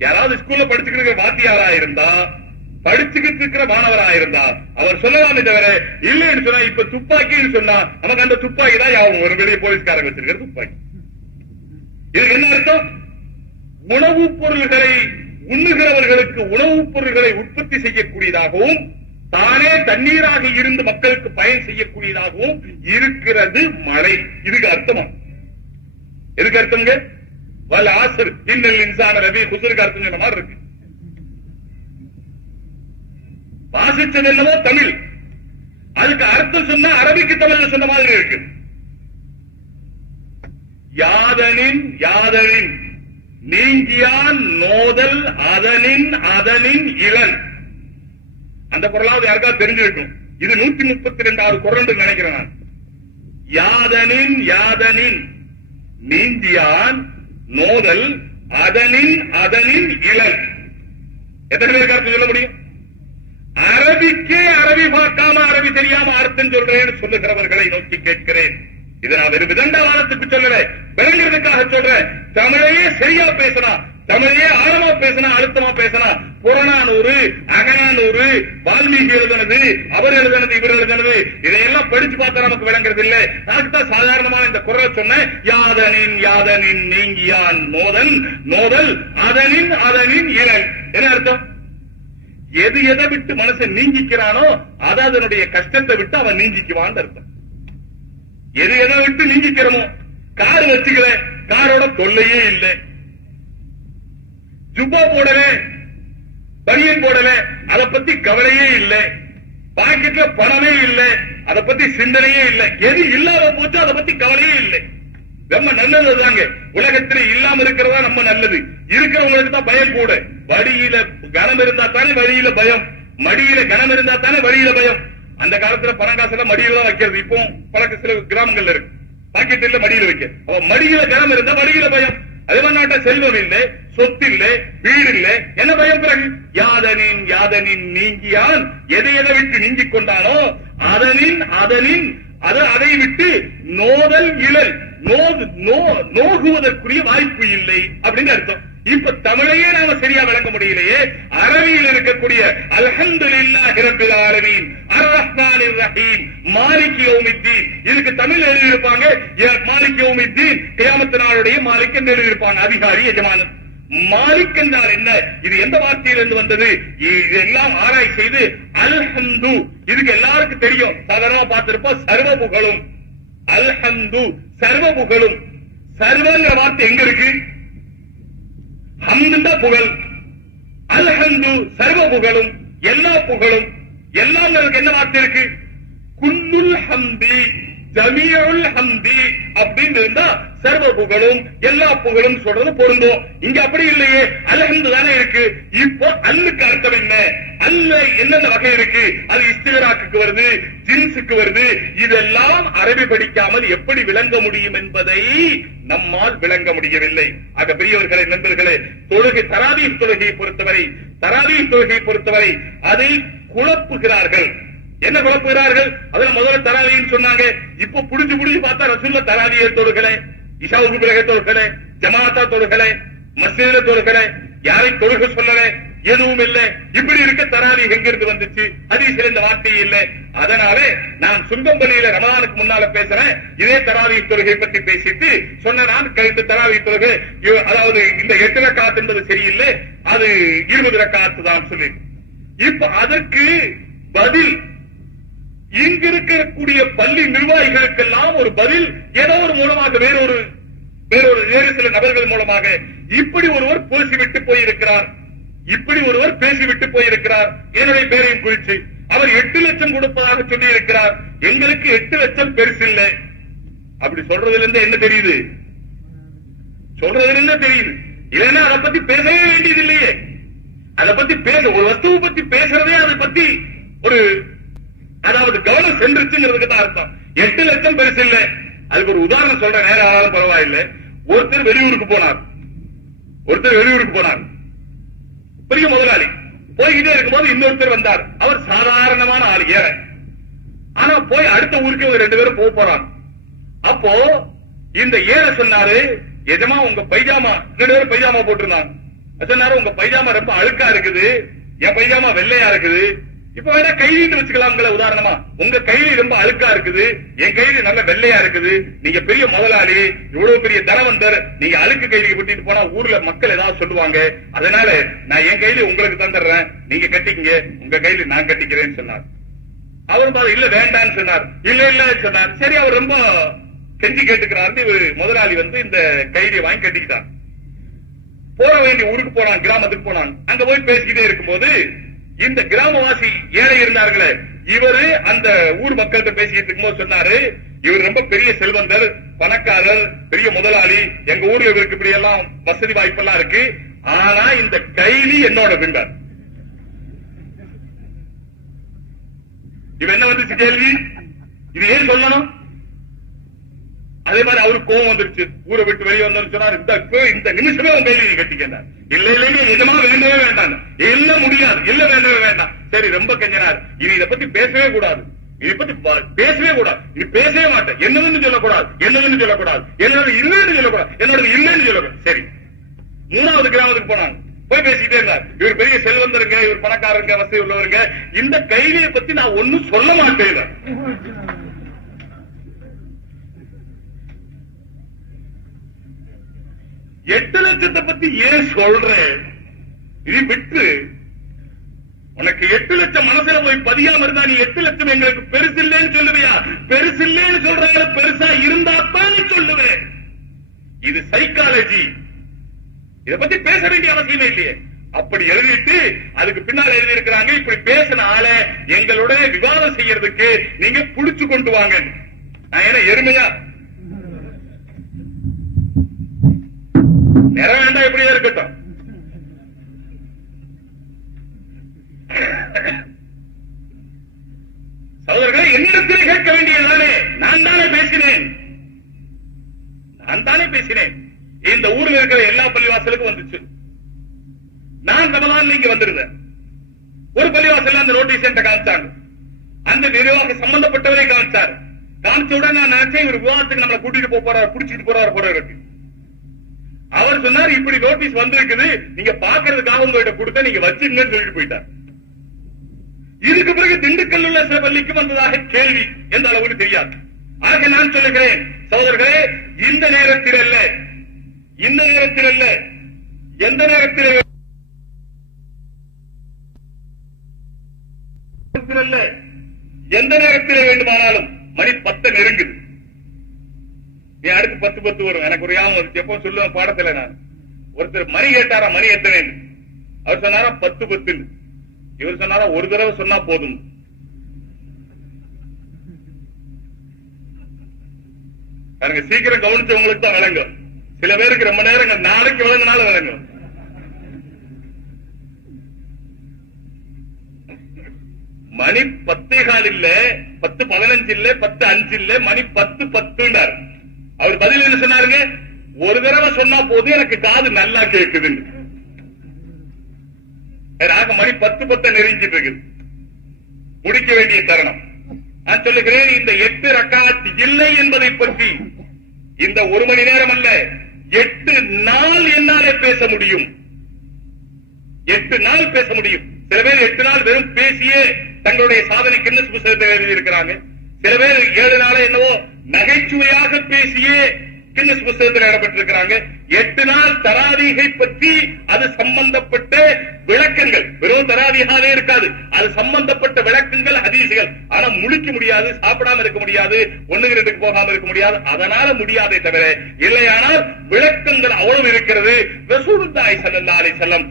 யாராவது ஸ்கூல்ல படிச்சுக்கிட்டு இருக்கிற வாத்தியாரா இருந்தா, படிச்சுக்கிட்டு இருக்கிற மாணவரா இருந்தா அவர் சொல்லலாமே தவிர இல்லைன்னு சொன்னா, இப்ப துப்பாக்கின்னு சொன்னா நமக்கு அந்த துப்பாக்கி தான் யாவும் ஒரு வெளியே போலீஸ்காரங்க வச்சிருக்கிற துப்பாக்கி. இதுக்கு என்ன அர்த்தம்? உணவுப் பொருள்களை உண்ணுகிறவர்களுக்கு உணவுப் பொருள்களை உற்பத்தி செய்யக்கூடியதாகவும் தானே தண்ணீராக இருந்து மக்களுக்கு பயன் செய்யக்கூடியதாகவும் இருக்கிறது மழை. இதுக்கு அர்த்தமா? எதுக்கு அர்த்தம்ங்க? வல் ஆஸ்ர் இன்னல் இன்சான லஃபீ குஸ்ருக்கு அர்த்தம் சொன்ன மாதிரி இருக்கு. வாசிச்சது என்னவோ தமிழ், அதுக்கு அர்த்தம் சொன்ன அரபிக்கு தமிழ் சொன்ன மாதிரி இருக்கு. யாதனின் யாதனின் நீங்கியான் நோதல் அதனின் அதனின் இளன். அந்த குரலாவது யாருக்காவது தெரிஞ்சிருக்கும். இது 132வது குரல் என்று நினைக்கிறேன் நான். யாதனின் யாதனின் நீங்கியான் நோதல் அதனின் அதனின் இளன். எத்தனை பேருக்கு அர்த்தம் சொல்ல முடியும்? அரபிக்கே அரபி பார்க்காம அரபி தெரியாம அர்த்தம் சொல்றேன்னு சொல்லுகிறவர்களை நோக்கி கேட்கிறேன். இதை நான் வெறும் விதண்டாவாதத்துக்கு சொல்லல, விளங்குறதுக்காக சொல்றேன். தமிழையே சரியா பேசினா, தமிழையே ஆழமா பேசினா, அழுத்தமா பேசினா, புறநானூறு அகநானூறு வால்மீகி எழுதுனது, அவர் எழுதுனது, இவர் எழுதுனது, இதையெல்லாம் படிச்சு பார்த்தா நமக்கு விளங்குறது இல்லை. அதுக்குதான் சாதாரணமான இந்த குரலை சொன்ன யாதனின் யாதனின் நீங்கியான் நோதல் நோதல் அதனின் அதனின் இளன். என்ன அர்த்தம்? எது எதை விட்டு மனுஷன் நீங்கிக்கிறானோ அது அதனுடைய கஷ்டத்தை விட்டு அவன் நீங்கிக்குவான் அர்த்தம். எது எதை விட்டு நீங்கிக்கிறோமோ, கார் வச்சுக்கல, காரோட தொல்லையே இல்லை. ஜுப்பா போடல, பனியன் போடல, அதை பத்தி கவலையே இல்லை. பாக்கெட்ல பணமே இல்லை, அதை பத்தி சிந்தனையே இல்லை. எது இல்லாம போச்சோ அதை பத்தி கவலையே இல்லை. ரொம்ப நல்லதுதாங்க. உலகத்திலே இல்லாம இருக்கிறதா நம்ம நல்லது. இருக்கிறவங்களுக்கு தான் பயம் கூட. வழியில கனம் இருந்தா தானே வழியில பயம், மடியில கனம் இருந்தா தானே வழியில பயம். அந்த காலத்துல பணம் காசெல்லாம் மடியில தான் வைக்கிறது. இப்போ பல சில கிராமங்கள்ல இருக்கு, பாக்கெட் இல்ல மடியில வைக்க. அவ மடியில கனம் இருந்தா வழியில பயம். அதே மாதிரி நாட்ட செல்வம் இல்லை, சொத்து இல்லை, வீடு இல்லை, என்ன பயம்? பிறகு யாதனின் யாதனின் நீங்கியான் எதை எதை விட்டு நீங்கிக் கொண்டானோ அதனின் அதனின் அதை விட்டு நோதல் இழல், நோகுவதற்குரிய வாய்ப்பு இல்லை அப்படின்னு அர்த்தம். இப்ப தமிழையே நாம சரியா விளங்க முடியலையே. அரபியில் இருக்கக்கூடிய அல்ஹம்துலில்லாஹி ரப்பில் ஆலமீன் அர் ரஹ்மானிர் ரஹீம் மாலிகி யௌமித்தீன், இதுக்கு தமிழ் எழுதியிருப்பாங்க மாலிகி யௌமித்தீன், கியாமத் நாளுடைய மாலிக் என்று எழுதியிருப்பாங்க, அதிகாரி எஜமானன். மாலிக் என்றால் என்ன? இது எந்த வார்த்தையிலிருந்து வந்தது? இதெல்லாம் ஆராய் செய்து அல்ஹம்து, இதுக்கு எல்லாருக்கும் தெரியும், சாதாரணமா பார்த்திருப்போம், சர்வ புகழும். அல்ஹம்து சர்வ புகழும். சர்வங்கிற வார்த்தை எங்க இருக்கு? ஹம்துண்டா புகழ், அல்ஹம்து சர்வ புகழும், எல்லா புகழும். எல்லாம் என்ன வார்த்தை இருக்கு? குல்லுல் ஹம்தி ஜமீஉல் ஹம்தி அப்படின்னு இருந்தா சர்வ புகழும் எல்லா புகழும் சொல்றது பொருந்தும். இங்க அப்படி இல்லையே, அல்ஹம்து தானே இருக்கு. இப்போ அல்லுக்கு அர்த்தம் என்ன? அல்ல என்னென்ன வகை இருக்கு? அது இஸ்திகராக்கு வருது, ஜின்ஸுக்கு வருது. இதெல்லாம் அரபி படிக்காமல் எப்படி விளங்க முடியும் என்பதை நம்மால் விளங்க முடியவில்லை. ஆக பெரியவர்களே, நண்பர்களே, தொழுகை தராவீஹ் தொழுகையை பொறுத்தவரை அதை குழப்புகிறார்கள். என்ன குழப்புகிறார்கள்? அதுல முதல்ல தராவீன்னு சொன்னாங்க. இப்ப புடிச்சு பார்த்தா ரசூலுல்லாஹ் தராவீஹ் தொழுகலை, இஷாவுக்கு பிறகு தொழுகலை, ஜமாஅத்தா தொழுகலை, மஸ்ஜிதுல தொழுகலை, யாரை தொழுக சொல்லல, எதுவும் இல்லை. இப்படி இருக்க தராவீஹ் எங்கிருந்து வந்துச்சு? ஹதீஸ்ல இந்த வார்த்தை இல்லை. அதனாலே நான் சுங்கம்பலியில ரமலானுக்கு முன்னால பேசுறேன். இதே தராவீஹ் தொழுகை பற்றி பேசிட்டு சொன்ன நான் இந்த தராவீஹ் தொழுகை, அதாவது இந்த 8 ரக்காத் என்பது சரியில்லை, அது 20 ரக்காத் தான் சொல்லி. இப்ப அதற்கு பதில் இங்கு இருக்கக்கூடிய பள்ளி நிர்வாகிகளுக்கெல்லாம் ஒரு பதில் ஏதோ ஒரு மூலமாக வேறு சில நபர்கள் மூலமாக இப்படி ஒருவர் பேசிவிட்டு போயிருக்கிறார். என்னுடைய பேரையும் குறித்து அவர் 8 லட்சம் கொடுப்பதாக சொல்லி இருக்கிறார். எங்களுக்கு 8 லட்சம் பெருசு இல்லை. அப்படி சொல்றதுல இருந்து என்ன தெரியுது? இல்லைன்னா அதை பத்தி பேசவே வேண்டியது இல்லையே. அதை பத்தி ஒரு வஸ்துவை பத்தி பேசுறதே அதை பத்தி ஒரு அதாவது கவனம் சென்றுச்சுங்கிறதுக்கு தான் அர்த்தம். 8 லட்சம் பெருசு இல்லை. அதுக்கு ஒரு உதாரணம் சொல்ற நேரம் ஆனாலும் பரவாயில்லை. ஒருத்தர் வெளியூருக்கு போனார், பெரிய முதலாளி. போய்கிட்டே இருக்கும்போது இன்னொருத்தர் வந்தார். அவர் சாதாரணமான ஆள், ஏற. ஆனா போய் அடுத்த ஊருக்கு 2 பேரும் போறாங்க. அப்போ இந்த ஏற சொன்னாரு, எஜமா உங்க பைஜாமா, 2 பேரும் பைஜாமா போட்டிருந்தாங்க. சொன்னாரு, உங்க பைஜாமா ரொம்ப அழுக்கா இருக்குது, என் பைஜாமா வெள்ளையா இருக்குது. இப்ப வேணா கைலின்னு வச்சுக்கலாம்ல. உதாரணமா உங்க கைலி ரொம்ப அழுக்கா இருக்குது, என் கைலி நல்ல வெள்ளையா இருக்குது. நீங்க பெரிய முதலாளி, இவ்வளவு பெரிய தனவந்தர், நீங்க அழுக்கு கைலிக்கு விட்டுட்டு போனா ஊர்ல மக்கள் ஏதாவது சொல்லுவாங்க. அதனால நான் என் கைலி உங்களுக்கு தந்துடுறேன், நீங்க கட்டிக்கங்க, உங்க கைலி நான் கட்டிக்கிறேன்னு சொன்னார். அவர் இல்ல வேண்டான்னு சொன்னார். இல்ல சொன்னார். சரி, அவர் ரொம்ப கெஞ்சி கேட்டுக்கிறாரு. முதலாளி இந்த கைலியை வாங்கி கட்டிக்கிட்டார். போற வேண்டிய ஊருக்கு போனான், கிராமத்துக்கு போனான். அங்க போய் பேசிக்கிட்டே இருக்கும்போது இந்த கிராமவாசி ஏழை இருந்தார்களே, இவரு அந்த ஊர் மக்கள்கிட்ட பேசிட்டு இருக்கும்போது சொன்னாரு, இவர் ரொம்ப பெரிய செல்வந்தர், பணக்காரர், பெரிய முதலாளி, எங்க ஊர்ல இவருக்கு இப்படி எல்லாம் வசதி வாய்ப்பெல்லாம் இருக்கு. ஆனா இந்த கைலி என்னோட பின்னர். இவ என்ன வந்துச்சு கேள்வி? இது ஏன் சொல்லணும்? அதே மாதிரி அவருக்கு கோவம் வந்துருச்சு. ஊரை விட்டு வெளியே வந்தோம்னு சொன்னார், இந்த நிமிஷமே உங்க கையில கட்டிக்கிட்டார். இல்ல நிஜமா வேண்டவே வேண்டாம், இல்ல முடியாது, இல்ல வேண்டவே வேண்டாம். சரி, ரொம்ப கெஞ்சினார். இதை பத்தி பேசவே கூடாது, இதை பத்தி பேசவே கூடாது, இது பேசவே மாட்டேன், என்னதுன்னு சொல்லக்கூடாது, என்னோட இல்லைன்னு சொல்லக்கூடாது. சரி, 3வது கிராமத்துக்கு போனாங்க. போய் பேசிக்கிட்டே இருந்தார். இவர் பெரிய செல்வந்தருங்க, இவர் பணக்காரங்க, வசதி உள்ளவருங்க, இந்த கைலியை பத்தி நான் ஒன்னும் சொல்ல மாட்டேன். 8 லட்சத்தை பத்தி ஏன் சொல்றேன்? இது விட்டு உனக்கு 8 லட்சம் மனசுல போய் பதியாம இருந்தா நீ 8 லட்சம் எங்களுக்கு பெருசு இல்லைன்னு சொல்லுவியா? பெருசு இல்லைன்னு சொல்றாங்க, பெருசா இருந்தாத்தான் சொல்லுவேன். இது சைக்காலஜி. இத பத்தி பேச வேண்டிய அவசியமே இல்லையே. அப்படி எழுதிட்டு அதுக்கு பின்னால் எழுதி இருக்கிறாங்க, இப்படி பேசின ஆளை எங்களோட விவாதம் செய்யறதுக்கு நீங்க புடிச்சு கொண்டு வாங்க. நான் என்ன எருமையா? நிற வேண்டாம், எப்படியா இருக்கட்டும். சகோதரர்களை, என்னிடத்தில் கேட்க வேண்டியதுதானே? நான் தானே பேசினேன். இந்த ஊரில் இருக்கிற எல்லா பள்ளிவாசலுக்கும் வந்துச்சு. நான் ரமலான்ல இங்க வந்திருந்தேன். ஒரு பள்ளிவாசல் அந்த நோட்டீஸ் என்கிட்ட காமிச்சாங்க. அந்த நிர்வாக சம்பந்தப்பட்டவரை காமிச்சார். காமிச்ச உடனே நான் நினைச்சேன், இவர் விவாதத்துக்கு நம்மளை கூட்டிட்டு போறாரு, குடிச்சிட்டு போறாரு. அவர் சொன்னார், இப்படி நோட்டீஸ் வந்திருக்குது, நீங்க பாக்குறதுக்காக உங்ககிட்ட கொடுத்த, நீங்க வச்சுங்கன்னு சொல்லிட்டு போயிட்டார். இதுக்கு பிறகு திண்டுக்கல் உள்ள சில பள்ளிக்கு வந்ததாக கேள்வி எந்த அளவுக்கு தெரியாது. ஆக நான் சொல்லுகிறேன் சகோதரர்களே, இந்த நேரத்தில் அல்ல, எந்த நேரத்தில் எந்த நேரத்தில் வேண்டுமானாலும் மணி 10 நெருங்குது. நீ அடுத்து 10 வரும். எனக்கு ஒரு யாவும் வந்துச்சு. எப்போ சொல்லுவேன் பாடத்துல, நான் ஒருத்தர் மணி கேட்டாரா, மணி எத்தனை? அவர் சொன்னாரா 10. இவர் சொன்னாரா ஒரு தடவை சொன்னா போதும். எனக்கு சீக்கிரம் கவனிச்சவங்களுக்கு தான் விளங்கும். சில பேருக்கு ரொம்ப நேரம் நாளைக்கு விளங்கினாலும் விளங்கும். மணி 10:15 இல்ல, 10:15 இல்ல, 10:05 இல்ல, மணி 10:10. அவர் பதில் என்ன சொன்னாருங்க? ஒரு தடவை சொன்னா போது எனக்கு காது நல்லா கேட்குது. மணி 10:10 நெருங்கிட்டு இருக்குது, முடிக்க வேண்டிய தருணம். நான் சொல்லுகிறேன், இந்த 8 ரக்காத் இல்லை என்பதை பற்றி இந்த 1 மணி நேரம் அல்ல, 8 நாள் என்னாலே பேச முடியும். 8 நாள் பேச முடியும். சில பேர் 8 நாள் வெறும் பேசியே தங்களுடைய சாதனை கின்னஸ் புத்தகத்தை எழுதியிருக்கிறாங்க. சில பேர் 7 நாளே என்னவோ நகைச்சுவையாக பேசியே கின்னஸ் புத்தகத்தில் இடம்பெற்றிருக்கிறாங்க. 8 நாள் தராவீகை பற்றி அது சம்பந்தப்பட்ட விளக்கங்கள், வெறும் தராவீகாவே இருக்காது, அது சம்பந்தப்பட்ட விளக்கங்கள் ஹதீஸ்கள். ஆனா முழிக்க முடியாது, சாப்பிடாம இருக்க முடியாது, 1-2க்கு போகாம இருக்க முடியாது. அதனால முடியாதே தவிர இல்லையானால் விளக்கங்கள் அவ்வளவு இருக்கிறது. ரசூலுல்லாஹி ஸல்லல்லாஹு அலைஹி வஸல்லம்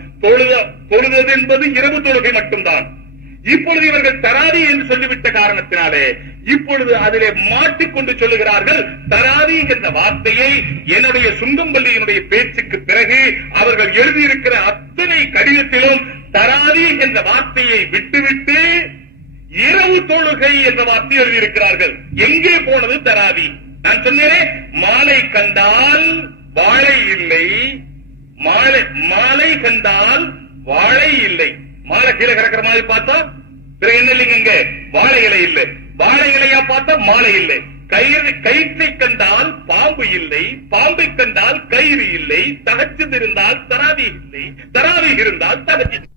தொழுது என்பது இரவு தொழுகை மட்டும்தான். இப்பொழுது இவர்கள் தராவி என்று சொல்லிவிட்ட காரணத்தினாலே இப்பொழுது அதிலே மாட்டிக்கொண்டு சொல்லுகிறார்கள். தராவி என்ற வார்த்தையை என்னுடைய சுங்கம்பள்ளியினுடைய பேச்சுக்கு பிறகு அவர்கள் எழுதியிருக்கிற அத்தனை கடிதத்திலும் தராவி என்ற வார்த்தையை விட்டுவிட்டு இரவு தொழுகை என்ற வார்த்தை எழுதியிருக்கிறார்கள். எங்கே போனது தராவி? நான் சொன்னேன், மாலை கண்டால் வாழை இல்லை, மாலை கண்டால் வாழை இல்லை. மாலை கீழே கிடக்கிற மாதிரி பார்த்தா பிறகு என்ன இல்லைங்க, வாழை இலை இல்லை. வாழை இலையா பார்த்தா மாலை இல்லை. கயிற்றை கண்டால் பாம்பு இல்லை, பாம்பை கண்டால் கயிறு இல்லை. தஹஜ்ஜுத் இருந்தால் தராவி இல்லை, தராவி இருந்தால் தஹஜ்ஜுத்.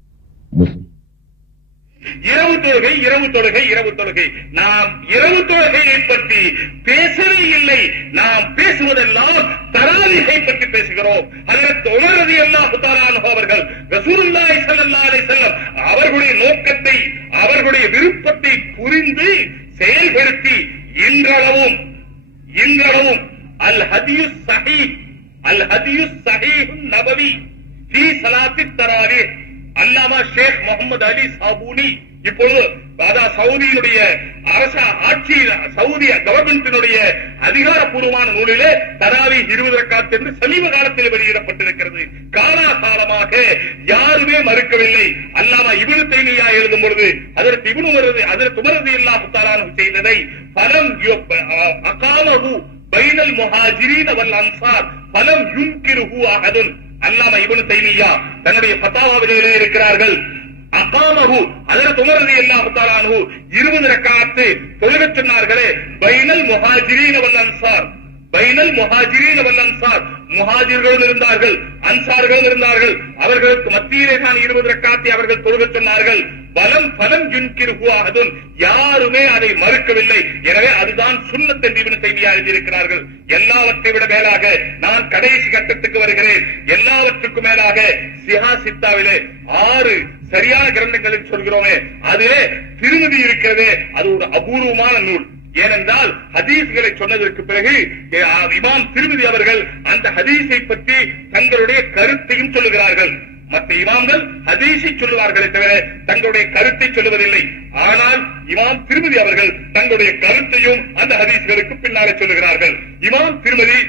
இரவு தொழுகை, இரவு தொழுகை, இரவு தொழுகை. நாம் இரவு தொழுகையை பற்றி பேசவே இல்லை. நாம் பேசுவதெல்லாம் தராவீகை பற்றி பேசுகிறோம். ஹஜ்ரத் உமர் ரலியல்லாஹு தஆலா அன்ஹு அவர்கள் ரசூலுல்லாஹி ஸல்லல்லாஹு அலைஹி வஸல்லம் அவர்களுடைய நோக்கத்தை, அவர்களுடைய விருப்பத்தை புரிந்து செயல்படுத்தி இன்றளவும் அல் ஹதீஸ் ஸஹீஹ், அல் ஹதீஸ் ஸஹீஹ் நபவி ஃபீ ஸலாத்தி தராவீஹ் அல்லாமா ஷேக் முகமது அலி சாபூனி இப்பொழுது சவுதியினுடைய அரச ஆட்சி, சவுதி கவர்மெண்டினுடைய அதிகாரப்பூர்வமான நூலிலே தராவி 20 ரக்காத் என்று சமீப காலத்தில் வெளியிடப்பட்டிருக்கிறது. காலாகாலமாக யாருமே மறுக்கவில்லை. அல்லாமா இப்னு தைமியா எழுதும் பொழுது அதற்கு அதற்கு உமர் ரலியல்லாஹு தஆலா அன்ஹு செய்ததை ஃபலம் அகாமஹு பைனல் முஹாஜிரீன வல் அன்சார் ஃபலம் யுன்கிருஹு அஹதுன். அல்லாமா இப்னு தைமியா தன்னுடைய ஃபத்வாவில் எழுதியிருக்கிறார்கள், அகாமஹு ஹஜ்ரத் உமர் ரலியல்லாஹு தஆலா அன்ஹு 20 ரக்காத் தொழுகச் சொன்னார்களே, பைனல் முஹாஜிரீன வல் அன்சார், பைனல் முஹாஜிரீன வல் அன்சார், முஹாஜிர்களும் இருந்தார்கள், அன்சார்களும் இருந்தார்கள். அவர்களுக்கு மத்தியிலே தான் 20 ரக்காத்தை அவர்கள் தொழுகச் சொன்னார்கள். பலம் யுன்கிருஹு அஹதுன், யாருமே அதை மறுக்கவில்லை. எனவே அதுதான் சுன்னத் என்று இப்னு தைமியா எழுதியிருக்கிறார்கள். எல்லாவற்றை விட மேலாக நான் கடைசி கட்டத்துக்கு வருகிறேன். எல்லாவற்றுக்கும் மேலாக சிஹாசித்தாவிலே 6 சரியான கிரந்தங்களில் சொல்கிறோமே, அதிலே திருமதி இருக்கிறதே, அது ஒரு அபூர்வமான நூல். ஏனென்றால் ஹதீஸ்களை சொன்னதற்கு பிறகு இமாம் திருமதி அவர்கள் அந்த ஹதீஸை பற்றி தங்களுடைய கருத்தையும் சொல்லுகிறார்கள். மற்ற இமாம்கள் ஹதீஸை சொல்லுவார்களே தவிர தங்களுடைய கருத்தை சொல்லுவதில்லை. ஆனால் இமாம் திருமதி அவர்கள் தங்களுடைய கருத்தையும் அந்த ஹதீஸ்களுக்கு பின்னாலே சொல்லுகிறார்கள். இமாம் திருமதி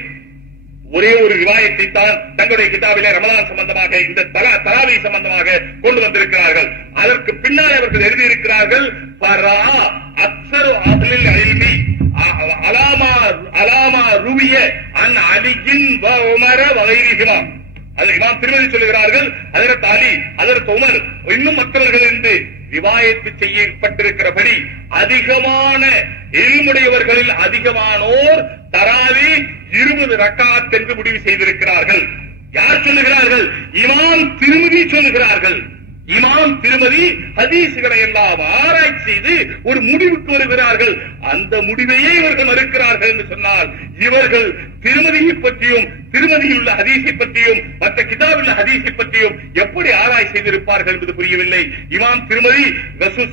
ஒரே ஒரு ரிவாயத்தை தான் தங்களுடைய கிதாபிலே ரமலான் சம்பந்தமாக, இந்த தராவி சம்பந்தமாக கொண்டு வந்திருக்கிறார்கள். அதற்கு பின்னால் அவர்கள் எழுதியிருக்கிறார்கள், அக்ஸரு அஹ்லில் இல்மி அலாமா ருவிய அன் அலியின் வ உமர வகைரிஹிமா. அது இமாம் திருமதி சொல்லுகிறார்கள், ஹஜ்ரத் அலி, ஹஜ்ரத் உமர் இன்னும் மற்றவர்கள் என்று ரிவாயத்து செய்யப்பட்டிருக்கிறபடி அதிகமான இல்முடையவர்களில் அதிகமானோர் தராவி 20 ரக்காத் என்று முடிவு செய்திருக்கிறார்கள். யார் சொல்லுகிறார்கள்? இமாம் திருமதி சொல்லுகிறார்கள். இமாம் திருமதி ஹதீஸ்களை எல்லாம் ஆராய்ச்சி செய்து ஒரு முடிவுக்கு வருகிறார்கள். அந்த முடிவையே இவர்கள் மறுக்கிறார்கள் என்று சொன்னால் இவர்கள் திருமதியை பற்றியும் திருமதியில் உள்ள ஹதீஸை பற்றியும் மற்ற கிதாபில் ஹதீஸை பற்றியும் எப்படி ஆராய்ச்சி செய்திருப்பார்கள் என்பது புரியவில்லை. இமாம் திருமதி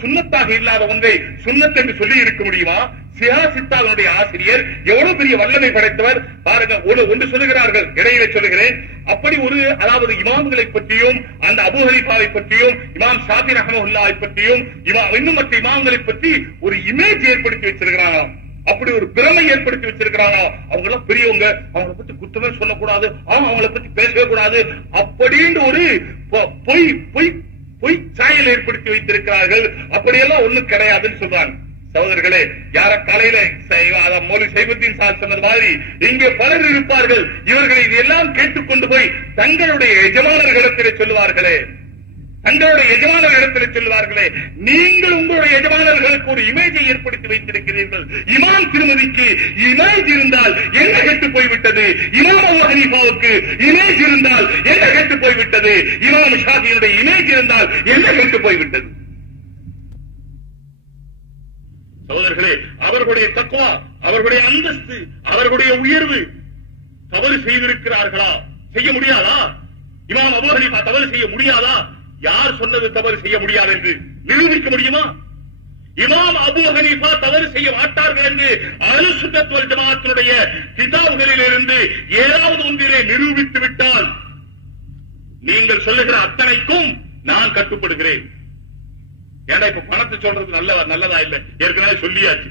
சுன்னத்தாக இல்லாத ஒன்றை சுன்னத் என்று சொல்லி இருக்க முடியுமா? சிஹாசித்தாவுடைய ஆசிரியர் எவ்வளவு பெரிய வல்லமை படைத்தவர் பாருங்க. ஒன்று சொல்லுகிறார்கள், இடையிலே சொல்லுகிறேன், அப்படி ஒரு, அதாவது இமாம்களை பற்றியும் அந்த அபூ ஹனீஃபாவை பற்றியும் இமாம் ஷாஃபி ரஹ்மத்துல்லாஹி பற்றியும் இன்னும் மற்ற இமாம்களை பற்றி ஒரு இமேஜ் ஏற்படுத்தி வச்சிருக்கிறாங்க. அப்படி ஒரு பிரமை ஏற்படுத்தி வச்சிருக்கிறாங்க. அவங்க எல்லாம் பெரியவங்க, அவங்களை பத்தி குத்தமே சொல்லக்கூடாது, அவங்களை பத்தி பேசவே கூடாது அப்படின்னு ஒரு பொய் பொய் பொய் சாயல் ஏற்படுத்தி வைத்திருக்கிறார்கள். அப்படியெல்லாம் ஒண்ணும் கிடையாதுன்னு சொல்றாங்க. சகோதரர்களே, யார காலையில மௌலவி சைபுத்தீன் சார் சொன்னது மாதிரி இங்கே பலர் இருப்பார்கள். இவர்கள் இதெல்லாம் கேட்டுக்கொண்டு போய் தங்களுடைய எஜமானர்களிடத்திலே சொல்லுவார்களே, நீங்கள் உங்களுடைய எஜமானர்களுக்கு ஒரு இமேஜை ஏற்படுத்தி வைத்திருக்கிறீர்கள். இமாம் திருமதிக்கு இமேஜ் இருந்தால் என்ன கெட்டு போய்விட்டது, இமாம் அபூ ஹனீஃபாவுக்கு இமேஜ் இருந்தால் என்ன கெட்டு போய்விட்டது, இமாம் ஷாஃபியுடைய இமேஜ் இருந்தால் என்ன கெட்டு போய்விட்டது. சகோதரர்களே, அவர்களுடைய தக்வா, அவர்களுடைய அந்தஸ்து, அவர்களுடைய உயர்வு தவறு செய்திருக்கிறார்களா? செய்ய முடியாதா? இமாம் அபூ ஹனீஃபா தவறு செய்ய முடியாதா? யார் சொன்னது தவறு செய்ய முடியாது என்று நிரூபிக்க முடியுமா? இமாம் அபூ ஹனீஃபா தவறு செய்ய மாட்டார்கள் என்று அஹ்லுஸ் சுன்னத் வல் ஜமாஅத்தினுடைய கிதாபுகளில் இருந்து ஏதாவது ஒன்றிலே நிரூபித்து விட்டால் நீங்கள் சொல்லுகிற அத்தனைக்கும் நான் கட்டுப்படுகிறேன். ஏன்னா இப்ப பணத்தை சொல்றது நல்லதா இல்ல, ஏற்கனவே சொல்லியாச்சு.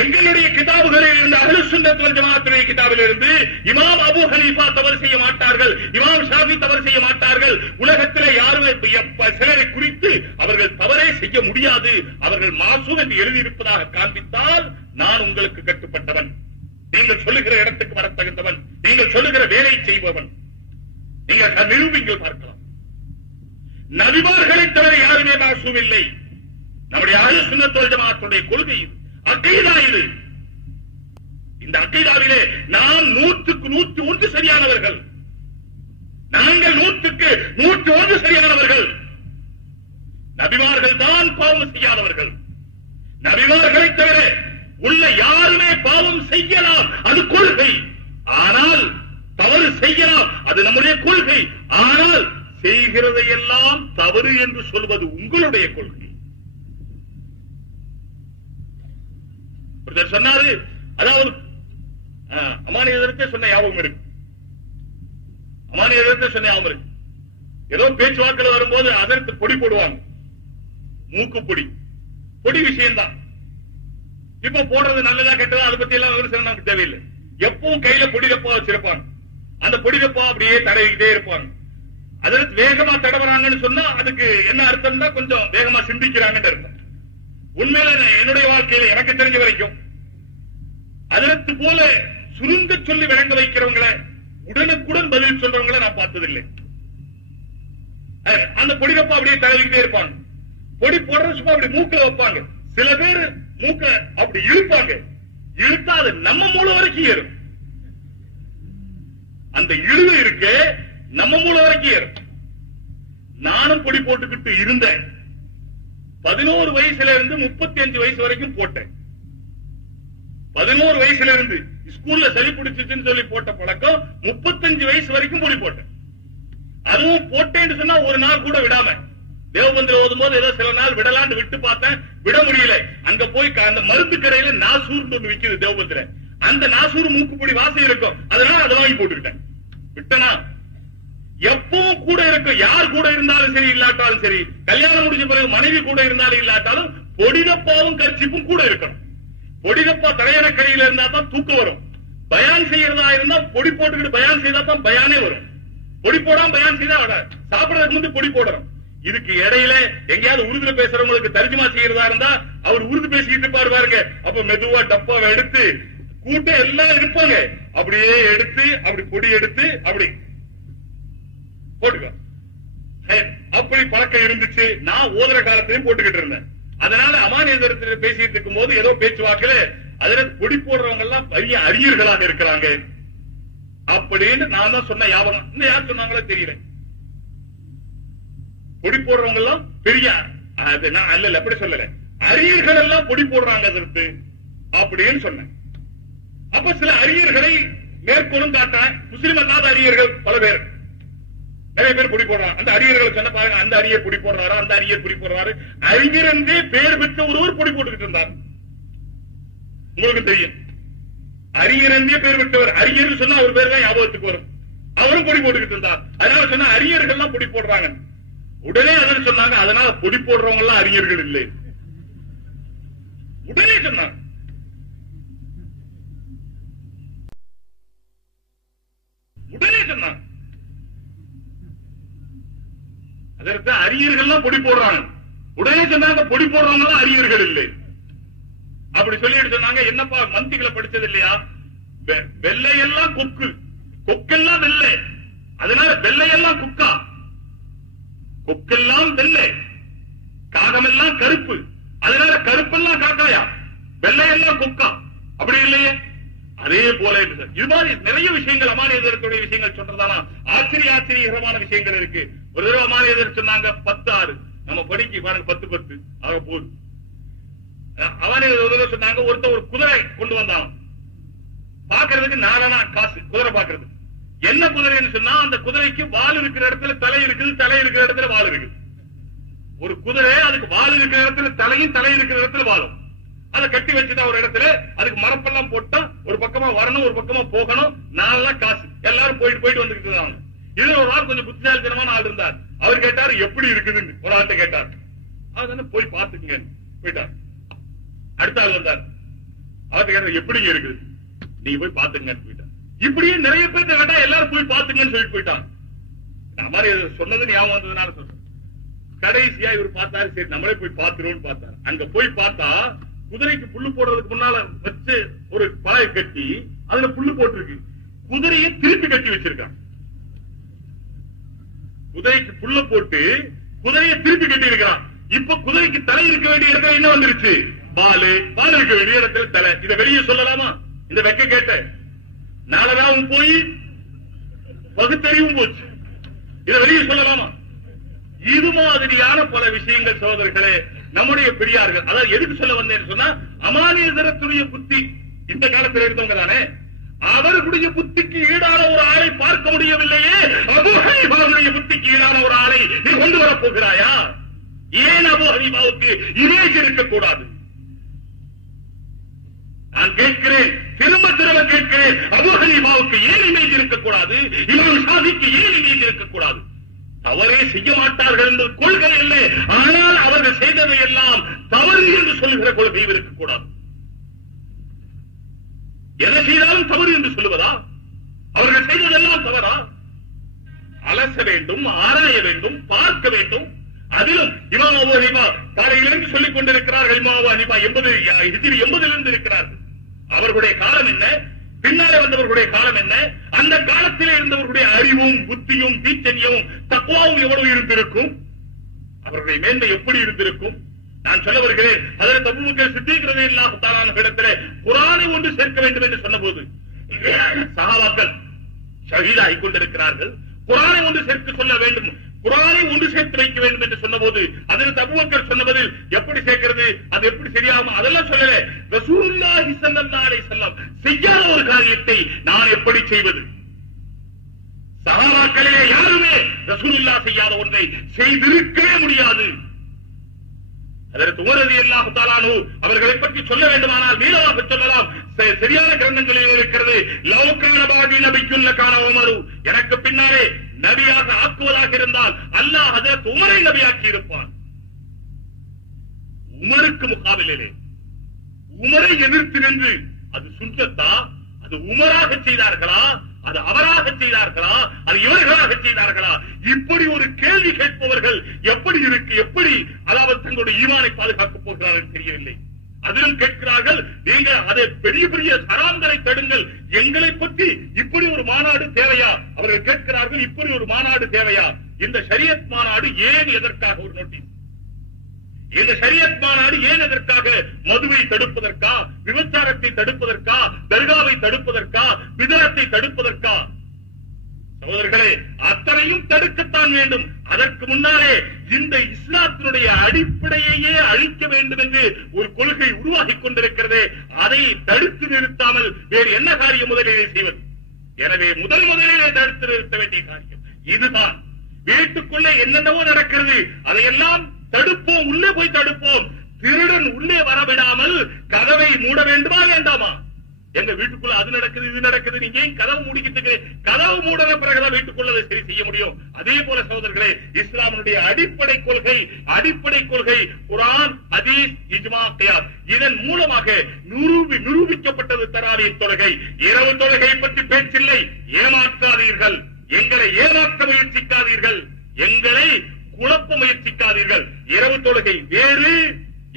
எங்களுடைய கிதாபுகளில் இருந்து அஹ்லுஸ் சுன்னத் வல் ஜமாஅத்துடைய கிதாபில் இருந்து இமாம் அபூ ஹனீஃபா தவறு செய்ய மாட்டார்கள், இமாம் ஷாஃபி தவறு செய்ய மாட்டார்கள், உலகத்திலே யாருமே சிலரை குறித்து அவர்கள் தவறே செய்ய முடியாது, அவர்கள் மாசூம் என்று எழுதியிருப்பதாக காண்பித்தால் நான் உங்களுக்கு கட்டுப்பட்டவன், நீங்கள் சொல்லுகிற இடத்துக்கு வர தகுந்தவன், நீங்கள் சொல்லுகிற வேலை செய்பவன். நீங்கள் நிரூபிங்கள் பார்க்கலாம். நபிமார்களை தவிர யாருமே மாசூம் இல்லை. நம்முடைய அஹ்லுஸ் சுன்னத் வல் ஜமாஅத்துடைய கொள்கை இது, அக்கீதா இது. இந்த அக்கீதாவிலே நாம் 100க்கு 101 சரியானவர்கள். நாங்கள் 100க்கு 101 சரியானவர்கள். நபிமார்கள் தான் பாவம் செய்யாதவர்கள். நபிமார்களை தவிர உள்ள யாருமே பாவம் செய்யலாம், அது கொள்கை. ஆனால் தவறு செய்யலாம், அது நம்முடைய கொள்கை. ஆனால் செய்கிறதையெல்லாம் தவறு என்று சொல்வது உங்களுடைய கொள்கை. சொன்னாரு, அதாவது அமானியத்தை சொன்ன ஞாபகம் இருக்கு, அமானியத்தை சொன்ன ஞாபகம் இருக்கு. ஏதோ பேச்சுவாக்கள் வரும்போது அதற்கு பொடி போடுவாங்க, மூக்கு பொடி, பொடி விஷயம்தான். இப்ப போடுறது நல்லதா கெட்டதா அதை பத்தி எல்லாம் விமர்சனம் நமக்கு தேவையில்லை. எப்பவும் கையில பொடி டப்பா வச்சிருப்பாங்க, அந்த பொடி டப்பா அப்படியே தடவிக்கிட்டே இருப்பாங்க. அதற்கு வேகமா தடவுறாங்கன்னு சொன்னா அதுக்கு என்ன அர்த்தம்னா கொஞ்சம் வேகமா சிந்திக்கிறாங்கன்னு அர்த்தம். உண்மையில என்னுடைய வாழ்க்கையில எனக்கு தெரிஞ்ச வரைக்கும் அதற்கு போல சுருங்க சொல்லி விளங்க வைக்கிறவங்களை, உடனுக்குடன் பதில் சொல்றவங்களை நான் பார்த்ததில்லை. அந்த பொடி டப்பா அப்படியே தடவிக்கிட்டே இருப்பாங்க. பொடி போடுற சும்மா அப்படி மூக்க வைப்பாங்க. சில பேர் மூக்க அப்படி இழுப்பாங்க, இழுத்தா அது நம்ம மூளை வரைக்கும் ஏறும். அந்த இழுவை இருக்கு, நம்ம மூளை வரைக்கும் ஏறும். நானும் பொடி போட்டுக்கிட்டு இருந்தேன். 11 வயசுல இருந்து 35 வயசு வரைக்கும் போட்டேன். 11 வயசுல இருந்து ஸ்கூல்ல சளி பிடிச்சிச்சுன்னு சொல்லி போட்ட பழக்கம் 35 வயசு வரைக்கும் பொடி போட்டேன். அதுவும் போட்டேன்னு சொன்னா ஒரு நாள் கூட விடாம, தேவபந்திர ஓதும் போது ஏதோ சில நாள் விடலான்னு விட்டு பார்த்தேன், விட முடியல. அங்க போய் அந்த மருந்து கடையில நாசூர் ஒன்று விக்குது தேவபந்திர, அந்த நாசூர் மூக்குப்பொடி வாசம் இருக்கும், அதனால அதை வாங்கி போட்டுக்கிட்டேன். விட்டனா எப்பவும் கூட இருக்கும். யார் கூட இருந்தாலும் சரி இல்லாட்டாலும் சரி, கல்யாணம் முடிஞ்ச பிறகு மனைவி கூட இருந்தாலும் இல்லாட்டாலும் பொடிதப்பாவும் கர்ச்சிப்பும் கூட இருக்கணும். பொடிதப்பா தலையணக்கடியில இருந்தா தான் தூக்கம் வரும். பயான் செய்யறதா இருந்தா பொடி போட்டுக்கிட்டு பயான் செய்தா தான் பயானே வரும். பொடி போடாம பயான் செய்தா வராது. சாப்பிடறதுக்கு முந்தைய பொடி போடணும். இதுக்கு இடையில எங்கேயாவது உருதுல பேசுறவங்களுக்கு தர்ஜுமா செய்யறதா இருந்தா அவர் உருது பேசிக்கிட்டு பாருங்க, அப்ப மெதுவா டப்பாவை எடுத்து கூட்டம் எல்லாம் இருப்பாங்க, அப்படியே எடுத்து அப்படி பொடி எடுத்து அப்படி போட்டுக்க. அப்படி பழக்கம் இருந்துச்சு. நான் ஓதுற காலத்திலையும் போட்டுக்கிட்டு இருந்தேன். அதனால அமானியத்தில் பேசிட்டு இருக்கும் போது ஏதோ பேச்சுவாக்கில அதுல பொடி போடுறவங்க எல்லாம் பெரிய அறிஞர்களாக இருக்கிறாங்க அப்படின்னு நான் தான் சொன்ன ஞாபகம். இன்னும் யார் சொன்னாங்களோ தெரியல. பொடி போடுறவங்க எல்லாம் பெரிய நான் அல்ல அப்படி சொல்லல, அறிஞர்கள் எல்லாம் பொடி போடுறாங்க அதற்கு அப்படின்னு சொன்னேன். அப்ப சில அறிஞர்களை மேற்கொள்ளும் காட்டின முஸ்லிம் அல்லாத அறிஞர்கள் பல பேர், நிறைய பேர் பொடி போடுறாங்க. அந்த அறிஞர்களை சொன்ன பாருங்க, அந்த அறிஞர் பொடி போடுறாரு, அந்த அறிஞர் பொடி போடுறாரு. அறிஞர் என்றே பேர் பெற்ற ஒருவர் பொடி போட்டுக்கிட்டு இருந்தார். உங்களுக்கு தெரியும், அறிஞர் என்றே பேர் பெற்றவர். அறிஞர் சொன்னா அவர் பேர் தான் ஞாபகத்துக்கு வரும். அவரும் பொடி போட்டுக்கிட்டு இருந்தார். அதனால சொன்னா அறிஞர்கள் எல்லாம் பொடி போடுறாங்க. உடனே அதில் சொன்னாங்க, அதனால பொடி போடுறவங்க எல்லாம் அறிஞர்கள் இல்லை. உடனே சொன்னாங்க. உடனே சொன்னாங்க. அதற்கு அரியர்கள் பொடி போடுறாங்க. உடனே சொன்னாங்க பொடி போடுறவங்க அரியர்கள் இல்லை அப்படி சொல்லிட்டு சொன்னாங்க. என்னப்பா மந்திகளை படிச்சது இல்லையா? வெள்ளையெல்லாம் கொக்கு, கொக்கெல்லாம் வெள்ளை, அதனால வெள்ளையெல்லாம் குக்கா, கொக்கெல்லாம் வெள்ளை, காகமெல்லாம் கருப்பு, அதனால கருப்பெல்லாம் காக்காயா, வெள்ளையெல்லாம் கொக்கா, அப்படி இல்லையே? அதே போல இது மாதிரி நிறைய விஷயங்கள் அமானியதற்குரிய விஷயங்கள் சொல்றதானா ஆச்சரியகரமான விஷயங்கள் இருக்கு. ஒரு தடவை அமானியதர் சொன்னாங்க 10-6 நம்ம படிக்க பாருங்க 10-10 ஆக போகுது. அமானியதர் சொன்னாங்க ஒருத்தர் ஒரு குதிரை கொண்டு வந்தான். பாக்குறதுக்கு 4 காசு குதிரை பாக்குறது. என்ன குதிரைன்னு சொன்னா அந்த குதிரைக்கு வால் இருக்கிற இடத்துல தலை இருக்குது, தலை இருக்கிற இடத்துல வால் இருக்குது. ஒரு குதிரை அதுக்கு வால் இருக்கிற இடத்துல தலையும், தலை இருக்கிற இடத்துல வாழும். அதை கட்டி வச்சுட்டா ஒரு இடத்துல அதுக்கு மரப்பெல்லாம் போட்டா ஒரு பக்கமா வரணும், ஒரு பக்கமா போகணும். 4 காசு எல்லாரும் போயிட்டு வந்துகிட்டு இருந்தாங்க. இதுல ஒரு ஆள் கொஞ்சம் புத்திசாலித்தனமான ஆள் இருந்தார். அவர் கேட்டாரு எப்படி இருக்குதுன்னு ஒரு ஆள்கிட்ட கேட்டார். அது போய் பாத்துக்கங்க போயிட்டார். அடுத்த ஆள் வந்தார். அவர்கிட்ட கேட்டார் எப்படிங்க இருக்குது, நீங்க போய் பாத்துங்கன்னு போயிட்டார். இப்படியே நிறைய பேர் கேட்டா எல்லாரும் போய் பாத்துங்கன்னு சொல்லிட்டு போயிட்டாங்க. இந்த மாதிரி சொன்னது ஞாபகம் வந்ததுனால சொல்றேன். கடைசியா இவர் பார்த்தாரு, சரி நம்மளே போய் பாத்துருவோம்னு பார்த்தாரு. அங்க போய் பார்த்தா குதிரைக்கு புல்லு போடுறதுக்கு முன்னால வச்சு ஒரு பாயை கட்டி அதுல புல்லு போட்டிருக்கு. குதிரையை திருப்பி கட்டி வச்சிருக்கான். குதிரைக்கு புல்ல போட்டு குதிரையை திருப்பி கட்டி இருக்கான். இப்ப குதிரைக்கு தலை இருக்க வேண்டிய இடத்துல என்ன வந்துருச்சு? பாலு இருக்க வேண்டிய இடத்துல தலை. இதை வெளியே சொல்லலாமா? இந்த வெக்க கேட்ட நாளதாவும் போய் பகுத்தறிவும் போச்சு. இதை வெளியே சொல்லலாமா? இது மாதிரியான பல விஷயங்கள் சகோதரர்களே நம்முடைய பெரியார்கள். அதாவது எதுக்கு சொல்ல வந்தேன்னு சொன்னா அமானியதரத்துடைய புத்தி இந்த காலத்தில் இருந்தவங்க தானே. அவர்களுடைய புத்திக்கு ஈடான ஒரு ஆளை பார்க்க முடியவில்லையே, அபூ ஹனீஃபாவுடைய புத்திக்கு ஈடான ஒரு ஆளை நீ கொண்டு வரப் போகிறாயா? ஏன் அபூ ஹனீஃபாவுக்கு இமேஜ் இருக்கக்கூடாது? நான் கேட்கிறேன், திரும்ப கேட்கிறேன், அபூ ஹனீஃபாவுக்கு ஏன் இமேஜ் இருக்கக்கூடாது? இமாம் ஷாஃபிக்கு ஏன் இமேஜ் இருக்கக்கூடாது? தவறே செய்ய மாட்டார்கள் என்று கொள்கை இல்லை, ஆனால் அவர்கள் செய்ததை எல்லாம் தவறு என்று சொல்லுகிற கொள்கை இருக்கக்கூடாது. எதை செய்தாலும் தவறு என்று சொல்லுவதா? அவர்கள் செய்ததெல்லாம் தவறா? அலச வேண்டும், ஆராய வேண்டும், பார்க்க வேண்டும். அதிலும் இமாம் அபூ ஹனீஃபா காலையிலிருந்து சொல்லிக் கொண்டிருக்கிறார்கள். இமாம் அபூ ஹனீஃபா 80 இருக்கிறார்கள். அவர்களுடைய காலம் என்ன, பின்னாலே வந்தவர்களுடைய காலம் என்ன, அந்த காலத்திலே இருந்தவர்களுடைய அறிவும் புத்தியும் தீச்சன்யமும் தக்வாவும் எவ்வளவு இருந்திருக்கும், அவர்களுடைய மேன்மை எப்படி இருந்திருக்கும்? நான் சொல்ல வருகிறேன். அதற்கு அபூபக்கர் சித்தீக் ரலியல்லாஹு தஆலா அன்ஹு இடத்திலே குர்ஆனை ஒன்று சேர்க்க வேண்டும் என்று சொன்னபோது சஹாபாக்கள் ஷஹீதாகிக் கொண்டிருக்கிறார்கள். குர்ஆனை ஒன்று சேர்க்க சொல்ல வேண்டும், குர்ஆனை ஒன்று சேர்த்து வைக்க வேண்டும் என்று சொன்னபோது அதற்கு அபூபக்கர் சொன்னபோது எப்படி சேர்க்கிறது, அது எப்படி சரியாகும் அதெல்லாம் சொல்லல. ரசூலுல்லாஹி ஸல்லல்லாஹு அலைஹி வஸல்லம் செய்யாத ஒரு காரியத்தை நான் எப்படி செய்வது? சஹாபாக்களிலே யாருமே ரசூலுல்லாஹ் செய்யாத ஒன்றை செய்திருக்கவே முடியாது. அதற்கு உமர் ரலியல்லாஹு தஆலா அன்ஹு அவர்களை பற்றி சொல்ல வேண்டுமானால் வீரமாக சொல்லலாம். சரியான கிரந்தங்களில் இருக்கிறது. லவ் கான பாதி நபிக்குன் லகான உமரு, எனக்கு பின்னாலே நபியாக ஆக்குவதாக இருந்தால் அல்லாஹ் ஹஜ்ரத் உமரை நபியாக்கி இருப்பான். உமருக்கு முகாபிலே உமரை எதிர்த்து நின்று அது சுன்னத்தா, அது உமராக செய்தார்களா, அது அவராக செய்தார்களா, அது இவர்களாக செய்தார்களா? இப்படி ஒரு கேள்வி கேட்பவர்கள் எப்படி இருக்கு, எப்படி அதாவது தங்களுடைய ஈமானை பாதுகாக்கப் போகிறார்கள் தெரியவில்லை. அதிலும் கேட்கிறார்கள், நீங்க அதை பெரிய பெரிய ஹராம்களை தடுங்கள், எங்களை பற்றி இப்படி ஒரு மாநாடு தேவையா? அவர்கள் கேட்கிறார்கள், இப்படி ஒரு மாநாடு தேவையா? இந்த ஷரியத் மாநாடு ஏன், எதற்காக ஒரு நோட்டீஸ்? இந்த ஷரியத் மாநாடு ஏன் எதற்காக? மதுவை தடுப்பதற்கா, விபச்சாரத்தை தடுப்பதற்கா, தர்காவை தடுப்பதற்கா, விதரத்தை தடுப்பதற்கா? சகோதரர்களே, அத்தனையும் தடுக்கத்தான் வேண்டும். அதற்கு முன்னாலே இந்த இஸ்லாத்தினுடைய அடிப்படையே அழிக்க வேண்டும் என்று ஒரு கொள்கை உருவாகிக் கொண்டிருக்கிறது. அதை தடுத்து நிறுத்தாமல் வேறு என்ன காரியம் முதலிலே செய்வது? எனவே முதலிலே தடுத்து நிறுத்த வேண்டிய காரியம் இதுதான். வீட்டுக்குள்ளே என்னென்னவோ நடக்கிறது, அதையெல்லாம் தடுப்போம், உள்ளே போய் தடுப்போம். திருடன் உள்ளே வரவிடாமல் கதவை மூட வேண்டுமா வேண்டாமா? எங்க வீட்டுக்குள்ள அது நடக்குது இது நடக்குது, நீங்க ஏன் கதவு மூடிக்கிட்டு? கதவு மூடன பிறகுதான் வீட்டுக்குள்ள அதை சரி செய்ய முடியும். அதே போல சகோதரர்களே, இஸ்லாமினுடைய அடிப்படை கொள்கை குர்ஆன், ஹதீஸ், இஜ்மா, கியாஸ். இதன் மூலமாக நிரூபிக்கப்பட்டது தராவீஹ் தொழுகை. இரவு தொழுகை பற்றி பேச்சில்லை. ஏமாற்றாதீர்கள், எங்களை ஏமாற்ற முயற்சிக்காதீர்கள், எங்களை குழப்ப முயற்சிக்காதீர்கள். இரவு தொழுகை வேறு,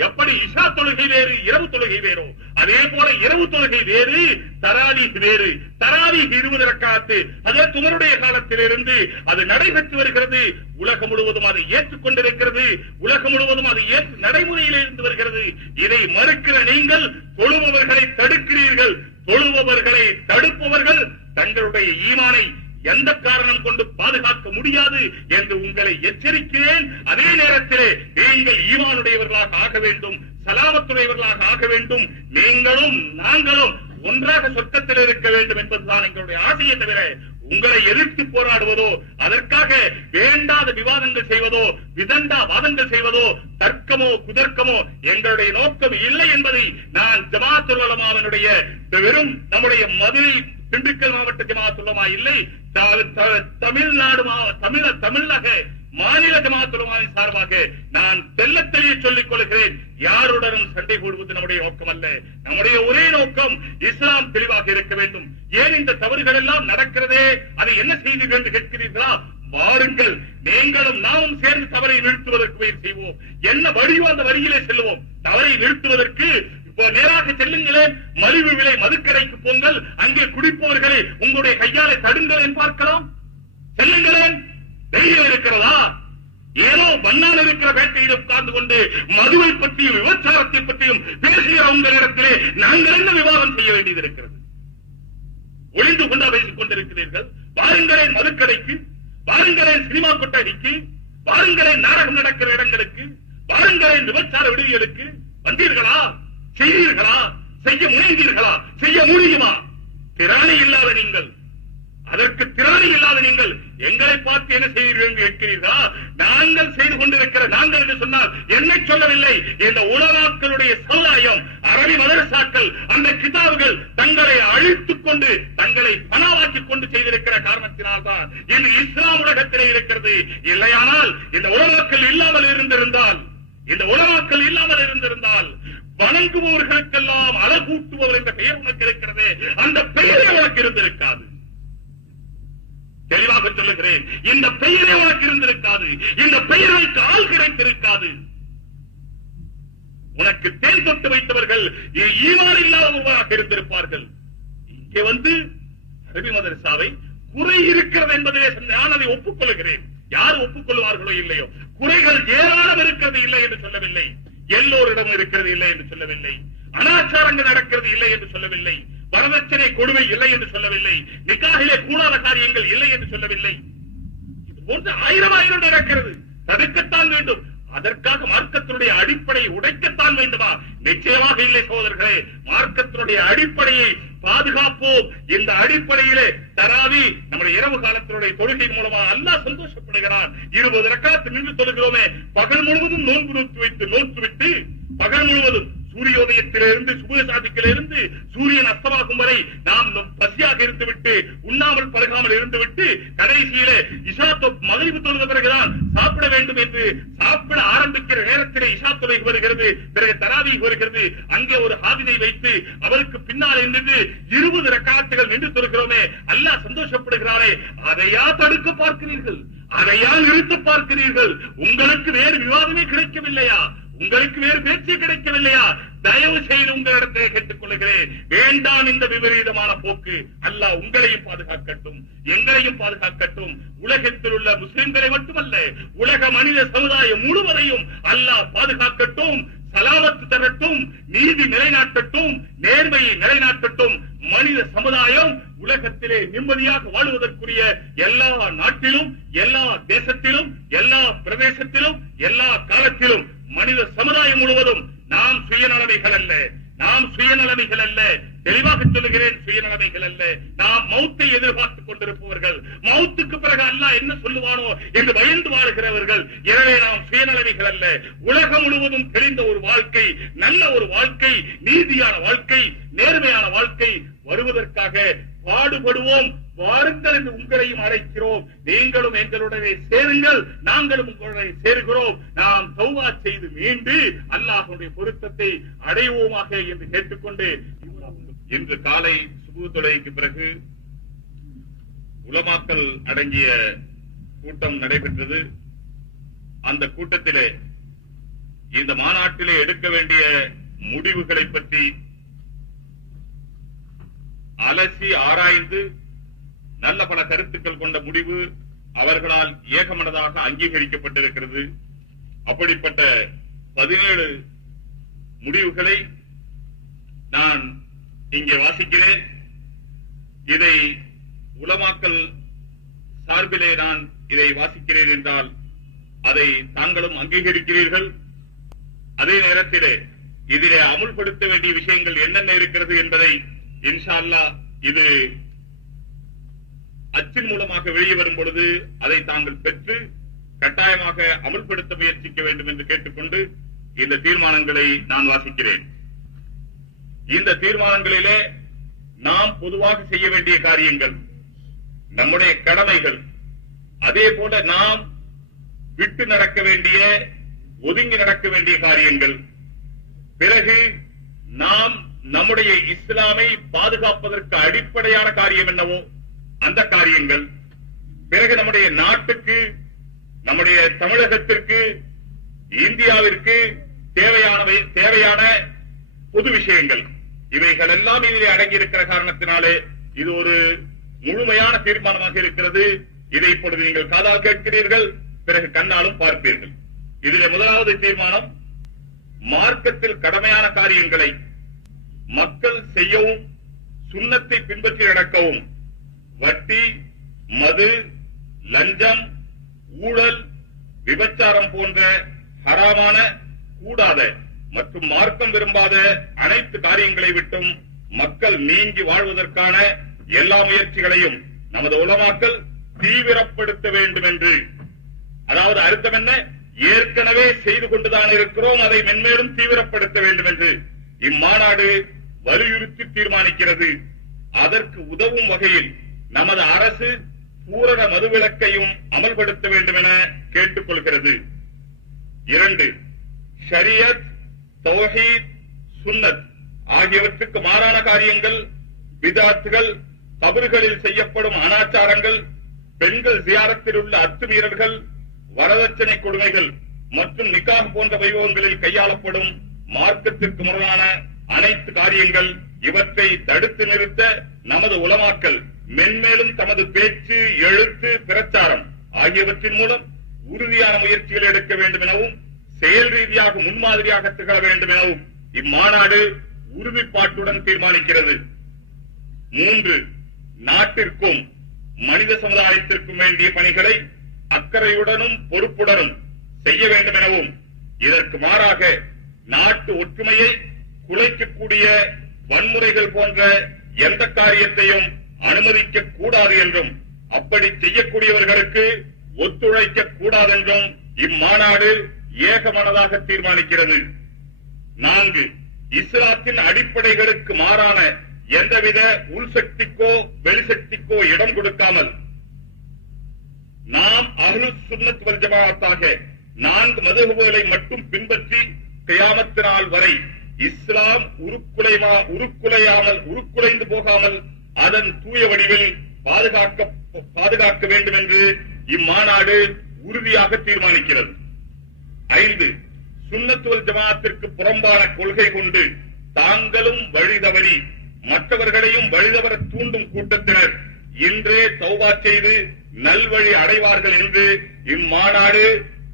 எப்படி இஷா தொழுகை வேறு, இரவு தொழுகை வேறோ அதே போல இரவு தொழுகை வேறு, தராவீஹ் வேறு. தராவீஹ் 20 ரக்காத்து ஹஜ்ரத் உமருடைய காலத்திலிருந்து அது நடைபெற்று வருகிறது. உலகம் முழுவதும் அதை ஏற்றுக்கொண்டிருக்கிறது. உலகம் முழுவதும் அது நடைமுறையில் இருந்து வருகிறது. இதை மறுக்கிற நீங்கள் தொழுபவர்களை தடுக்கிறீர்கள். தொழுபவர்களை தடுப்பவர்கள் தங்களுடைய ஈமானை எந்த காரணம் கொண்டு பாதுகாக்க முடியாது என்று உங்களை எச்சரிக்கிறேன். அதே நேரத்திலே நீங்கள் ஈமானுடையவர்களாக ஆக வேண்டும், சலாமத்துடையவர்களாக ஆக வேண்டும். நீங்களும் நாங்களும் ஒன்றாக சொர்க்கத்தில் இருக்க வேண்டும் என்பதுதான் எங்களுடைய ஆசையை தவிர உங்களை எதிர்த்து போராடுவதோ, அதற்காக வேண்டாத விவாதங்கள் செய்வதோ, விதண்டா வாதங்கள் செய்வதோ, தர்க்கமோ குதர்க்கமோ எங்களுடைய நோக்கம் இல்லை என்பதை நான் ஜமாஅத்துல் உலமாவினுடைய வெறும் நம்முடைய மதுரை திண்டுக்கல் மாவட்ட ஜமாஅத்துல் உலமா இல்லை, தமிழ்நாடு தமிழக மாநில ஜமாஅத்துல் உலமாவின் சார்பாக நான் தெள்ளத்தெளிய சொல்லிக் கொள்கிறேன். யாருடனும் சண்டை போடுவது நம்முடைய நோக்கம் அல்ல. நம்முடைய ஒரே நோக்கம் இஸ்லாம் தெளிவாக இருக்க வேண்டும். ஏன் இந்த தவறுகள் எல்லாம் நடக்கிறதே, அதை என்ன செய்தீர்கள் என்று கேட்கிறீர்களா? வாருங்கள், நீங்களும் நாமும் சேர்ந்து தவறை நிறுத்துவதற்கு முயற்சி செய்வோம். என்ன வழியோ அந்த வழியிலே செல்வோம். தவறை நிறுத்துவதற்கு இப்போ நேராக செல்லுங்களேன், மலிவு விலை மதுக்கடைக்கு போங்கள், அங்கே குடிப்பவர்களை உங்களுடைய கையாலை தடுங்களேன் பார்க்கலாம். செல்லுங்களேன், தைரியம் இருக்கிறதா? ஏதோ பன்னான் இருக்கிற வேட்டையில் உட்கார்ந்து கொண்டு மதுவை பற்றியும் விபச்சாரத்தை பற்றியும் பேசுகிற உங்களிடத்திலே நாங்கள் என்ன விவாதம் செய்ய வேண்டியது இருக்கிறது? ஒளிந்து கொண்டா பேசிக் கொண்டிருக்கிறீர்கள். வாருங்களேன் மதுக்கடைக்கு, வாருங்களேன் சினிமா கொட்டடிக்கு, வாருங்களேன் நாடகம் நடக்கிற இடங்களுக்கு, வாருங்களேன் விபச்சார விடுதிகளுக்கு. வந்தீர்களா? செய்தீர்களா? செய்ய முனைந்தீர்களா? செய்ய முடியுமா? திராணி இல்லாத நீங்கள், அதற்கு திராணி இல்லாத நீங்கள் எங்களை பார்த்து என்ன செய்வீர்கள் என்று கேட்கிறீர்களா? நாங்கள் செய்து கொண்டிருக்கிற நாங்கள் என்று சொன்னால் என்னை சொல்லவில்லை, இந்த உலமாக்களுடைய சமுதாயம், அரபி மதரசாக்கள், அந்த கிதாபுகள் தங்களை அழித்துக் கொண்டு தங்களை பணவாக்கிக் கொண்டு செய்திருக்கிற காரணத்தினால்தான் இன்று இஸ்லாம் உலகத்திலே இருக்கிறது. இல்லையானால் இந்த உலமாக்கள் இல்லாமல் இருந்திருந்தால் வணங்குபவர்களுக்கெல்லாம் அழகூட்டுபவர் என்ற பெயர் உனக்கு இருக்கிறது, அந்த பெயரே உனக்கு இருந்திருக்காது. தெளிவாக சொல்லுகிறேன், இந்த பெயரே உனக்கு இருந்திருக்காது. இந்த பெயருக்கு ஆள் கிடைத்திருக்காது. உனக்கு தேன் தொட்டு வைத்தவர்கள் ஈமான் இல்லாதவர்களாக இருந்திருப்பார்கள். இங்கே வந்து அரபி மதரசாவை குறை இருக்கிறது என்பதிலே நான் அதை ஒப்புக்கொள்கிறேன். யார் ஒப்புக்கொள்வார்களோ இல்லையோ, குறைகள் ஏராளம் இருக்கிறது இல்லை என்று சொல்லவில்லை, எல்லோரிடம் இருக்கிறது இல்லை என்று சொல்லவில்லை, அனாச்சாரங்கள் நடக்கிறது இல்லை என்று சொல்லவில்லை, வரதட்சணை கொடுமை இல்லை என்று சொல்லவில்லை, நிக்காகிலே கூடாத காரியங்கள் இல்லை என்று சொல்லவில்லை. இது போன்ற ஆயிரம் நடக்கிறது. தடுக்கத்தான் வேண்டும். அதற்காக மார்க்கத்தினுடைய அடிப்படையை உடைக்கத்தான் வேண்டுமா? நிச்சயமாக இல்லை சகோதரர்களே. மார்க்கத்தினுடைய அடிப்படையை பாதுகாப்போம். இந்த அடிப்படையிலே தராவி நம்முடைய இரவு காலத்தினுடைய தொழுகை மூலமா அல்லாஹ் சந்தோஷப்படுகிறான். 20 ரக்காத்து நின்று தொழுகிறோமே, பகல் முழுவதும் நோன்பு விட்டு பகல் முழுவதும் சூரியோதயத்திலிருந்து சுபசாதிக்கிலிருந்து சூரியன் அஸ்தமாகும் வரை நாம் பசியாக இருந்துவிட்டு உண்ணாமல் பருகாமல் இருந்துவிட்டு கடைசியிலே இஷா மகரிபு தொழுத பிறகுதான் சாப்பிட வேண்டும் என்று சாப்பிட ஆரம்பிக்கிற நேரத்திலே இஷா தொழுகை வருகிறது, பிறகு தராவீஹ் வருகிறது. அங்கே ஒரு ஹாபிதை வைத்து அவருக்கு பின்னால் நின்று 20 ரக்காத்துகள் நின்று தொழுகிறோமே, அல்லாஹ் சந்தோஷப்படுகிறாரே. அதையா தடுக்க பார்க்கிறீர்கள்? அதையா நிறுத்த பார்க்கிறீர்கள்? உங்களுக்கு வேறு விவாதமே கிடைக்கவில்லையா? உங்களுக்கு வேறு பேச்சு கிடைக்கவில்லையா? தயவு செய்து உங்களிடத்தை கேட்டுக் கொள்கிறேன், வேண்டாம் இந்த விபரீதமான போக்கு. அல்லாஹ் உங்களையும் பாதுகாக்கட்டும், எங்களையும் பாதுகாக்கட்டும். உலகத்தில் உள்ள முஸ்லிம்களை மட்டுமல்ல, உலக மனித சமுதாயம் முழுவதையும் அல்லாஹ் பாதுகாக்கட்டும், சலாமத்து தரட்டும், நீதி நிலைநாட்டட்டும், நேர்மையை நிலைநாட்டட்டும். மனித சமுதாயம் உலகத்திலே நிம்மதியாக வாழ்வதற்குரிய எல்லா நாட்டிலும், எல்லா தேசத்திலும், எல்லா பிரதேசத்திலும், எல்லா காலத்திலும் மனித சமுதாயம் முழுவதும் நாம் சுயநலமைகள் அல்ல, தெளிவாக சொல்லுகிறேன், சுயநலமைகள் அல்ல. நாம் மௌத்தை எதிர்பார்த்துக் கொண்டிருப்பவர்கள், மௌத்துக்கு பிறகு அல்லாஹ் என்ன சொல்லுவானோ என்று பயந்து வாழ்கிறவர்கள். எனவே நாம் சுயநலவிகள் அல்ல. உலகம் முழுவதும் தெரிந்த ஒரு வாழ்க்கை, நல்ல ஒரு வாழ்க்கை, நீதியான வாழ்க்கை, நேர்மையான வாழ்க்கை வருவதற்காக பாடுபடுவோம். வாருங்கள் என்று உங்களையும் அழைக்கிறோம். நீங்களும் எங்களுடனே சேருங்கள், நாங்களும் உங்களுடைய சேர்கிறோம். நாம் தௌபா செய்து மீண்டு அல்லாஹ்வுடைய பொருத்தத்தை அடைவோமாக என்று கேட்டுக்கொண்டு, இன்று காலை சுபூஹ் தொழுகைக்கு பிறகு உலமாக்கள் அடங்கிய கூட்டம் நடைபெற்றது. அந்த கூட்டத்திலே இந்த மாநாட்டிலே எடுக்க வேண்டிய முடிவுகளை பற்றி அலசி ஆராய்ந்து நல்ல பல கருத்துக்கள் கொண்ட முடிவு அவர்களால் ஏகமனதாக அங்கீகரிக்கப்பட்டிருக்கிறது. அப்படிப்பட்ட 17 முடிவுகளை நான் இங்கே வாசிக்கிறேன். இதை உலமாக்கள் சார்பிலே நான் இதை வாசிக்கிறேன் என்றால் அதை தாங்களும் அங்கீகரிக்கிறீர்கள். அதே நேரத்திலே இதிலே அமுல்படுத்த வேண்டிய விஷயங்கள் என்னென்ன இருக்கிறது என்பதை இன்ஷா அல்லாஹ் இது அச்சின் மூலமாக வெளியே வரும் பொழுது அதை தாங்கள் பெற்று கட்டாயமாக அமுல்படுத்த முயற்சிக்க வேண்டும் என்று கேட்டுக்கொண்டு இந்த தீர்மானங்களை நான் வாசிக்கிறேன். இந்த தீர்மானங்களிலே நாம் பொதுவாக செய்ய வேண்டிய காரியங்கள், நம்முடைய கடமைகள், அதே போல நாம் விட்டு நடக்க வேண்டிய, ஒதுங்கி நடக்க வேண்டிய காரியங்கள், பிறகு நாம் நம்முடைய இஸ்லாமை பாதுகாப்பதற்கு அடிப்படையான காரியம் என்னவோ அந்த காரியங்கள், பிறகு நம்முடைய நாட்டுக்கு, நம்முடைய தமிழகத்திற்கு, இந்தியாவிற்கு தேவையான பொது விஷயங்கள், இவைகள் எல்லாம் இதிலே அடங்கியிருக்கிற காரணத்தினாலே இது ஒரு முழுமையான தீர்மானமாக இருக்கிறது. இதை இப்பொழுது நீங்கள் காதால் கேட்கிறீர்கள், பிறகு கண்ணாலும் பார்ப்பீர்கள். இதிலே முதலாவது தீர்மானம், மார்க்கத்தில் கடமையான காரியங்களை மக்கள் செய்யவும் சுன்னத்தை பின்பற்றி நடக்கவும் வட்டி, மது, லஞ்சம், ஊழல், விபச்சாரம் போன்ற ஹராமான, கூடாத மற்றும் மார்க்கம் விரும்பாத அனைத்து காரியங்களை விட்டும் மக்கள் நீங்கி வாழ்வதற்கான எல்லா முயற்சிகளையும் நமது உலமாக்கள் தீவிரப்படுத்த வேண்டும் என்று, அதாவது அர்த்தம் என்ன, ஏற்கனவே செய்து கொண்டுதான் இருக்கிறோம், அதை மென்மேலும் தீவிரப்படுத்த வேண்டும் என்று இம்மாநாடு வலியுறுத்தி தீர்மானிக்கிறது. அதற்கு உதவும் வகையில் நமது அரசு பூரண மதுவிலக்கையும் அமல்படுத்த வேண்டும் என கேட்டுக் கொள்கிறது. 2. ஷரியத், தௌஹீத், சுன்னத் ஆகியவற்றுக்கு மாறான காரியங்கள், பிதாத்துகள், கபர்களில் செய்யப்படும் அனாச்சாரங்கள், பெண்கள் ஜியாரத்தில் உள்ள அத்துமீறல்கள், வரதட்சணை கொடுமைகள் மற்றும் நிக்காஹ் போன்ற வைபவங்களில் கையாளப்படும் மார்க்கத்திற்கு முரணான அனைத்து காரியங்கள், இவற்றை தடுத்து நிறுத்த நமது உலமாக்கள் மென்மேலும் தமது பேச்சு, எழுத்து, பிரச்சாரம் ஆகியவற்றின் மூலம் உறுதியான முயற்சிகள் எடுக்க வேண்டும் எனவும் செயல் ரீதியாக முன்மாதிரியாக திகழ வேண்டும் எனவும் இம்மாநாடு உறுதிப்பாட்டுடன் தீர்மானிக்கிறது. 3. நாட்டிற்கும் மனித சமுதாயத்திற்கும் வேண்டிய பணிகளை அக்கறையுடனும் பொறுப்புடனும் செய்ய வேண்டும் எனவும், இதற்கு மாறாக நாட்டு ஒற்றுமையை குலைக்கக்கூடிய வன்முறைகள் போன்ற எந்த காரியத்தையும் அனுமதிக்க கூடாது என்றும், அப்படி செய்யக்கூடியவர்களுக்கு ஒத்துழைக்க கூடாது என்றும் இம்மாநாடு ஏகமனதாக தீர்மானிக்கிறது. 4. இஸ்லாத்தின் அடிப்படைகளுக்கு மாறான எந்தவித உள்சக்திக்கோ வெளிசக்திக்கோ இடம் கொடுக்காமல் நாம் அஹ்லுஸ் சுன்னத் வல் ஜமாஅத்தாக 4 மதுஹபுகளை மட்டும் பின்பற்றி கியாமத் நாள் வரை இஸ்லாம் உருக்குலைந்து போகாமல் அதன் தூய வடிவில் பாதுகாக்க வேண்டும் என்று இம்மாநாடு உறுதியாக தீர்மானிக்கிறது. 5. சுன்னத் வல் ஜமாஅத்திற்கு புறம்பான கொள்கை கொண்டு தாங்களும் வழிதவறி மற்றவர்களையும் வழிதவர தூண்டும் கூட்டத்தினர் இன்றே தௌபா செய்து நல்வழி அடைவார்கள் என்று இம்மாநாடு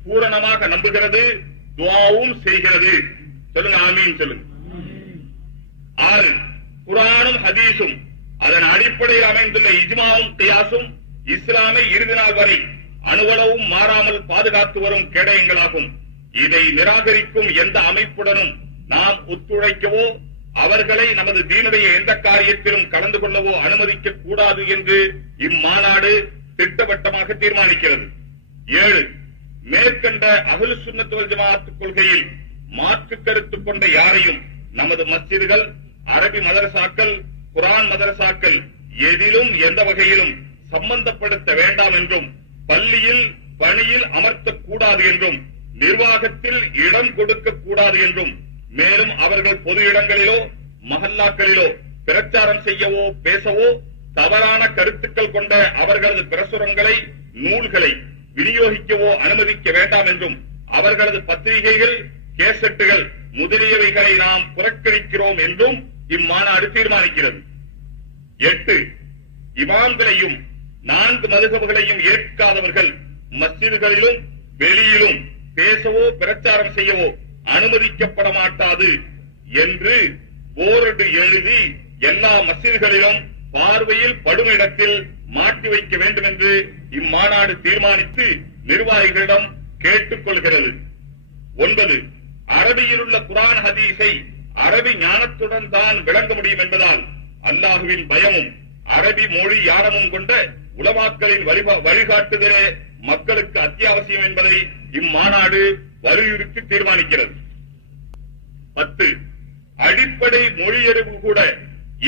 பூரணமாக நம்புகிறது, துஆவும் செய்கிறது. சொல்லுங்க, ஆமீன் சொல்லுங்க. 6. குர்ஆனும் ஹதீஸும் அதன் அடிப்படையில் அமைந்துள்ள இஜ்மாவும் கியாசும் இஸ்லாமை இறுதி நாள் வரை அணுவளவும் மாறாமல் பாதுகாத்து வரும் கேடயங்களாகும். இதை நிராகரிக்கும் எந்த அமைப்புடனும் நாம் ஒத்துழைக்கவோ அவர்களை நமது தீனுடைய எந்த காரியத்திலும் கலந்து கொள்ளவோ அனுமதிக்க கூடாது என்று இம்மாநாடு திட்டவட்டமாக தீர்மானிக்கிறது. 7. மேற்கண்ட அஹ்லு சுன்னத் வல் ஜமாஅத் கொள்கையில் மாற்று கருத்து கொண்ட யாரையும் நமது மஸ்ஜிதுகள், அரபி மதரசாக்கள், குர்ஆன் மதரசாக்கள் எதிலும் எந்த வகையிலும் சம்பந்தப்படுத்த வேண்டாம் என்றும், பள்ளியில் பணியில் அமர்த்தக்கூடாது என்றும், நிர்வாகத்தில் இடம் கொடுக்க கூடாது என்றும், மேலும் அவர்கள் பொது இடங்களிலோ மஹல்லாக்களிலோ பிரச்சாரம் செய்யவோ பேசவோ தவறான கருத்துக்கள் கொண்ட அவர்களது பிரசுரங்களை, நூல்களை விநியோகிக்கவோ அனுமதிக்க வேண்டாம் என்றும், அவர்களது பத்திரிகைகள், கேசட்டுகள் முதலியவைகளை நாம் புறக்கணிக்கிறோம் என்றும் இம்மாநாடு தீர்மானிக்கிறது. 8. இமாம்களையும் 4 மதுஹப்களையும் ஏற்காதவர்கள் மஸ்ஜிதுகளிலும் வெளியிலும் பேசவோ பிரச்சாரம் செய்யவோ அனுமதிக்கப்பட மாட்டாது என்று போர்டு எழுதி எல்லா மஸ்ஜிதுகளிலும் பார்வையில் படும் இடத்தில் மாட்டி வைக்க வேண்டும் என்று இம்மாநாடு தீர்மானித்து நிர்வாகிகளிடம் கேட்டுக் கொள்கிறது. 9. அரபியில் உள்ள குர்ஆன் ஹதீஸை அரபி ஞானத்துடன் தான் விளங்க முடியும் என்பதால் அல்லாஹுவின் பயமும் அரபி மொழி ஞானமும் கொண்ட உலமாக்களின் வழிகாட்டுதலே மக்களுக்கு அத்தியாவசியம் என்பதை இம்மாநாடு வலியுறுத்தி தீர்மானிக்கிறது. 10. அடிப்படை மொழியறிவு கூட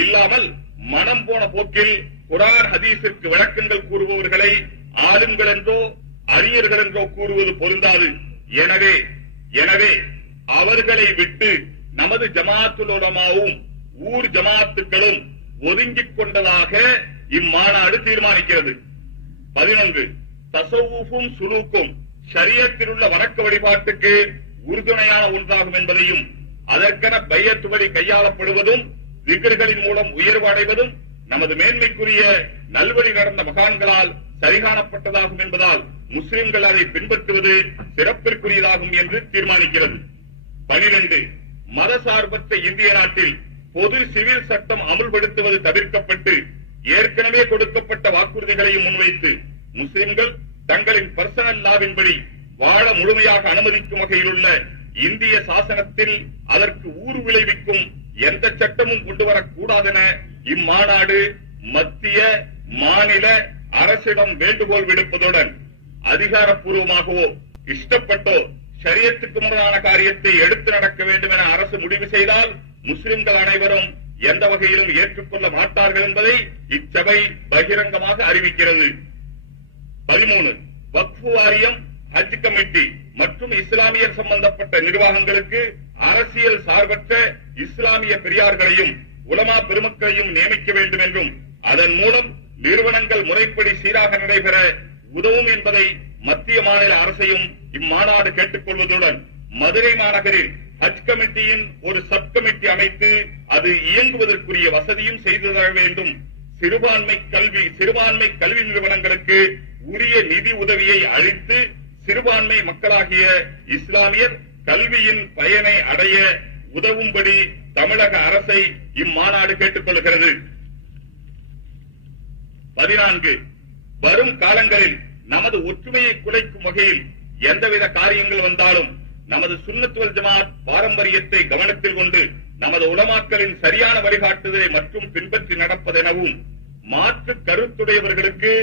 இல்லாமல் மனம் போன போக்கில் குர்ஆன் ஹதீஸிற்கு விளக்கங்கள் கூறுபவர்களை ஆளுங்கள் என்றோ அறிஞர்கள் என்றோ கூறுவது பொருந்தாது. எனவே அவர்களை விட்டு நமது ஜமாத்துல் உலமாவும் ஊர் ஜமாத்துக்களும் ஒதுங்கிக் கொண்டதாக இம்மாநாடு தீர்மானிக்கிறது. 11. தஸவ்வுஃபும் சுலூக்கும் ஷரியத்தில் உள்ள வணக்க வழிபாட்டுக்கு உறுதுணையான ஒன்றாகும் என்பதையும், அதற்கென பையத் வழி கையாளப்படுவதும் திக்ர்களின் மூலம் உயர்வு அடைவதும் நமது மேன்மைக்குரிய நல்வழி நடந்த மகான்களால் சரிகாணப்பட்டதாகும் என்பதால் முஸ்லிம்கள் அதை பின்பற்றுவது சிறப்பிற்குரியதாகும் என்று தீர்மானிக்கிறது. 12. மதசார்பற்ற இந்திய நாட்டில் பொது சிவில் சட்டம் அமுல்படுத்துவது தவிர்க்கப்பட்டு ஏற்கனவே கொடுக்கப்பட்ட வாக்குறுதிகளையும் முன்வைத்து முஸ்லிம்கள் தங்களின் பர்சனல் லாவின்படி வாழ முழுமையாக அனுமதிக்கும் வகையில் உள்ள இந்திய சாசனத்தில் அதற்கு ஊறு விளைவிக்கும் எந்த சட்டமும் கொண்டுவரக்கூடாதென இம்மாநாடு மத்திய மாநில அரசிடம் வேண்டுகோள் விடுப்பதுடன், அதிகாரப்பூர்வமாகவோ இஷ்டப்பட்டோ ஷரியத்துக்கு முரணான காரியத்தை எடுத்து நடக்க வேண்டும் என அரசு முடிவு செய்தால் முஸ்லிம்கள் அனைவரும் எந்த வகையிலும் ஏற்றுக்கொள்ள மாட்டார்கள் என்பதை இச்சபை பகிரங்கமாக அறிவிக்கிறது. 13. வக்ஃபு வாரியம், ஹஜ் கமிட்டி மற்றும் இஸ்லாமியர் சம்பந்தப்பட்ட நிர்வாகங்களுக்கு அரசியல் சார்பற்ற இஸ்லாமிய பெரியார்களையும் உலமா பெருமக்களையும் நியமிக்க வேண்டும் என்றும், அதன் மூலம் நிறுவனங்கள் முறைப்படி சீராக நடைபெற உதவும் என்பதை மத்திய மாநில அரசையும் இம்மாநாடு கேட்டுக் கொள்வதுடன், மதுரை மாநகரில் ஹஜ் கமிட்டியின் ஒரு சப் கமிட்டி அமைத்து அது இயங்குவதற்குரிய வசதியும் செய்து தர வேண்டும். சிறுபான்மை கல்வி நிறுவனங்களுக்கு உரிய நிதி உதவியை அளித்து சிறுபான்மை மக்களாகிய இஸ்லாமியர் கல்வியின் பயனை அடைய உதவும்படி தமிழக அரசை இம்மாநாடு கேட்டுக் கொள்கிறது. 14. வரும் காலங்களில் நமது ஒற்றுமையை குலைக்கும் வகையில் எந்தவித காரியங்கள் வந்தாலும் நமது சுன்னத் வல் ஜமாஅத் பாரம்பரியத்தை கவனத்தில் கொண்டு நமது உலமாக்களின் சரியான வழிகாட்டுதலை மற்றும் பின்பற்றி நடப்பதெனவும், மாற்று கருத்துடையவர்களுக்கு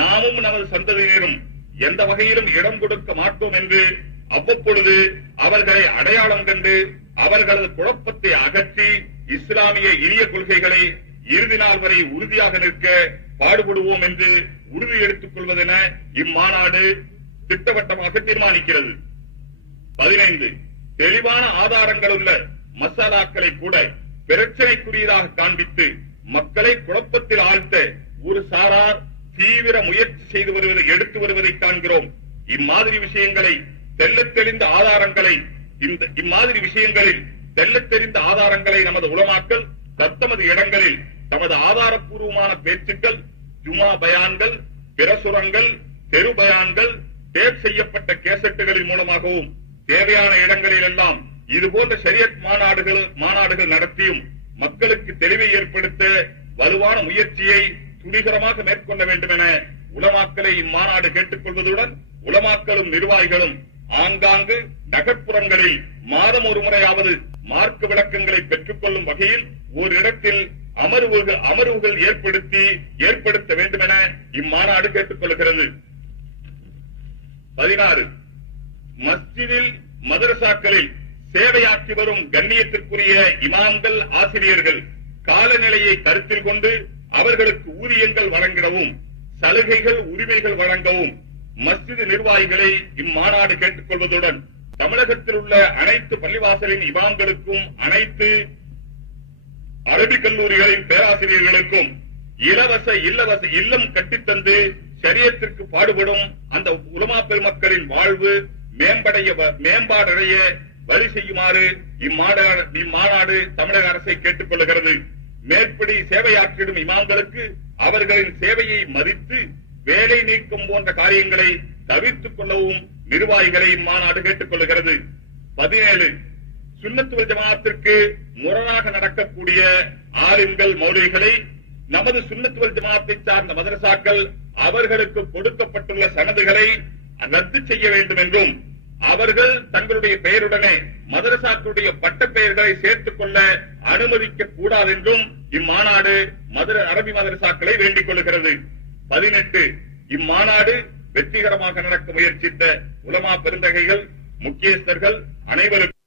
நாமும் நமது சந்ததியினரும் எந்த வகையிலும் இடம் கொடுக்க மாட்டோம் என்று அவ்வப்பொழுது அவர்களை அடையாளம் கண்டு அவர்களது குழப்பத்தை அகற்றி இஸ்லாமிய இனிய கொள்கைகளை இறுதி நாள் வரை உறுதியாக நிற்க பாடுபடுவோம் என்று உறுதி எடுத்துக் கொள்வதென இம்மாநாடு திட்டவட்டமாக தீர்மானிக்கிறது. 15. தெளிவான ஆதாரங்கள் உள்ள மசாலாக்களை கூட பிரச்சனைக்குரியதாக காண்பித்து மக்களை குழப்பத்தில் ஆழ்த்த ஒரு சாரார் தீவிர முயற்சி எடுத்து வருவதை காண்கிறோம். இம்மாதிரி விஷயங்களில் தெள்ளத் தெரிந்த ஆதாரங்களை நமது உலமாக்கள் தத்தமது இடங்களில் தமது ஆதாரப்பூர்வமான பேச்சுக்கள், ஜுமா பயான்கள், பிரசுரங்கள், தெரு பயான்கள், டேப் செய்யப்பட்ட கேசட்டுகளின் மூலமாகவும் தேவையான இடங்களில் எல்லாம் இதுபோன்ற ஷரியத் மாநாடுகள் நடத்தியும் மக்களுக்கு தெளிவை ஏற்படுத்த வலுவான முயற்சியை துணிகரமாக மேற்கொள்ள வேண்டும் என உலமாக்களை இம்மாநாடு கேட்டுக் கொள்வதுடன், உலமாக்களும் நிர்வாகிகளும் ஆங்காங்கு நகர்ப்புறங்களில் மாதம் ஒரு முறையாவது மார்க்க விளக்கங்களை பெற்றுக் கொள்ளும் வகையில் ஓரிடத்தில் அமர்வுகள் ஏற்படுத்த வேண்டும் என இம்மாநாடு கேட்டுக் கொள்கிறது. 16 மஸ்ஜிதில் மதரசாக்களில் சேவையாற்றி வரும் கண்ணியத்திற்குரிய இமாம்கள், ஆசிரியர்கள் காலநிலையை கருத்தில் கொண்டு அவர்களுக்கு ஊதியங்கள் வழங்கிடவும், சலுகைகள், உரிமைகள் வழங்கவும் மஸ்ஜித் நிர்வாகிகளை இம்மாநாடு கேட்டுக் கொள்வதுடன் தமிழகத்தில் உள்ள அனைத்து பள்ளிவாசலின் இமாம்களுக்கும், அனைத்து அரபிக் கல்லூரிகளின் பேராசிரியர்களுக்கும் இலவச இல்லம் கட்டித்தந்து ஷரியத்திற்கு பாடுபடும் அந்த உலமா பெருமக்களின் வாழ்வு மேம்பாடடைய வழி செய்யுமாறு இம்மாநாடு தமிழக அரசை கேட்டுக் கொள்கிறது. மேற்படி சேவையாற்றிடும் இமாம்களுக்கு அவர்களின் சேவையை மதித்து வேலை நீக்கம் போன்ற காரியங்களை தவிர்த்துக் கொள்ளவும் நிர்வாகிகளை இம்மாநாடு கேட்டுக் கொள்கிறது. 17 சுன்னத் வல் ஜமாஅத்திற்கு முரணாக நடக்கக்கூடிய ஆலிம்கள், மௌலவிகளை நமது சுன்னத் வல் ஜமாஅத்தை சார்ந்த மதரசாக்கள் அவர்களுக்கு கொடுக்கப்பட்டுள்ள சனதுகளை ரத்து செய்ய வேண்டும் என்றும், அவர்கள் தங்களுடைய பெயருடனே மதரசாக்களுடைய பட்ட பெயர்களை சேர்த்துக் கொள்ள அனுமதிக்க கூடாது என்றும் இம்மாநாடு அரபி மதரசாக்களை வேண்டிக் கொள்கிறது. 18 இம்மாநாடு வெற்றிகரமாக நடக்க முயற்சித்த உலமா பெருந்தகைகள், முக்கியஸ்தர்கள் அனைவருக்கும்